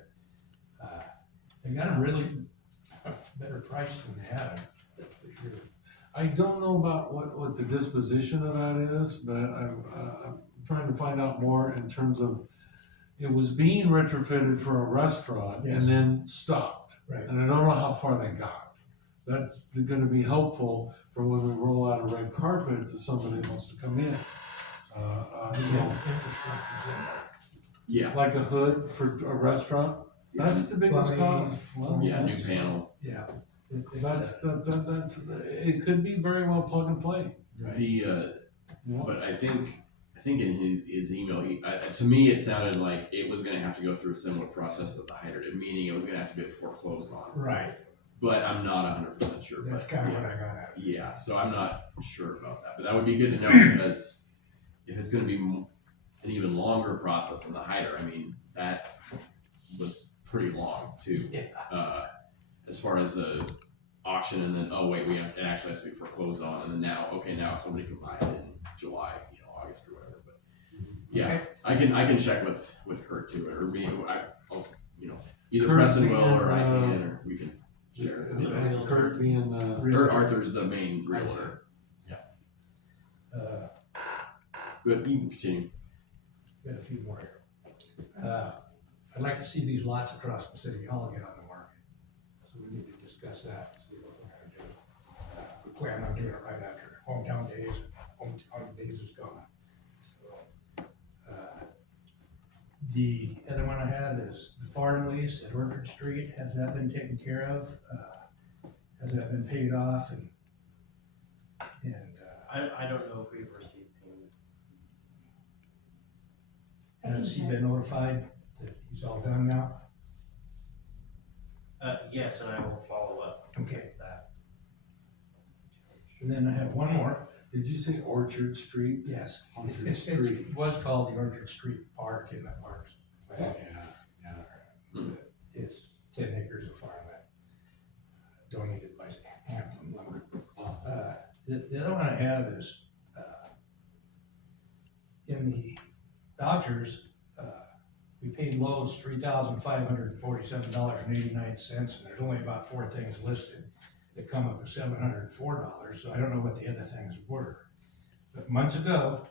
they got a really better price than they had, that's for sure. I don't know about what the disposition of that is, but I'm trying to find out more in terms of, it was being retrofitted for a restaurant Yes. and then stopped. Right. And I don't know how far they got. That's gonna be helpful for when we roll out a red carpet to somebody that wants to come in. Yeah, Like a hood for a restaurant, that's the biggest Plumbing. cost. Well, yeah, new that's- panel. Yeah. That's, it could be very well plug and play, Right. The, you know? but I think in his email, to me, it sounded like it was gonna have to go through a similar process that the Hyder did, meaning it was gonna have to be foreclosed on. Right, But I'm not 100% sure. that's but kind of yeah. what I got out of it. Yeah, so I'm not sure about that, but that would be good to know because if it's gonna be an even longer process than the Hyder, I mean, that was pretty long too. Yeah. As far as the auction and then, oh wait, it actually has to be foreclosed on, and then now somebody can buy it in July, August or whatever, but yeah, Okay. I can check with Kurt too, or me, I'll, either Kurt Preston will, being, or I can, or we can share. And Kurt being, Kurt Arthur's the main realtor. Good, you can continue. Got a few more here. I'd like to see these lots across the city hall get on the market. So we need to discuss that, see what we're gonna do. We plan on doing it right after hometown days, and hometown days is gone. So, The other one I have is the farm lease at Orchard Street. Has that been taken care of? Has that been paid off? And I don't know if we've received payment. has he been notified that he's all done now? Yes, and I will follow up Okay. with that. And then I have one more. Did you say Orchard Street? Yes. Orchard It Street. was called the Orchard Street Park in the parks. Yeah. It's 10 acres of farmland donated by Hampton Lumber. The other one I have is, in the vouchers, we paid Lowe's $3,547.89, and there's only about 4 things listed that come up to $704, so I don't know what the other things were. But months ago,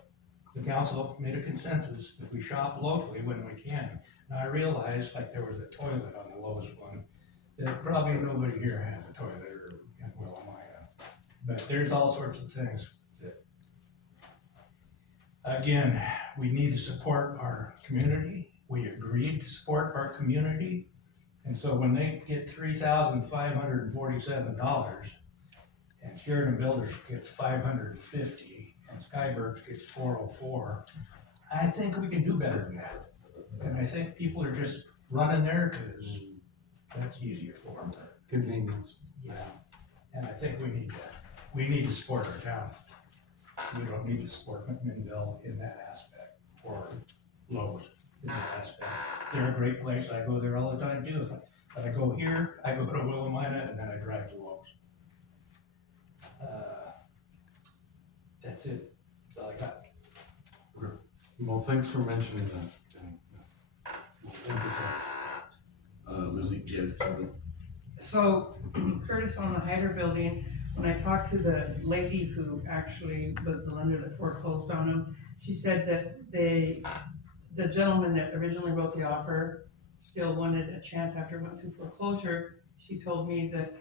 the council made a consensus that we shop locally when we can. And I realized, like, there was a toilet on the Lowe's one, that probably nobody here has a toilet or in Willamina. But there's all sorts of things that, again, we need to support our community. We agreed to support our community. And so when they get $3,547 and Sheridan Builders gets $550 and Skyberg's gets $404, I think we can do better than that. And I think people are just running there because that's easier for them. Convenience. Yeah. And I think we need to support our town. We don't need to support McMinnville in that aspect, or Lowe's in that aspect. They're a great place. I go there all the time too. If I go here, I go to Willamina and then I drive to Lowe's. That's it. That's all I got. Well, thanks for mentioning that. We'll emphasize. Lucy, do you have something? So Curtis, on the Hyder building, when I talked to the lady who actually was the lender that foreclosed on him, she said that the gentleman that originally wrote the offer still wanted a chance after it went through foreclosure. She told me that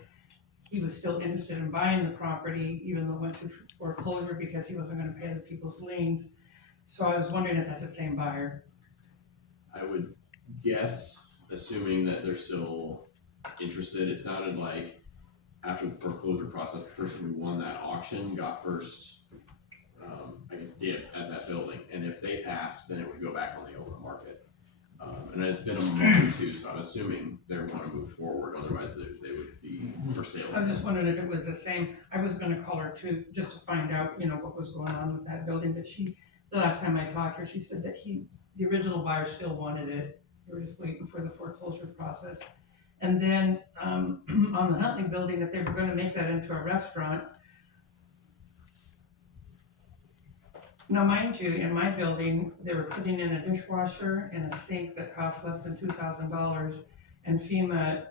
he was still interested in buying the property, even though it went through foreclosure, because he wasn't gonna pay the people's liens. So I was wondering if that's the same buyer. I would guess, assuming that they're still interested, it sounded like after the foreclosure process, the person who won that auction got first, I guess, dibs at that building. And if they passed, then it would go back on the open market. And it's been a month or two, so I'm assuming they want to move forward, otherwise they would be for sale. I was just wondering if it was the same. I was gonna call her too, just to find out, what was going on with that building, but the last time I talked to her, she said that the original buyer still wanted it. They were just waiting for the foreclosure process. And then, on the Huntley building, if they were gonna make that into a restaurant. Now, mind you, in my building, they were putting in a dishwasher and a sink that cost less than $2,000. And FEMA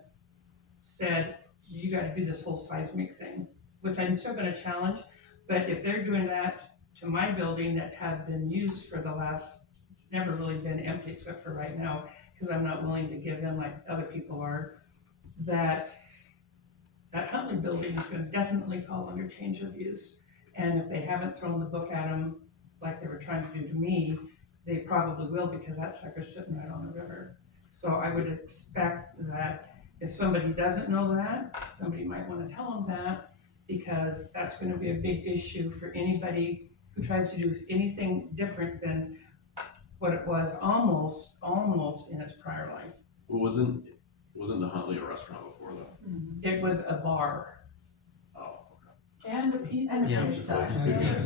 said, you gotta do this whole seismic thing, which I'm still gonna challenge. But if they're doing that to my building that had been used for it's never really been empty except for right now, because I'm not willing to give in like other people are, that Huntley building is gonna definitely fall under change of use. And if they haven't thrown the book at them like they were trying to do to me, they probably will, because that sucker's sitting right on the river. So I would expect that if somebody doesn't know that, somebody might wanna tell them that, because that's gonna be a big issue for anybody who tries to do anything different than what it was almost in its prior life. Well, wasn't the Huntley a restaurant before though? It was a bar, Oh, okay. And the pizza. Yeah.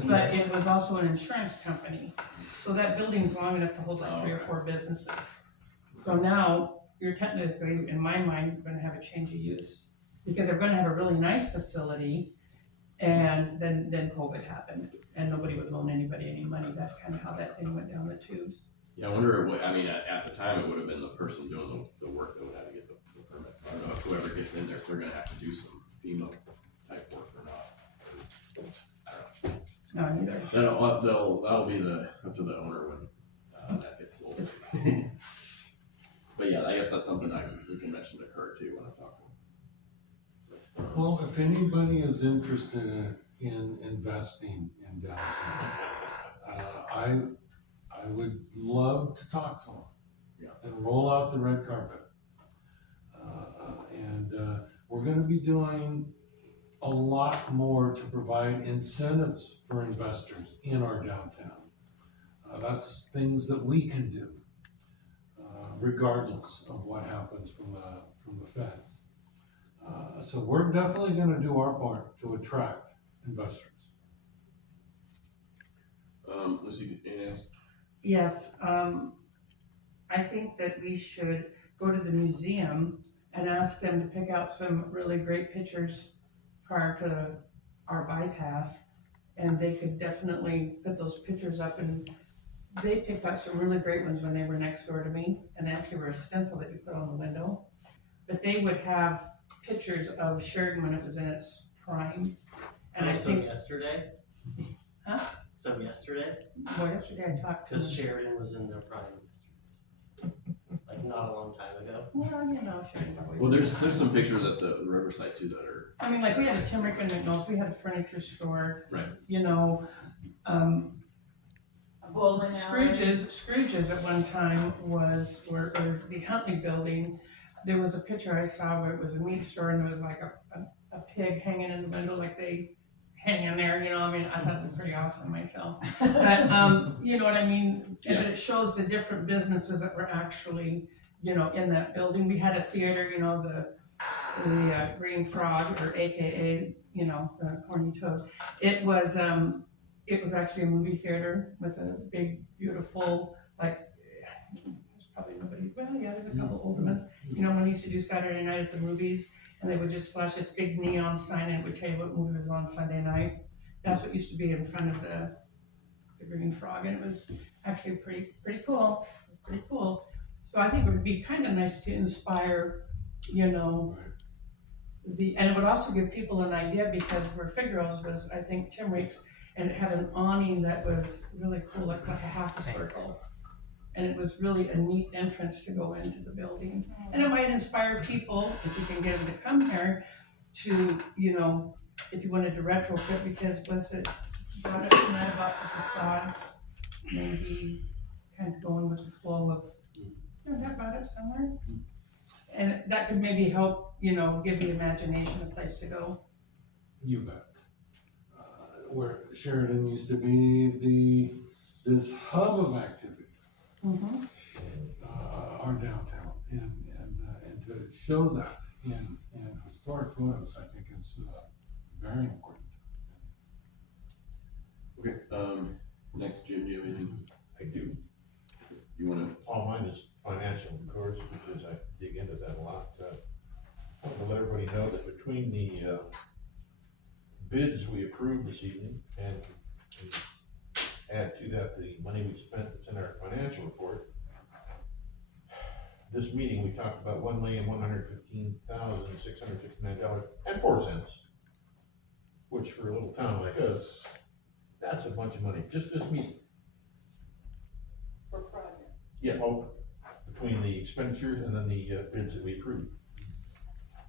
but it was also an insurance company. So that building's long enough to hold like 3 or 4 businesses. So now, you're technically, in my mind, gonna have a change of use, because they're gonna have a really nice facility, and then COVID happened, and nobody would loan anybody any money. That's kind of how that thing went down the tubes. Yeah, I wonder, at the time, it would have been the person doing the work that would have to get the permits. I don't know if whoever gets in there, if they're gonna have to do some FEMA type work or not. I don't know. No, neither. That'll be up to the owner when, that gets sold. But yeah, I guess that's something we can mention to Kurt too when I talk to him. Well, if anybody is interested in investing in downtown, I would love to talk to them. Yeah. And roll out the red carpet. We're gonna be doing a lot more to provide incentives for investors in our downtown. That's things that we can do, regardless of what happens from the feds. So we're definitely gonna do our part to attract investors. Lucy, anything else? Yes, I think that we should go to the museum and ask them to pick out some really great pictures prior to our bypass. And they could definitely put those pictures up, and they picked out some really great ones when they were next door to me, and they actually were a stencil that you put on the window. But they would have pictures of Sheridan when it was in its prime. And I think, yesterday? Huh? So yesterday? well, yesterday I talked to Because them. Sheridan was in their prime yesterday. Like not a long time ago. Well, you know, Sheridan's always. Well, there's some pictures at the Riverside too that are. I mean, like, we had a Timrick and McNull's, we had a furniture store. Right. You know, A bowling alley. Scrooge's at one time was, or the Huntley building, there was a picture I saw where it was a meat store and there was like a pig hanging in the window, like they hang in there, you know, I mean, I thought it was pretty awesome myself. But, you know what I mean? Yeah. But it shows the different businesses that were actually, you know, in that building. We had a theater, you know, the Green Frog, or AKA, you know, the Horny Toad. It was actually a movie theater with a big, beautiful, like, there's probably nobody, well, yeah, there's a couple older ones. You know, when we used to do Saturday night at the movies, and they would just flash this big neon sign and it would tell you what movie was on Sunday night. That's what used to be in front of the Green Frog, and it was actually pretty cool. It was pretty cool. So I think it would be kind of nice to inspire, you know, and it would also give people an idea, because where Figaro's was, I think, Tim Reeks, and it had an awning that was really cool, like a half a circle. And it was really a neat entrance to go into the building. And it might inspire people, if you can get them to come here, to, you know, if you wanted to retrofit, because was it brought up tonight about the facades, maybe kind of going with the flow of, you know, that brought up somewhere? And that could maybe help, you know, give the imagination a place to go. You bet. Where Sheridan used to be this hub of activity. Mm-hmm. Our downtown, and to show that in historic photos, I think is very important. Okay, next, Jim, do you have anything? I do. You wanna? All mine is financial, of course, because I dig into that a lot. I want to let everybody know that between the bids we approved this evening, and we add to that the money we spent that's in our financial report, this meeting, we talked about $1,115,669.04, which for a little town like us, that's a bunch of money, just this meeting. For projects. Yeah, between the expenditures and then the bids that we approved.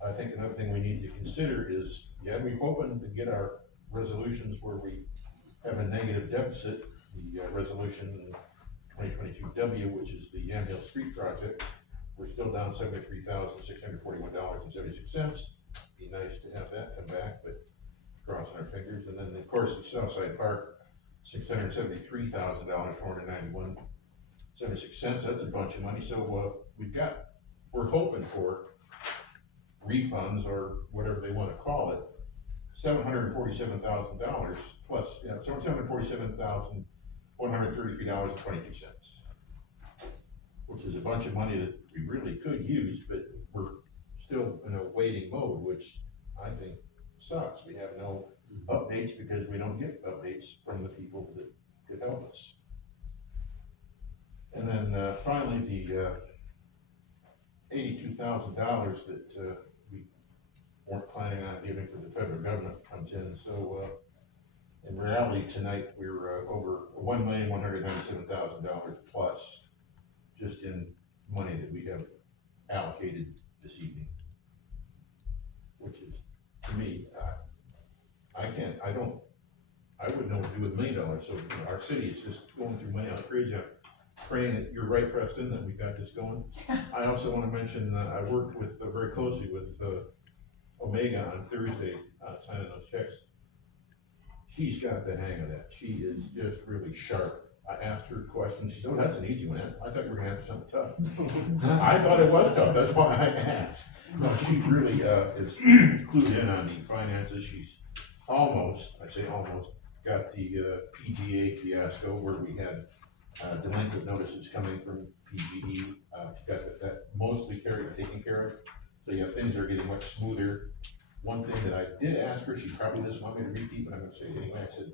I think another thing we need to consider is, yeah, we're hoping to get our resolutions where we have a negative deficit. The resolution 2022W, which is the Yamhill Street project, we're still down $73,641.76. Be nice to have that come back, but crossing our fingers. And then, of course, the Southside Park, $673,491.76. That's a bunch of money. So we're hoping for refunds, or whatever they want to call it, $747,000 plus, $747,133.22, which is a bunch of money that we really could use, but we're still in a waiting mode, which I think sucks. We have no updates because we don't get updates from the people that could help us. And then finally, the $82,000 that we weren't planning on giving to the federal government comes in. So in reality, tonight we're over $1,197,000 plus just in money that we have allocated this evening, which is, to me, I wouldn't know what to do with $1 million. So, you know, our city is just going through money like crazy. praying that you're right, Preston, that we got this going. I also wanna mention that I worked with, very closely with, Omega on Thursday, signing those checks. She's got the hang of that. She is just really sharp. I asked her questions. She said, "Oh, that's an easy one. I thought you were gonna have something tough." I thought it was tough. That's why I asked. No, she really, is clued in on the finances. She's almost, I say almost, got the, PGA fiasco where we had, delinquent notices coming from PGE. She got that mostly taken care of. So yeah, things are getting much smoother. One thing that I did ask her, she probably doesn't want me to repeat, but I'm gonna say it anyway. I said,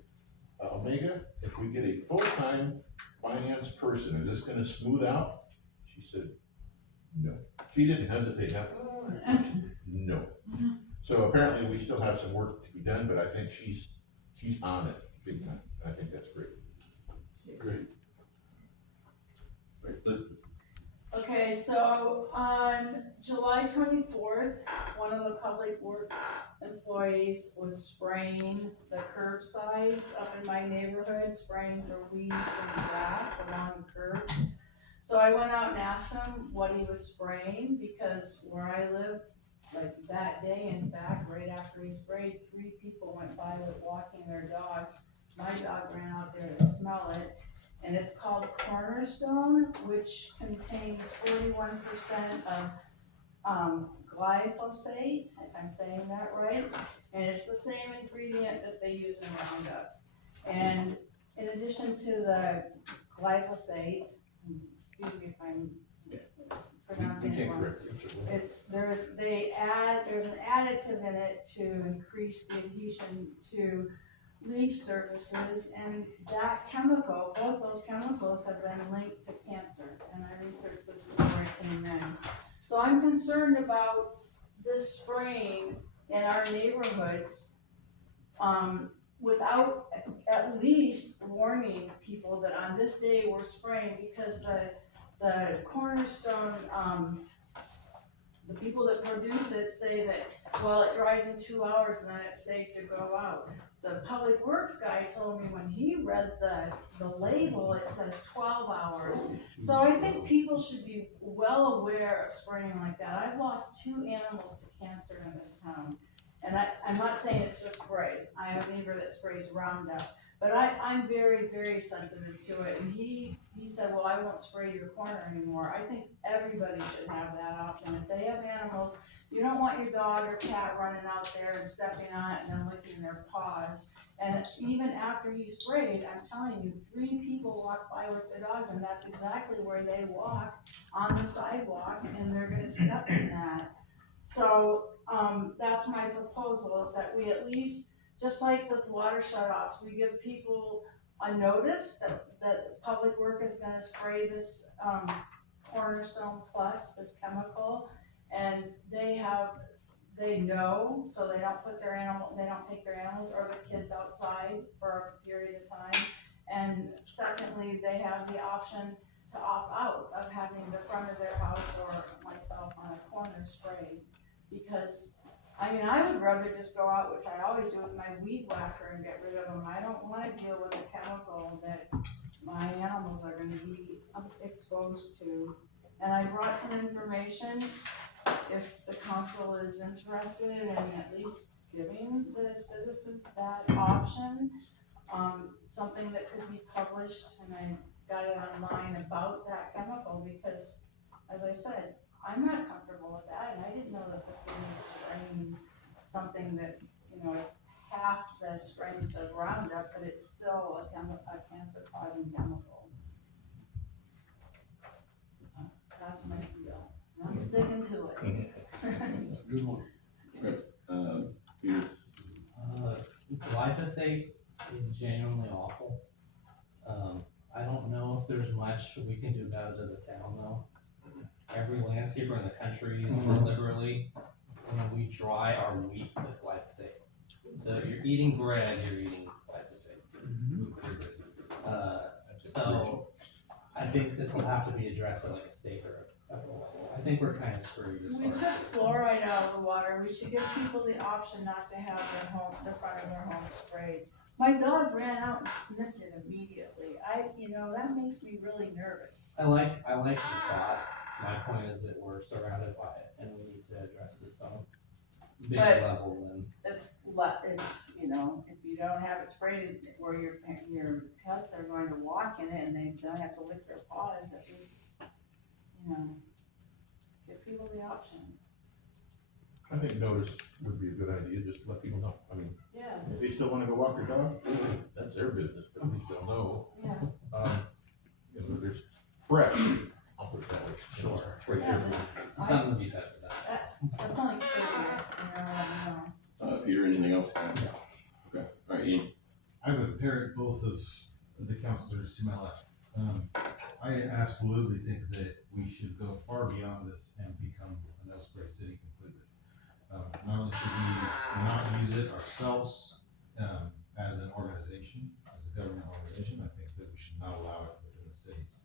Omega, if we get a full-time finance person, is this gonna smooth out? She said, no. She didn't hesitate, no. So apparently we still have some work to be done, but I think she's on it big time. I think that's great. Great. Right, Liz, Okay, so on July 24th, one of the public works employees was spraying the curbsides up in my neighborhood, spraying for weeds and grass along the curbs. So I went out and asked him what he was spraying, because where I live, like that day and back, right after he sprayed, 3 people went by with walking their dogs. My dog ran out there to smell it. And it's called Cornerstone, which contains 41% of glyphosate, if I'm saying that right. And it's the same ingredient that they use in Roundup. And in addition to the glyphosate, excuse me if I'm pronouncing it wrong. There's an additive in it to increase the adhesion to leaf surfaces, and that chemical, both those chemicals have been linked to cancer, and I researched this before I came in. So I'm concerned about this spraying in our neighborhoods, without at least warning people that on this day we're spraying, because the Cornerstone, the people that produce it say that, well, it dries in 2 hours and then it's safe to go out. The public works guy told me when he read the label, it says 12 hours. So I think people should be well aware of spraying like that. I've lost 2 animals to cancer in this town. And I'm not saying it's the spray. I have a neighbor that sprays Roundup. But I'm very, very sensitive to it. And he said, well, I won't spray your corner anymore. I think everybody should have that option. If they have animals, you don't want your dog or cat running out there and stepping on it and then licking their paws. And even after he sprayed, I'm telling you, 3 people walked by with their dogs, and that's exactly where they walk, on the sidewalk, and they're gonna step in that. So, that's my proposal, is that we at least, just like with water shutoffs, we give people a notice that Public Work is gonna spray this, Cornerstone Plus, this chemical, and they know, so they don't take their animals or their kids outside for a period of time. And secondly, they have the option to opt out of having the front of their house or myself on a corner sprayed. Because, I mean, I would rather just go out, which I always do with my weed whacker, and get rid of them. I don't wanna deal with a chemical that my animals are gonna be exposed to. And I brought some information, if the council is interested in at least giving the citizens that option. Something that could be published, and I got it online about that chemical, because, as I said, I'm not comfortable with that, and I didn't know that the city was spraying something that, it's half the strength of Roundup, but it's still a cancer-causing chemical. That's my spiel. I'm sticking to it. That's a good one. Peter, Glyphosate is genuinely awful. I don't know if there's much we can do about it as a town though. Every landscaper in the country is deliberately, when we dry our wheat with glyphosate. So if you're eating bread, you're eating glyphosate. So I think this will have to be addressed at like a state or a federal level. I think we're kind of screwed as We far took as. fluoride out of the water. We should give people the option not to have the front of their home sprayed. My dog ran out and sniffed it immediately. That makes me really nervous. I like the thought. My point is that we're surrounded by it and we need to address this on a bigger But- level than. It's, if you don't have it sprayed where your pets are going to walk in it and they don't have to lick their paws, at least, give people the option. I think notice would be a good idea, just to let people know. I mean, Yeah, if they still wanna go walk their dog, that's their business, but at least they'll know. yeah. There's fresh, I'll put it that way. Sure. It's right there. There's something to be said for that. That's only curious, let me know. Peter, anything else? Okay, all right, Ian. I would parrot both of the councilors to my left. I absolutely think that we should go far beyond this and become a no spray city completely. Not only should we not use it ourselves as an organization, as a government organization, I think that we should not allow it within the cities.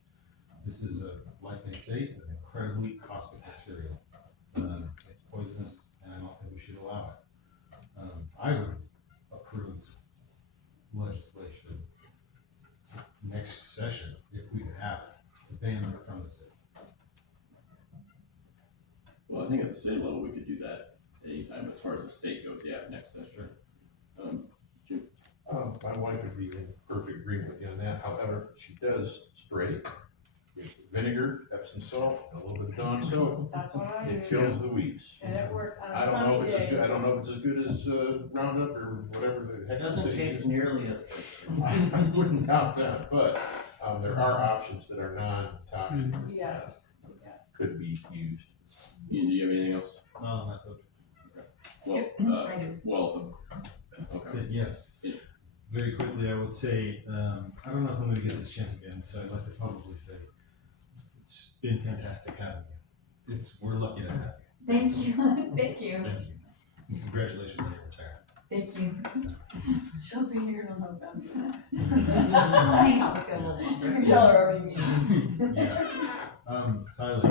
This is like they say, an incredibly caustic material. It's poisonous, and I don't think we should allow it. I would approve legislation next session, if we could have it, to ban it from the city. Well, I think at the state level, we could do that anytime. As far as the state goes, yeah, next session. Jim. My wife would be in perfect agreement with you on that, however, she does spray with vinegar, Epsom salt, and a little bit of Dawn soap. That's what I It use. kills the weeds. And it works on a I don't know sunny if it's as good, day. I don't know if it's as good as Roundup or whatever the heck. It doesn't the city taste uses. nearly as good. I wouldn't doubt that, but, there are options that are non-toxic. Yes, yes. Could be used. Ian, do you have anything else? No, that's okay. Well, I do. okay. But yes, Yeah. very quickly, I would say, I don't know if I'm gonna get this chance again, so I'd like to publicly say, it's been fantastic having you. We're lucky to have you. Thank you, thank you, Thank you. And congratulations on your retirement. thank you. She'll be here in November. I'll hang out with you a little You longer. can tell her everything. Yeah. Tyler,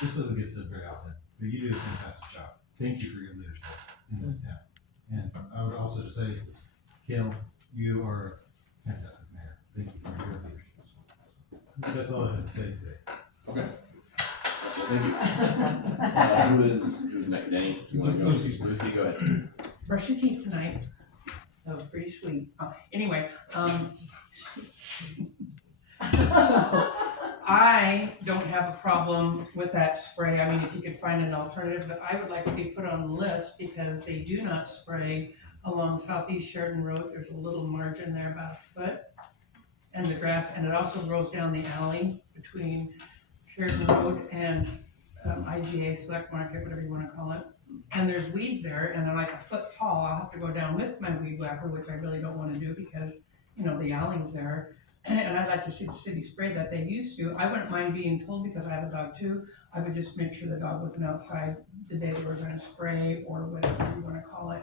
this doesn't get said very often, but you do a fantastic job. Thank you for your leadership in this town. And I would also just say, Kale, you are a fantastic mayor. Thank you for your leadership. That's all I have to say today. Okay. Thank you. Who's next? Danny, you wanna go? Lucy, go ahead. Brush your teeth tonight. That was pretty sweet. Anyway, so I don't have a problem with that spray. I mean, if you could find an alternative, but I would like to be put on the list because they do not spray along Southeast Sheridan Road. There's a little margin there, about a foot. And the grass, and it also rolls down the alley between Sheridan Road and IGA Select Market, whatever you wanna call it. And there's weeds there, and they're like a foot tall. I'll have to go down with my weed whacker, which I really don't wanna do because, the alley's there. And I'd like to see the city spray that they used to. I wouldn't mind being told because I have a dog too. I would just make sure the dog wasn't outside the day they were gonna spray or whatever you wanna call it.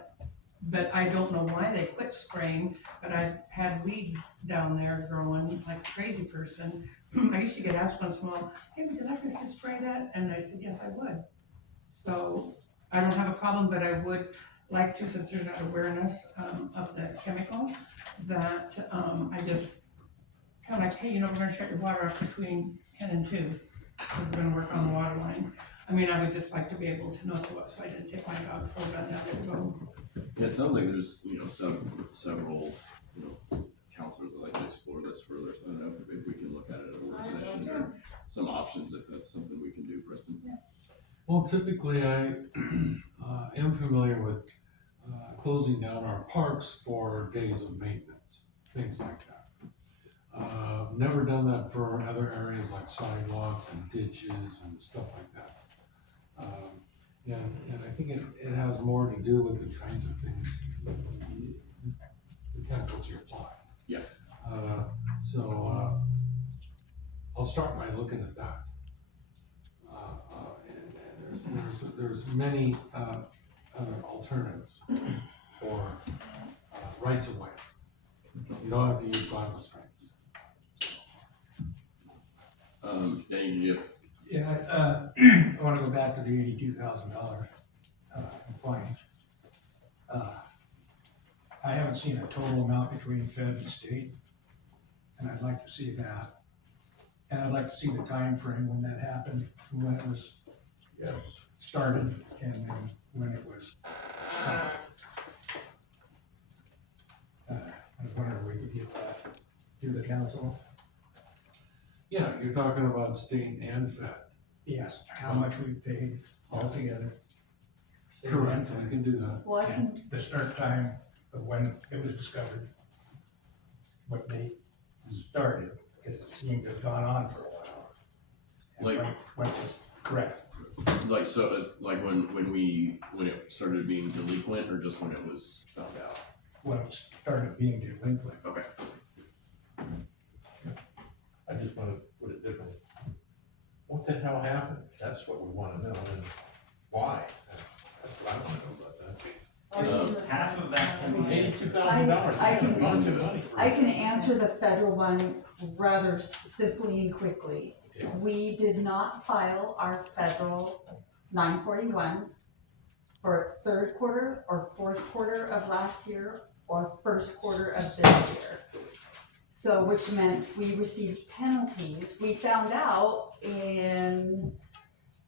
But I don't know why they quit spraying, but I've had weeds down there growing like a crazy person. I used to get asked once in a while, hey, would you like us to spray that? And I said, yes, I would. So I don't have a problem, but I would like to, since there's that awareness of the chemical, that I just kind of like, hey, we're gonna shut your water off between 10 and 2. So we're gonna work on the water line. I mean, I would just like to be able to know what, so I didn't take my dog for a run down there to go. Yeah, it sounds like there's, several, counselors that like to explore this further, so I don't know if we can look at it at a work session or some options, if that's something we can do, Preston. Well, typically I am familiar with closing down our parks for days of maintenance, things like that. Never done that for other areas like sidewalks and ditches and stuff like that. And I think it has more to do with the kinds of things, the chemicals you apply. Yeah. So I'll start by looking at that. And there's many other alternatives for rights of way. You don't have to use driver's rights. Danny, did you have? Yeah, I wanna go back to the $82,000 in fines. I haven't seen a total amount between Fed and state, and I'd like to see that. And I'd like to see the time frame when that happened, when it was Yes. started, and then when it was. I was wondering if we could get that to the council. Yeah, you're talking about state and Fed. Yes, how much we paid altogether. Correct, I can do that. Well, I can, And the start time of when it was discovered, what date it started, because it seemed to have gone on for a while. And Like- when it was correct, Like, so, like when it started being delinquent, or just when it was found out? when it started being delinquent. Okay. I just wanna put it differently. What the hell happened? That's what we wanna know, and why? That's what I wanna know about that. oh, you mean the- half of that can be- $82,000. I can- Money. I can answer the federal one rather simply and quickly. Yeah. We did not file our federal 941s for third quarter or fourth quarter of last year or first quarter of this year. So, which meant we received penalties. We found out in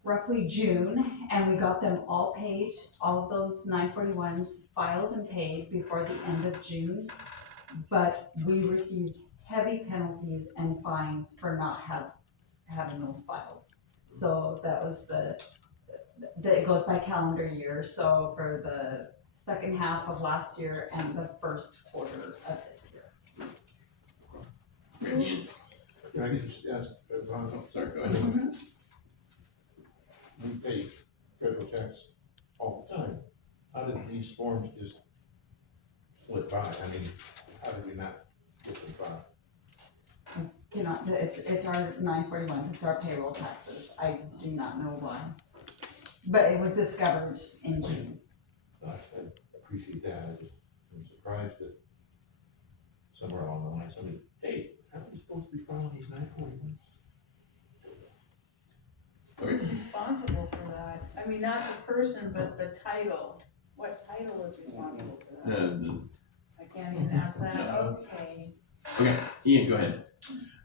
roughly June, and we got them all paid, all of those 941s filed and paid before the end of June. But we received heavy penalties and fines for not having those filed. So that was it goes by calendar year, so for the second half of last year and the first quarter of this year. Okay, Ian, Can I just ask, Ron, sorry, go ahead. we pay federal tax all the time. How did these forms just slip by? I mean, how did we not get them by? It's our 941s, it's our payroll taxes. I do not know why. But it was discovered in June. I appreciate that, I just, I'm surprised that somewhere along the line, somebody, hey, aren't we supposed to be filing these 941s? Okay, responsible for that? I mean, not the person, but the title. What title is responsible for that? I can't even ask that, okay. okay, Ian, go ahead.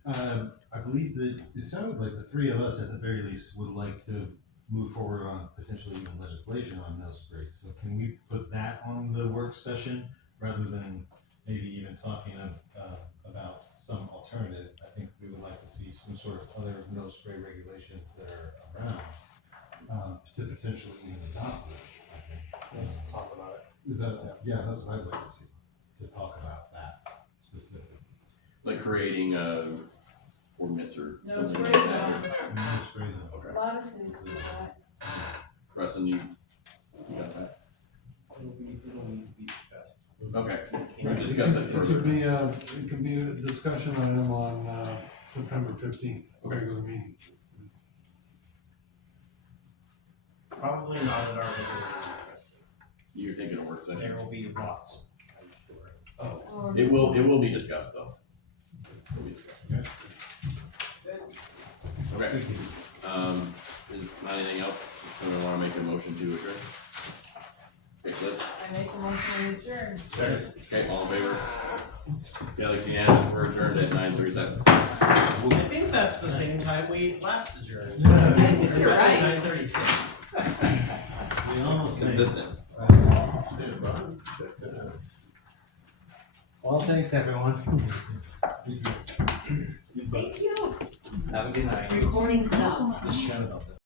I believe that it sounded like the three of us at the very least would like to move forward on potentially even legislation on no spray. So can we put that on the work session rather than maybe even talking about some alternative? I think we would like to see some sort of other no spray regulations that are around to potentially even adopt it, I think. Let's talk about it. Is that, yeah, that's what I'd like to see, to talk about that specifically. Like creating ordinance or No something spray like that. zone. No spray zone. Okay, A lot of cities do that. Preston, you got that? It'll need to be discussed. Okay, we'll discuss it It further. could be a discussion item on, September 15th, regular meeting. Probably not at our regular meeting. You're thinking a work session? There will be lots, I'm sure. Oh, It will be discussed though. It will be discussed. Good. Okay, is not anything else? Does someone wanna make a motion to adjourn? Okay, Liz? I make a motion to adjourn. Okay, all in favor? Yeah, looks unanimous, we're adjourned at 9:37. I think that's the same time we last adjourned. I think you're right. 9:36. We almost made it. Consistent. Well, thanks, everyone. Thank you. Have a good night. Recording stopped. Shut up.